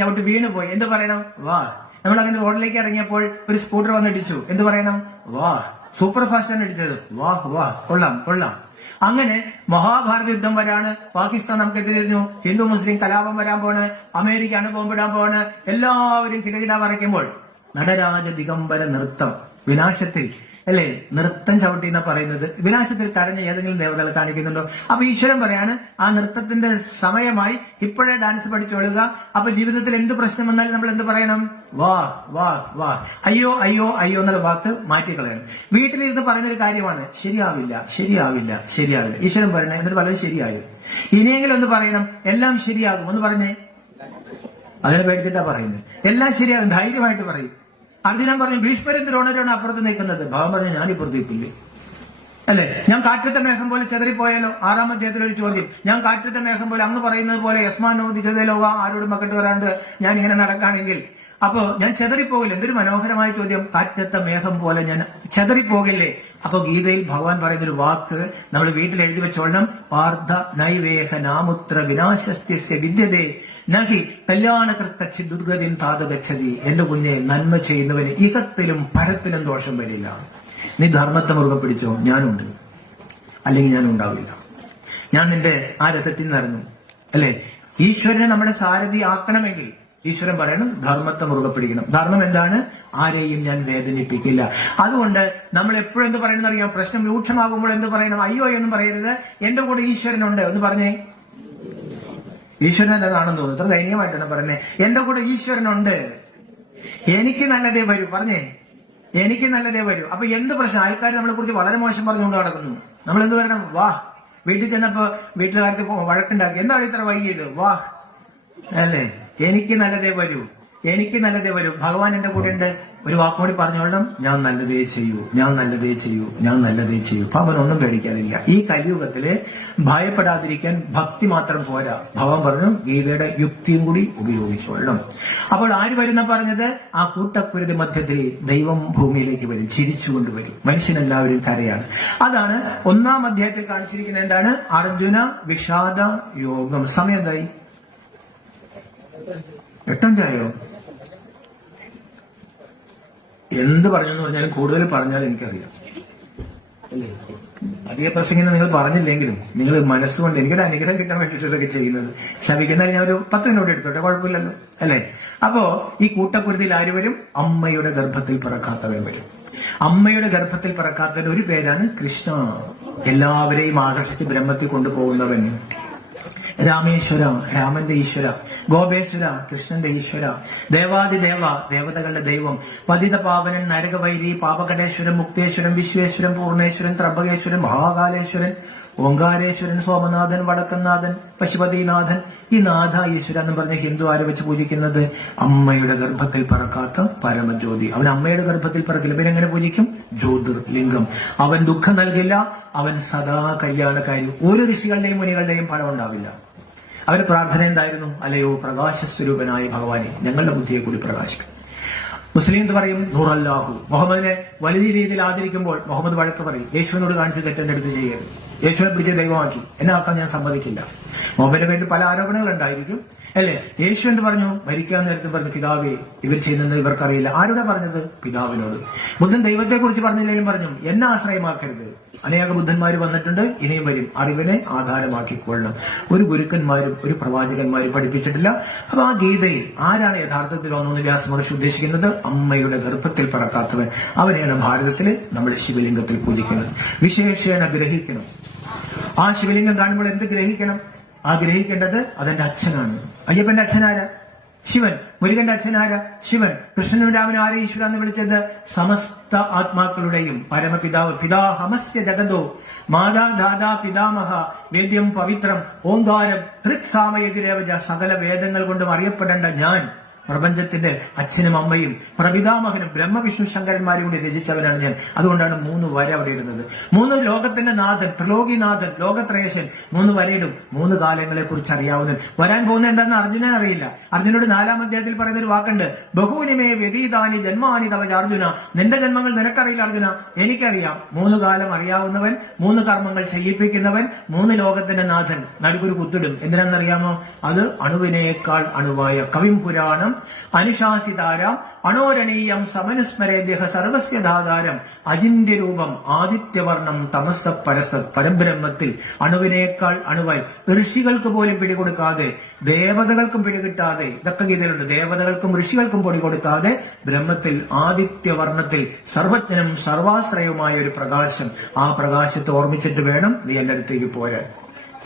ചവിട്ട് വീണ് പോയി, എന്ത് പറയണം? വാ. നമ്മൾ അങ്ങനെ റോഡിലേക്ക് ഇറങ്ങിയപ്പോൾ ഒരു സ്കൂട്ടർ വന്നിടിച്ചു, എന്ത് പറയണം? വാ. സൂപ്പർ ഫാസ്റ്റ് ആണ് ഇടിച്ചത്, വാഹ് വാഹ്, കൊള്ളാം കൊള്ളാം. അങ്ങനെ മഹാഭാരത യുദ്ധം വരാണ്, പാകിസ്ഥാൻ നമുക്കെതിരിഞ്ഞു, ഹിന്ദു മുസ്ലിം കലാപം വരാൻ പോണ്, അമേരിക്കയാണ് ബോംബിടാൻ പോണ്, എല്ലാവരും കിടകിട പറയ്ക്കുമ്പോൾ നടരാജ ദിഗംബര നൃത്തം വിനാശത്തിൽ, അല്ലേ, നൃത്തം ചവിട്ടി എന്നാ പറയുന്നത്. വിനാശത്തിൽ കരഞ്ഞ ഏതെങ്കിലും ദേവതകൾ കാണിക്കുന്നുണ്ടോ? അപ്പൊ ഈശ്വരൻ പറയാണ് ആ നൃത്തത്തിന്റെ സമയമായി, ഇപ്പോഴേ ഡാൻസ് പഠിച്ചോളുക. അപ്പൊ ജീവിതത്തിൽ എന്ത് പ്രശ്നം വന്നാലും നമ്മൾ എന്ത് പറയണം? വാ വാ വാ, അയ്യോ അയ്യോ അയ്യോ എന്നുള്ള വാക്ക് മാറ്റിക്കളയണം. വീട്ടിലിരുന്ന് പറയുന്നൊരു കാര്യമാണ്, ശരിയാവില്ല ശരിയാവില്ല ശരിയാവില്ല. ഈശ്വരൻ പറയണേ എന്നിട്ട് പലതും ശരിയായും, ഇനിയെങ്കിലും ഒന്ന് പറയണം എല്ലാം ശരിയാകും എന്ന് പറഞ്ഞേ. അതിനെ പേടിച്ചിട്ടാ പറയുന്നത്. എല്ലാം ശരിയാകും, ധൈര്യമായിട്ട് പറയും. അർജുനൻ പറഞ്ഞു ഭീഷ്മരും ദ്രോണരാണ് അപ്പുറത്ത് നിൽക്കുന്നത്. ഭാവം പറഞ്ഞു ഞാൻ ഇപ്പുറത്ത് നിൽക്കില്ലേ, അല്ലെ, ഞാൻ കാറ്റത്തെ മേഘം പോലെ ചെതറിപ്പോയാലോ? 6-ാം അധ്യായത്തിൽ ഒരു ചോദ്യം, ഞാൻ കാറ്റത്തെ മേഘം പോലെ അങ്ങ് പറയുന്നത് പോലെ യസ്മാനോ ദിജതലോക ആരോടും മക്കട്ട് വരാണ്ട് ഞാൻ ഇങ്ങനെ നടക്കുകയാണെങ്കിൽ അപ്പോ ഞാൻ ചെതറിപ്പോകില്ല. എന്തൊരു മനോഹരമായ ചോദ്യം. കാറ്റത്തെ മേഘം പോലെ ഞാൻ ചെതറിപ്പോകില്ലേ? അപ്പൊ ഗീതയിൽ ഭഗവാൻ പറയുന്നൊരു വാക്ക് നമ്മൾ വീട്ടിൽ എഴുതി വെച്ചോളണം. പാർത്ഥ നൈവേഹ നാമുത്ര വിനാശസ്യ വിദ്യതേ നഹി കല്യാണകൃത്തച്ചി ദുർഗതിൻ താതഗച്ഛതി. എന്റെ കുഞ്ഞെ, നന്മ ചെയ്യുന്നവന് ഇഹത്തിലും പരത്തിലും ദോഷം വരില്ല. നീ ധർമ്മത്തെ മുറുകെ പിടിച്ചോ, ഞാനുണ്ട്, അല്ലെങ്കിൽ ഞാൻ ഉണ്ടാവില്ല. ഞാൻ നിന്റെ ആ രഥത്തിൽ നിന്ന് ഇറങ്ങും, അല്ലെ. ഈശ്വരനെ നമ്മുടെ സാരഥി ആക്കണമെങ്കിൽ ഈശ്വരൻ പറയണം ധർമ്മത്തെ മുറുകെ പിടിക്കണം. ധർമ്മം എന്താണ്? ആരെയും ഞാൻ വേദനിപ്പിക്കില്ല. അതുകൊണ്ട് നമ്മൾ എപ്പോഴും എന്ത് പറയണമെന്ന് അറിയാം? പ്രശ്നം രൂക്ഷമാകുമ്പോൾ എന്ത് പറയണം? അയ്യോ എന്നും പറയരുത്. എന്റെ കൂടെ ഈശ്വരനുണ്ട് എന്ന് പറഞ്ഞേ. ഈശ്വരൻ എന്താണെന്ന് തോന്നുന്നു, ഇത്ര ദയനീയമായിട്ടാണ് പറയുന്നത്. എന്റെ കൂടെ ഈശ്വരനുണ്ട്, എനിക്ക് നല്ലതേ വരൂ. പറഞ്ഞേ, എനിക്ക് നല്ലതേ വരൂ. അപ്പൊ എന്ത് പ്രശ്നം? ആൾക്കാർ നമ്മളെ കുറിച്ച് വളരെ മോശം പറഞ്ഞുകൊണ്ട് നടക്കുന്നു. നമ്മൾ എന്ത് പറയണം? വാ. വീട്ടിൽ ചെന്നപ്പോ വീട്ടുകാർക്ക് വഴക്കുണ്ടാക്കി, എന്താണ് ഇത്ര വൈകിയത്? വാ, അല്ലേ, എനിക്ക് നല്ലതേ വരൂ, എനിക്ക് നല്ലതേ വരൂ. ഭഗവാൻ എന്റെ കൂടെ ഉണ്ട്. ഒരു വാക്കുകൂടി പറഞ്ഞോളണം, ഞാൻ നല്ലതേ ചെയ്യൂ, ഞാൻ നല്ലതേ ചെയ്യൂ, ഞാൻ നല്ലതേ ചെയ്യൂ. അപ്പൊ അവനൊന്നും പേടിക്കാതിരിക്കുക. ഈ കലിയുഗത്തില് ഭയപ്പെടാതിരിക്കാൻ ഭക്തി മാത്രം പോരാ. ഭഗവാൻ പറഞ്ഞു ഗീതയുടെ യുക്തിയും കൂടി ഉപയോഗിച്ചോളണം. അപ്പോൾ ആര് വരുന്ന പറഞ്ഞത്? ആ കൂട്ടക്കുരുതി മധ്യത്തിൽ ദൈവം ഭൂമിയിലേക്ക് വരും, ചിരിച്ചുകൊണ്ട് വരും. മനുഷ്യനെല്ലാവരും കരയാണ്. അതാണ് 1-ാം അധ്യായത്തിൽ കാണിച്ചിരിക്കുന്നത്. എന്താണ്? അർജുന വിഷാദ യോഗം. സമയം എന്തായി? 8:05. എന്ത് പറഞ്ഞു എന്ന് പറഞ്ഞാലും കൂടുതൽ പറഞ്ഞാൽ എനിക്കറിയാം, അല്ലേ. അധിക പ്രസംഗം നിങ്ങൾ പറഞ്ഞില്ലെങ്കിലും നിങ്ങൾ മനസ്സുകൊണ്ട് എനിക്കൊരു അനുഗ്രഹം കിട്ടാൻ വേണ്ടിയിട്ട് ഇതൊക്കെ ചെയ്യുന്നത്. ശപിക്കുന്ന ഞാൻ ഒരു 10 മിനിറ്റ് എടുത്തോട്ടെ, കുഴപ്പമില്ലല്ലോ, അല്ലേ. അപ്പോ ഈ കൂട്ടക്കുരുതിയിൽ ആര് വരും? അമ്മയുടെ ഗർഭത്തിൽ പിറക്കാത്തവൻ വരും. അമ്മയുടെ ഗർഭത്തിൽ പിറക്കാത്തവന്റെ ഒരു പേരാണ് കൃഷ്ണ. എല്ലാവരെയും ആകർഷിച്ച് ബ്രഹ്മത്തിൽ കൊണ്ടുപോകുന്നവൻ. രാമേശ്വര, രാമന്റെ ഈശ്വര. ഗോപേശ്വര, കൃഷ്ണന്റെ ഈശ്വര. ദേവാദിദേവ, ദേവതകളുടെ ദൈവം. പതിത പാവനൻ, നരകവൈരി, പാപകടേശ്വരൻ, മുക്തേശ്വരൻ, വിശ്വേശ്വരൻ, പൂർണേശ്വരൻ, ത്രംബകേശ്വരൻ, മഹാകാലേശ്വരൻ, ഓങ്കാരേശ്വരൻ, സോമനാഥൻ, വടക്കനാഥൻ, പശുപതിനാഥൻ. ഈ നാഥ ഈശ്വര എന്ന് പറഞ്ഞ ഹിന്ദു ആരെ വെച്ച് പൂജിക്കുന്നത്? അമ്മയുടെ ഗർഭത്തിൽ പിറക്കാത്ത പരമജ്യോതി. അവൻ അമ്മയുടെ ഗർഭത്തിൽ പിറക്കില്ല, പിന്നെ എങ്ങനെ പൂജിക്കും? ജ്യോതിർലിംഗം. അവൻ ദുഃഖം നൽകില്ല, അവൻ സദാ കല്യാണക്കാരി. ഒരു ഋഷികളുടെയും മുനികളുടെയും ഫലം ഉണ്ടാവില്ല. അവരുടെ പ്രാർത്ഥന എന്തായിരുന്നു? അല്ലയോ പ്രകാശസ്വരൂപനായ ഭഗവാനെ, ഞങ്ങളുടെ ബുദ്ധിയെ കൂടി പ്രകാശിക്കും. മുസ്ലിം എന്ന് പറയും നൂറല്ലാഹു. മുഹമ്മദിനെ വലിയ രീതിയിൽ ആദരിക്കുമ്പോൾ മുഹമ്മദ് വഴക്ക് പറയും, യേശുവിനോട് കാണിച്ച് തെറ്റെന്റെ അടുത്ത് ചെയ്യരുത്, യേശുവിനെ പിടിച്ച് ദൈവമാക്കി എന്നെ ആക്കാൻ ഞാൻ സമ്മതിക്കില്ല. മുഹമ്മദിന്റെ പേരിൽ പല ആരോപണങ്ങൾ ഉണ്ടായിരിക്കും, അല്ലെ. യേശു എന്ന് പറഞ്ഞു, മരിക്കാൻ നേരത്തെ പറഞ്ഞു, പിതാവേ ഇവർ ചെയ്യുന്നത് ഇവർക്കറിയില്ല. ആരോടാ പറഞ്ഞത്? പിതാവിനോട്. ബുദ്ധൻ ദൈവത്തെ കുറിച്ച് പറഞ്ഞില്ലെങ്കിലും പറഞ്ഞു, എന്നെ ആശ്രയമാക്കരുത്. അനേക ബുദ്ധന്മാർ വന്നിട്ടുണ്ട്, ഇനിയും വരും. അറിവിനെ ആധാരമാക്കിക്കൊള്ളണം. ഒരു ഗുരുക്കന്മാരും ഒരു പ്രവാചകന്മാരും പഠിപ്പിച്ചിട്ടില്ല. അപ്പൊ ആ ഗീതയിൽ ആരാണ് യഥാർത്ഥത്തിൽ ഒന്നൊന്ന് വ്യാസമഹർഷി ഉദ്ദേശിക്കുന്നത്? അമ്മയുടെ ഗർഭത്തിൽ പിറക്കാത്തവൻ. അവനെയാണ് ഭാരതത്തിൽ നമ്മൾ ശിവലിംഗത്തിൽ പൂജിക്കുന്നത്. വിശേഷേണ ഗ്രഹിക്കണം. ആ ശിവലിംഗം കാണുമ്പോൾ എന്ത് ഗ്രഹിക്കണം? ആ ഗ്രഹിക്കേണ്ടത് അതെന്റെ അച്ഛനാണ്. അയ്യപ്പന്റെ അച്ഛനാരാ? ശിവൻ. മുരുകന്റെ അച്ഛനാര? ശിവൻ. കൃഷ്ണനും രാമനും ആരെ ഈശ്വര എന്ന് വിളിച്ചത്? സമസ്ത ആത്മാക്കളുടെയും പരമപിതാവ്. പിതാഹമസ്യ ജഗതോ മാതാ ദാദാ പിതാമഹ വേദ്യം പവിത്രം ഓങ്കാരം ഹൃത്സാമയതിരേവജ. സകല വേദങ്ങൾ കൊണ്ടും അറിയപ്പെടേണ്ട ഞാൻ, പ്രപഞ്ചത്തിന്റെ അച്ഛനും അമ്മയും പ്രപിതാമഹനും ബ്രഹ്മവിഷ്ണു ശങ്കരന്മാരും കൂടി രചിച്ചവനാണ് ഞാൻ. അതുകൊണ്ടാണ് 3 വര അവിടെ ഇടുന്നത്. 3 ലോകത്തിന്റെ നാഥൻ, ത്രിലോകിനാഥൻ, ലോകത്രേശൻ. 3 വരയിടും. 3 കാലങ്ങളെ കുറിച്ച് അറിയാവുന്നവൻ. വരാൻ പോകുന്ന എന്താണെന്ന് അർജുനൻ അറിയില്ല. അർജുനോട് 4-ാം അധ്യായത്തിൽ പറയുന്ന ഒരു വാക്കുണ്ട്, ബഹൂനിമേ വ്യതീതാനി ജന്മാനി തവ അർജുന. നിന്റെ ജന്മങ്ങൾ നിനക്കറിയില്ല അർജുന, എനിക്കറിയാം. 3 കാലം അറിയാവുന്നവൻ, 3 കർമ്മങ്ങൾ ചെയ്യിപ്പിക്കുന്നവൻ, 3 ലോകത്തിന്റെ നാഥൻ. നടുക്കൊരു കുത്തിടും. എന്തിനാണെന്നറിയാമോ? അത് അണുവിനേക്കാൾ അണുവായ കവിം പുരാണം അനുശാസിതാരാം അണോരണീയം സമനുസ്മരേദ്യഹ സർവസ്യ ധാതാരം അചിന്യരൂപം ആദിത്യവർണം തമസ പരസത് പരബ്രഹ്മത്തിൽ അണുവിനേക്കാൾ അണുവായി ഋഷികൾക്ക് പോലും പിടികൊടുക്കാതെ ദേവതകൾക്കും പിടികിട്ടാതെ, ഇതൊക്കെ ഗീതയിലുണ്ട്, ദേവതകൾക്കും ഋഷികൾക്കും പിടികൊടുക്കാതെ ബ്രഹ്മത്തിൽ ആദിത്യവർണത്തിൽ സർവജ്ഞനും സർവാശ്രയവുമായ ഒരു പ്രകാശം. ആ പ്രകാശത്തെ ഓർമ്മിച്ചിട്ട് വേണം നീ എന്റെ അടുത്തേക്ക് പോരാൻ.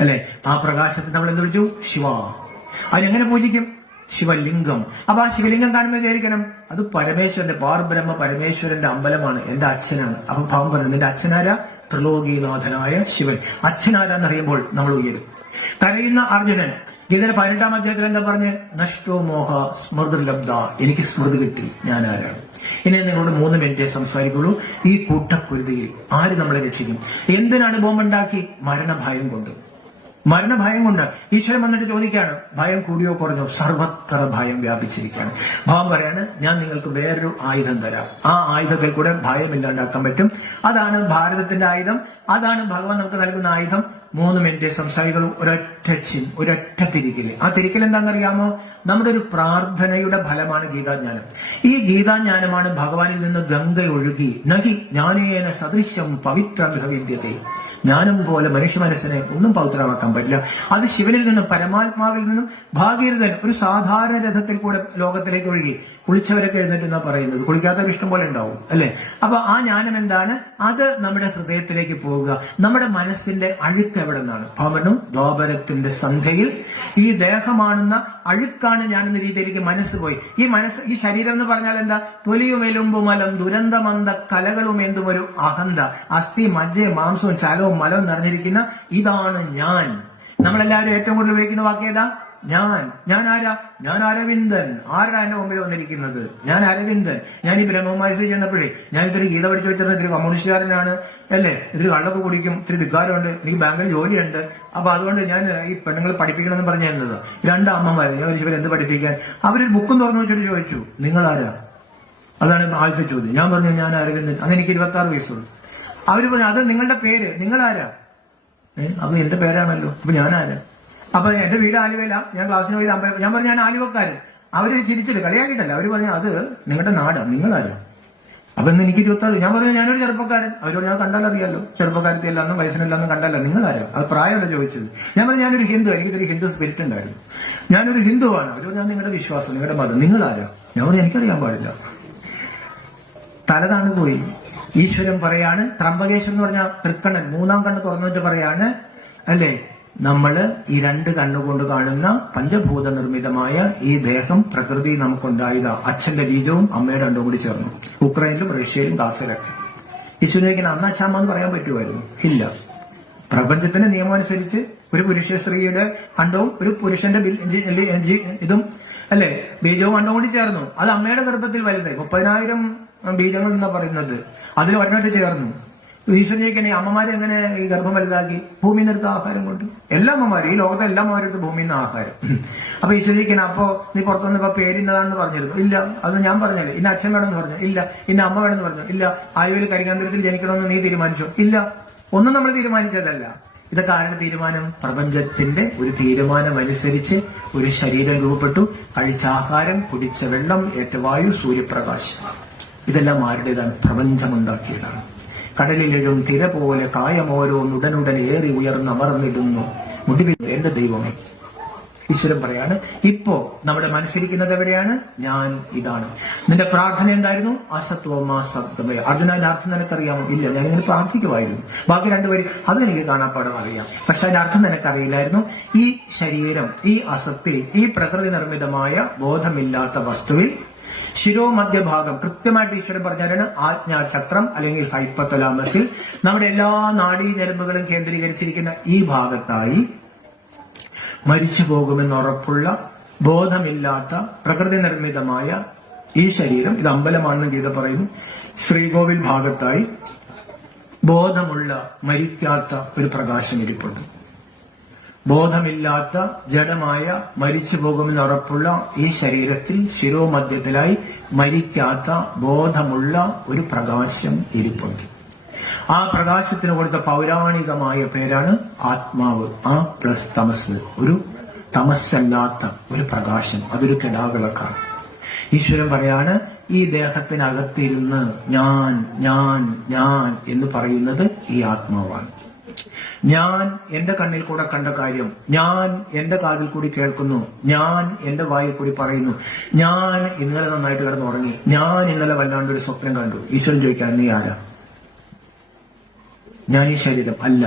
അല്ലെ, ആ പ്രകാശത്തെ നമ്മൾ എന്ത് വിളിച്ചു? ശിവ. അതിനെങ്ങനെ പൂജിക്കും? ശിവലിംഗം. അപ്പൊ ആ ശിവലിംഗം കാണുമ്പോൾ വിചാരിക്കണം അത് പരമേശ്വരന്റെ, പാർബ്രഹ്മ പരമേശ്വരന്റെ അമ്പലമാണ്, എന്റെ അച്ഛനാണ്. അപ്പൊ ഭാവം പറഞ്ഞു, നിന്റെ അച്ഛനാരാ? ത്രിലോകീനാഥനായ ശിവൻ. അച്ഛനാരാന്നറിയുമ്പോൾ നമ്മൾ ഉയരും. കരയുന്ന അർജുനൻ ഗീതയുടെ 18-ാം അധ്യായത്തിൽ എന്താ പറഞ്ഞ്? നഷ്ടോ മോഹ സ്മൃതിർലബ്ധ, എനിക്ക് സ്മൃതി കിട്ടി, ഞാൻ ആരാണ്. ഇനി നിങ്ങളോട് 3 മിനിറ്റേ സംസാരിക്കുള്ളൂ. ഈ കൂട്ടക്കുരുതിയിൽ ആര് നമ്മളെ രക്ഷിക്കും? എന്തിനാണ് ബോംബുണ്ടാക്കി? മരണഭയം കൊണ്ട്. മരണഭയം കൊണ്ട് ഈശ്വരൻ വന്നിട്ട് ചോദിക്കുകയാണ്, ഭയം കൂടിയോ കുറഞ്ഞോ? സർവത്ര ഭയം വ്യാപിച്ചിരിക്കുകയാണ്. ഭാവം പറയാണ്, ഞാൻ നിങ്ങൾക്ക് വേറൊരു ആയുധം തരാം. ആ ആയുധത്തിൽ കൂടെ ഭയം ഇല്ലാണ്ടാക്കാൻ പറ്റും. അതാണ് ഭാരതത്തിന്റെ ആയുധം. അതാണ് ഭഗവാൻ നമുക്ക് നൽകുന്ന ആയുധം. 3 മിനിറ്റ് സംസാരികളും ഒരൊറ്റ തിരിക്കല്. ആ തിരിക്കൽ എന്താണെന്നറിയാമോ? നമ്മുടെ ഒരു പ്രാർത്ഥനയുടെ ഫലമാണ് ഗീതാജ്ഞാനം. ഈ ഗീതാജ്ഞാനമാണ് ഭഗവാനിൽ നിന്ന് ഗംഗ ഒഴുകി നഹി ജ്ഞാനേന സദൃശ്യം പവിത്രമിഹ വിദ്യത്തെ. ജ്ഞാനം പോലെ മനുഷ്യ മനസ്സിനെ ഒന്നും പവിത്രമാക്കാൻ പറ്റില്ല. അത് ശിവനിൽ നിന്നും പരമാത്മാവിൽ നിന്നും ഭാഗീരഥൻ ഒരു സാധാരണ രഥത്തിൽ കൂടെ ലോകത്തിലേക്ക് ഒഴുകി. കുളിച്ചവരൊക്കെ എഴുന്നേറ്റ് എന്നാ പറയുന്നത്, കുളിക്കാത്തവർ ഇഷ്ടം പോലെ ഉണ്ടാവും അല്ലെ. അപ്പൊ ആ ജ്ഞാനം എന്താണ്? അത് നമ്മുടെ ഹൃദയത്തിലേക്ക് പോവുക. നമ്മുടെ മനസ്സിന്റെ അഴുക്ക് എവിടെ നിന്നാണ്? ഭാവനും ദ്വാപരത്തിന്റെ സന്ധ്യയിൽ ഈ ദേഹമാണെന്ന അഴുക്കാണ് ഞാനെന്ന രീതിയിലേക്ക് മനസ്സ് പോയി. ഈ ശരീരം എന്ന് പറഞ്ഞാൽ എന്താ? തൊലിയും എലുമ്പുമലം ദുരന്തമന്ത കലകളും എന്തും ഒരു അഹന്ത, അസ്ഥി മജ്ജയും മാംസവും ചലവും മലവും നിറഞ്ഞിരിക്കുന്ന ഇതാണ് ഞാൻ. നമ്മളെല്ലാവരും ഏറ്റവും കൂടുതൽ ഉപയോഗിക്കുന്ന വാക്കേതാ? ഞാൻ ആരാ? ഞാൻ അരവിന്ദൻ. ആരാ എന്റെ മുമ്പിൽ വന്നിരിക്കുന്നത്? ഞാൻ അരവിന്ദൻ. ഞാൻ ഈ ബ്രഹ്മമായത്തിൽ ചെന്നപ്പോഴേ ഞാൻ ഇത്തിരി ഗീത പഠിച്ചു വെച്ചിട്ട് ഇത്തിരി കമ്മ്യൂണിസ്റ്റുകാരനാണ് അല്ലേ, ഇത്തിരി കള്ളൊക്കെ കുടിക്കും, ഇത്തിരി ധിക്കാരമുണ്ട്, എനിക്ക് ബാങ്കിൽ ജോലിയുണ്ട്, അപ്പൊ അതുകൊണ്ട് ഞാൻ ഈ പെണ്ണുങ്ങളെ പഠിപ്പിക്കണമെന്ന് പറഞ്ഞു തരുന്നത്. 2 അമ്മമാര് ഞാൻ ഇവർ എന്ത് പഠിപ്പിക്കാൻ? അവരൊരു ബുക്കും തുറന്നു വെച്ചിട്ട് ചോദിച്ചു, നിങ്ങൾ ആരാ? അതാണ് ആദ്യത്തെ ചോദ്യം. ഞാൻ പറഞ്ഞു ഞാൻ അരവിന്ദൻ. അന്ന് എനിക്ക് 26 വയസ്സുള്ളൂ. അവര് പറഞ്ഞു അത് നിങ്ങളുടെ പേര്, നിങ്ങളാരാ? അത് എന്റെ പേരാണല്ലോ, അപ്പൊ ഞാനാരാ? അപ്പൊ എന്റെ വീട് ആലുവയില, ഞാൻ ക്ലാസ്സിന് പോയത് അമ്പലം. ഞാൻ പറഞ്ഞു ഞാൻ ആലുവക്കാരൻ. അവര് ചിരിച്ചിട്ട് കളിയാക്കിയിട്ടല്ല, അവര് പറഞ്ഞു അത് നിങ്ങളുടെ നാടാ, നിങ്ങളാരാ? അപ്പൊ ഇന്ന് എനിക്ക് 26. ഞാൻ പറഞ്ഞു ഞാനൊരു ചെറുപ്പക്കാരൻ. അവരോട് ഞാൻ കണ്ടാലറിയാലോ, ചെറുപ്പക്കാരത്തി അല്ലാന്നും വയസ്സിനല്ലാന്നും കണ്ടല്ല, നിങ്ങളാരാ? അത് പ്രായമല്ല ചോദിച്ചത്. ഞാൻ പറഞ്ഞു ഞാനൊരു ഹിന്ദു, എനിക്കൊരു ഹിന്ദു സ്പിരിറ്റ് ഉണ്ടായിരുന്നു, ഞാനൊരു ഹിന്ദുവാണ്. അവരോട് ഞാൻ നിങ്ങളുടെ വിശ്വാസം, നിങ്ങളുടെ മതം, നിങ്ങളാരാ? ഞാൻ പറഞ്ഞു എനിക്കറിയാൻ പാടില്ല. തലതാണ് പോയി. ഈശ്വരൻ പറയാണ്, ത്രംബകേശ്വരൻ എന്ന് പറഞ്ഞ തൃക്കണ്ണൻ 3-ാം കണ്ണ് തുറന്നിട്ട് പറയാണ് അല്ലേ, നമ്മള് ഈ 2 കണ്ണുകൊണ്ട് കാണുന്ന പഞ്ചഭൂത നിർമ്മിതമായ ഈ ദേഹം പ്രകൃതി നമുക്കുണ്ടായതാ. അച്ഛന്റെ ബീജവും അമ്മയുടെ അണ്ടവും കൂടി ചേർന്നു. ഉക്രൈനിലും റഷ്യയിലും ഗാസയിലൊക്കെ. ഈശ്വരനെ അന്ന് അച്ഛാമ്മ പറയാൻ പറ്റുമായിരുന്നു? ഇല്ല. പ്രപഞ്ചത്തിന്റെ നിയമം അനുസരിച്ച് ഒരു പുരുഷ സ്ത്രീയുടെ അണ്ടവും ഒരു പുരുഷന്റെ ഇതും അല്ലെ ബീജവും അണ്ടവും കൂടി ചേർന്നു. അത് അമ്മയുടെ ഗർഭത്തിൽ വലുത് 30,000 ബീജങ്ങൾ എന്നാ പറയുന്നത്. അതിൽ ഒരെണ്ണമായിട്ട് ചേർന്നു. ഈശ്വരനെ അമ്മമാരെ എങ്ങനെ ഈ ഗർഭം വലുതാക്കി? ഭൂമിയിൽ നിന്നെടുത്ത ആഹാരം കൊണ്ട്. എല്ലാ അമ്മമാരും, ഈ ലോകത്തെ എല്ലാ അമ്മമാരെടുത്ത് ഭൂമിയിൽ നിന്ന് ആഹാരം. അപ്പൊ ഈശ്വരനെ അപ്പോ നീ പുറത്തുനിന്ന് ഇപ്പൊ പേരിന്നതാണെന്ന് പറഞ്ഞിരുന്നു? ഇല്ല. അത് ഞാൻ പറഞ്ഞല്ലേ. ഇന്ന അച്ഛൻ വേണമെന്ന് പറഞ്ഞു? ഇല്ല. ഇന്ന അമ്മ വേണമെന്ന് പറഞ്ഞു? ഇല്ല. ആയുവിൽ കരികാന്തരത്തിൽ ജനിക്കണമെന്ന് നീ തീരുമാനിച്ചോ? ഇല്ല. ഒന്നും നമ്മൾ തീരുമാനിച്ചതല്ല. ഇതൊക്കെ ആരുടെ തീരുമാനം? പ്രപഞ്ചത്തിന്റെ ഒരു തീരുമാനം അനുസരിച്ച് ഒരു ശരീരം രൂപപ്പെട്ടു. കഴിച്ച ആഹാരം, കുടിച്ച വെള്ളം, ഏറ്റ വായു, സൂര്യപ്രകാശം, ഇതെല്ലാം ആരുടേതാണ്? പ്രപഞ്ചമുണ്ടാക്കിയതാണ്. കടലിലെഴും തിര പോലെ കായമോരോന്നുടനുടൻ ഏറി ഉയർന്നമർന്നിടുന്നു മുടിവിൽ എന്റെ ദൈവമേ. ഈശ്വരൻ പറയാണ്, ഇപ്പോ നമ്മുടെ മനസ്സിരിക്കുന്നത് എവിടെയാണ്? ഞാൻ ഇതാണ്. നിന്റെ പ്രാർത്ഥന എന്തായിരുന്നു? അസത്വമാ സത്വമേ. അർജുനന്റെ അർത്ഥം നിനക്കറിയാമോ? ഇല്ല. ഞാനിങ്ങനെ പ്രാർത്ഥിക്കുമായിരുന്നു. ബാക്കി 2 വരി അതെനിക്ക് കാണാപ്പാടം അറിയാം, പക്ഷെ അതിന്റെ അർത്ഥം നിനക്കറിയില്ലായിരുന്നു. ഈ ശരീരം, ഈ അസത്തിൽ, ഈ പ്രകൃതി നിർമ്മിതമായ ബോധമില്ലാത്ത വസ്തുവിൽ ശിരോമധ്യഭാഗം കൃത്യമായിട്ട് ഈശ്വരൻ പറഞ്ഞാലാണ് ആജ്ഞാചക്രം അല്ലെങ്കിൽ ഹൈപ്പത്തലാമസിൽ നമ്മുടെ എല്ലാ നാഡീഞരമ്പുകളും കേന്ദ്രീകരിച്ചിരിക്കുന്ന ഈ ഭാഗത്തായി മരിച്ചു പോകുമെന്ന് ഉറപ്പുള്ള ബോധമില്ലാത്ത പ്രകൃതി നിർമ്മിതമായ ഈ ശരീരം, ഇത് അമ്പലമാണെന്ന് ഗീത പറയുന്നു, ശ്രീകോവിൽ ഭാഗത്തായി ബോധമുള്ള മരിക്കാത്ത ഒരു പ്രകാശം ഇരിപ്പുണ്ട്. ബോധമില്ലാത്ത ജഡമായ മരിച്ചു പോകുമെന്ന് ഉറപ്പുള്ള ഈ ശരീരത്തിൽ ശിരോമധ്യത്തിലായി മരിക്കാത്ത ബോധമുള്ള ഒരു പ്രകാശം ഇരിപ്പുണ്ട്. ആ പ്രകാശത്തിന് കൊടുത്ത പൗരാണികമായ പേരാണ് ആത്മാവ്. ആ പ്ലസ് തമസ്, ഒരു തമസ്സല്ലാത്ത ഒരു പ്രകാശം, അതൊരു കെടാവിളക്കാണ്. ഈശ്വരൻ പറയാണ്, ഈ ദേഹത്തിനകത്തിരുന്ന് ഞാൻ ഞാൻ ഞാൻ എന്ന് പറയുന്നത് ഈ ആത്മാവാണ്. ഞാൻ എന്റെ കണ്ണിൽ കൂടെ കണ്ട കാര്യം, ഞാൻ എന്റെ കാതിൽ കൂടി കേൾക്കുന്നു, ഞാൻ എന്റെ വായിൽ കൂടി പറയുന്നു, ഞാൻ ഇന്നലെ നന്നായിട്ട് കിടന്നുറങ്ങി, ഞാൻ ഇന്നലെ വല്ലാണ്ടൊരു സ്വപ്നം കണ്ടു. ഈശ്വരൻ ചോദിക്കാൻ, നീ ആരാ? ഞാൻ ഈ ശരീരം അല്ല.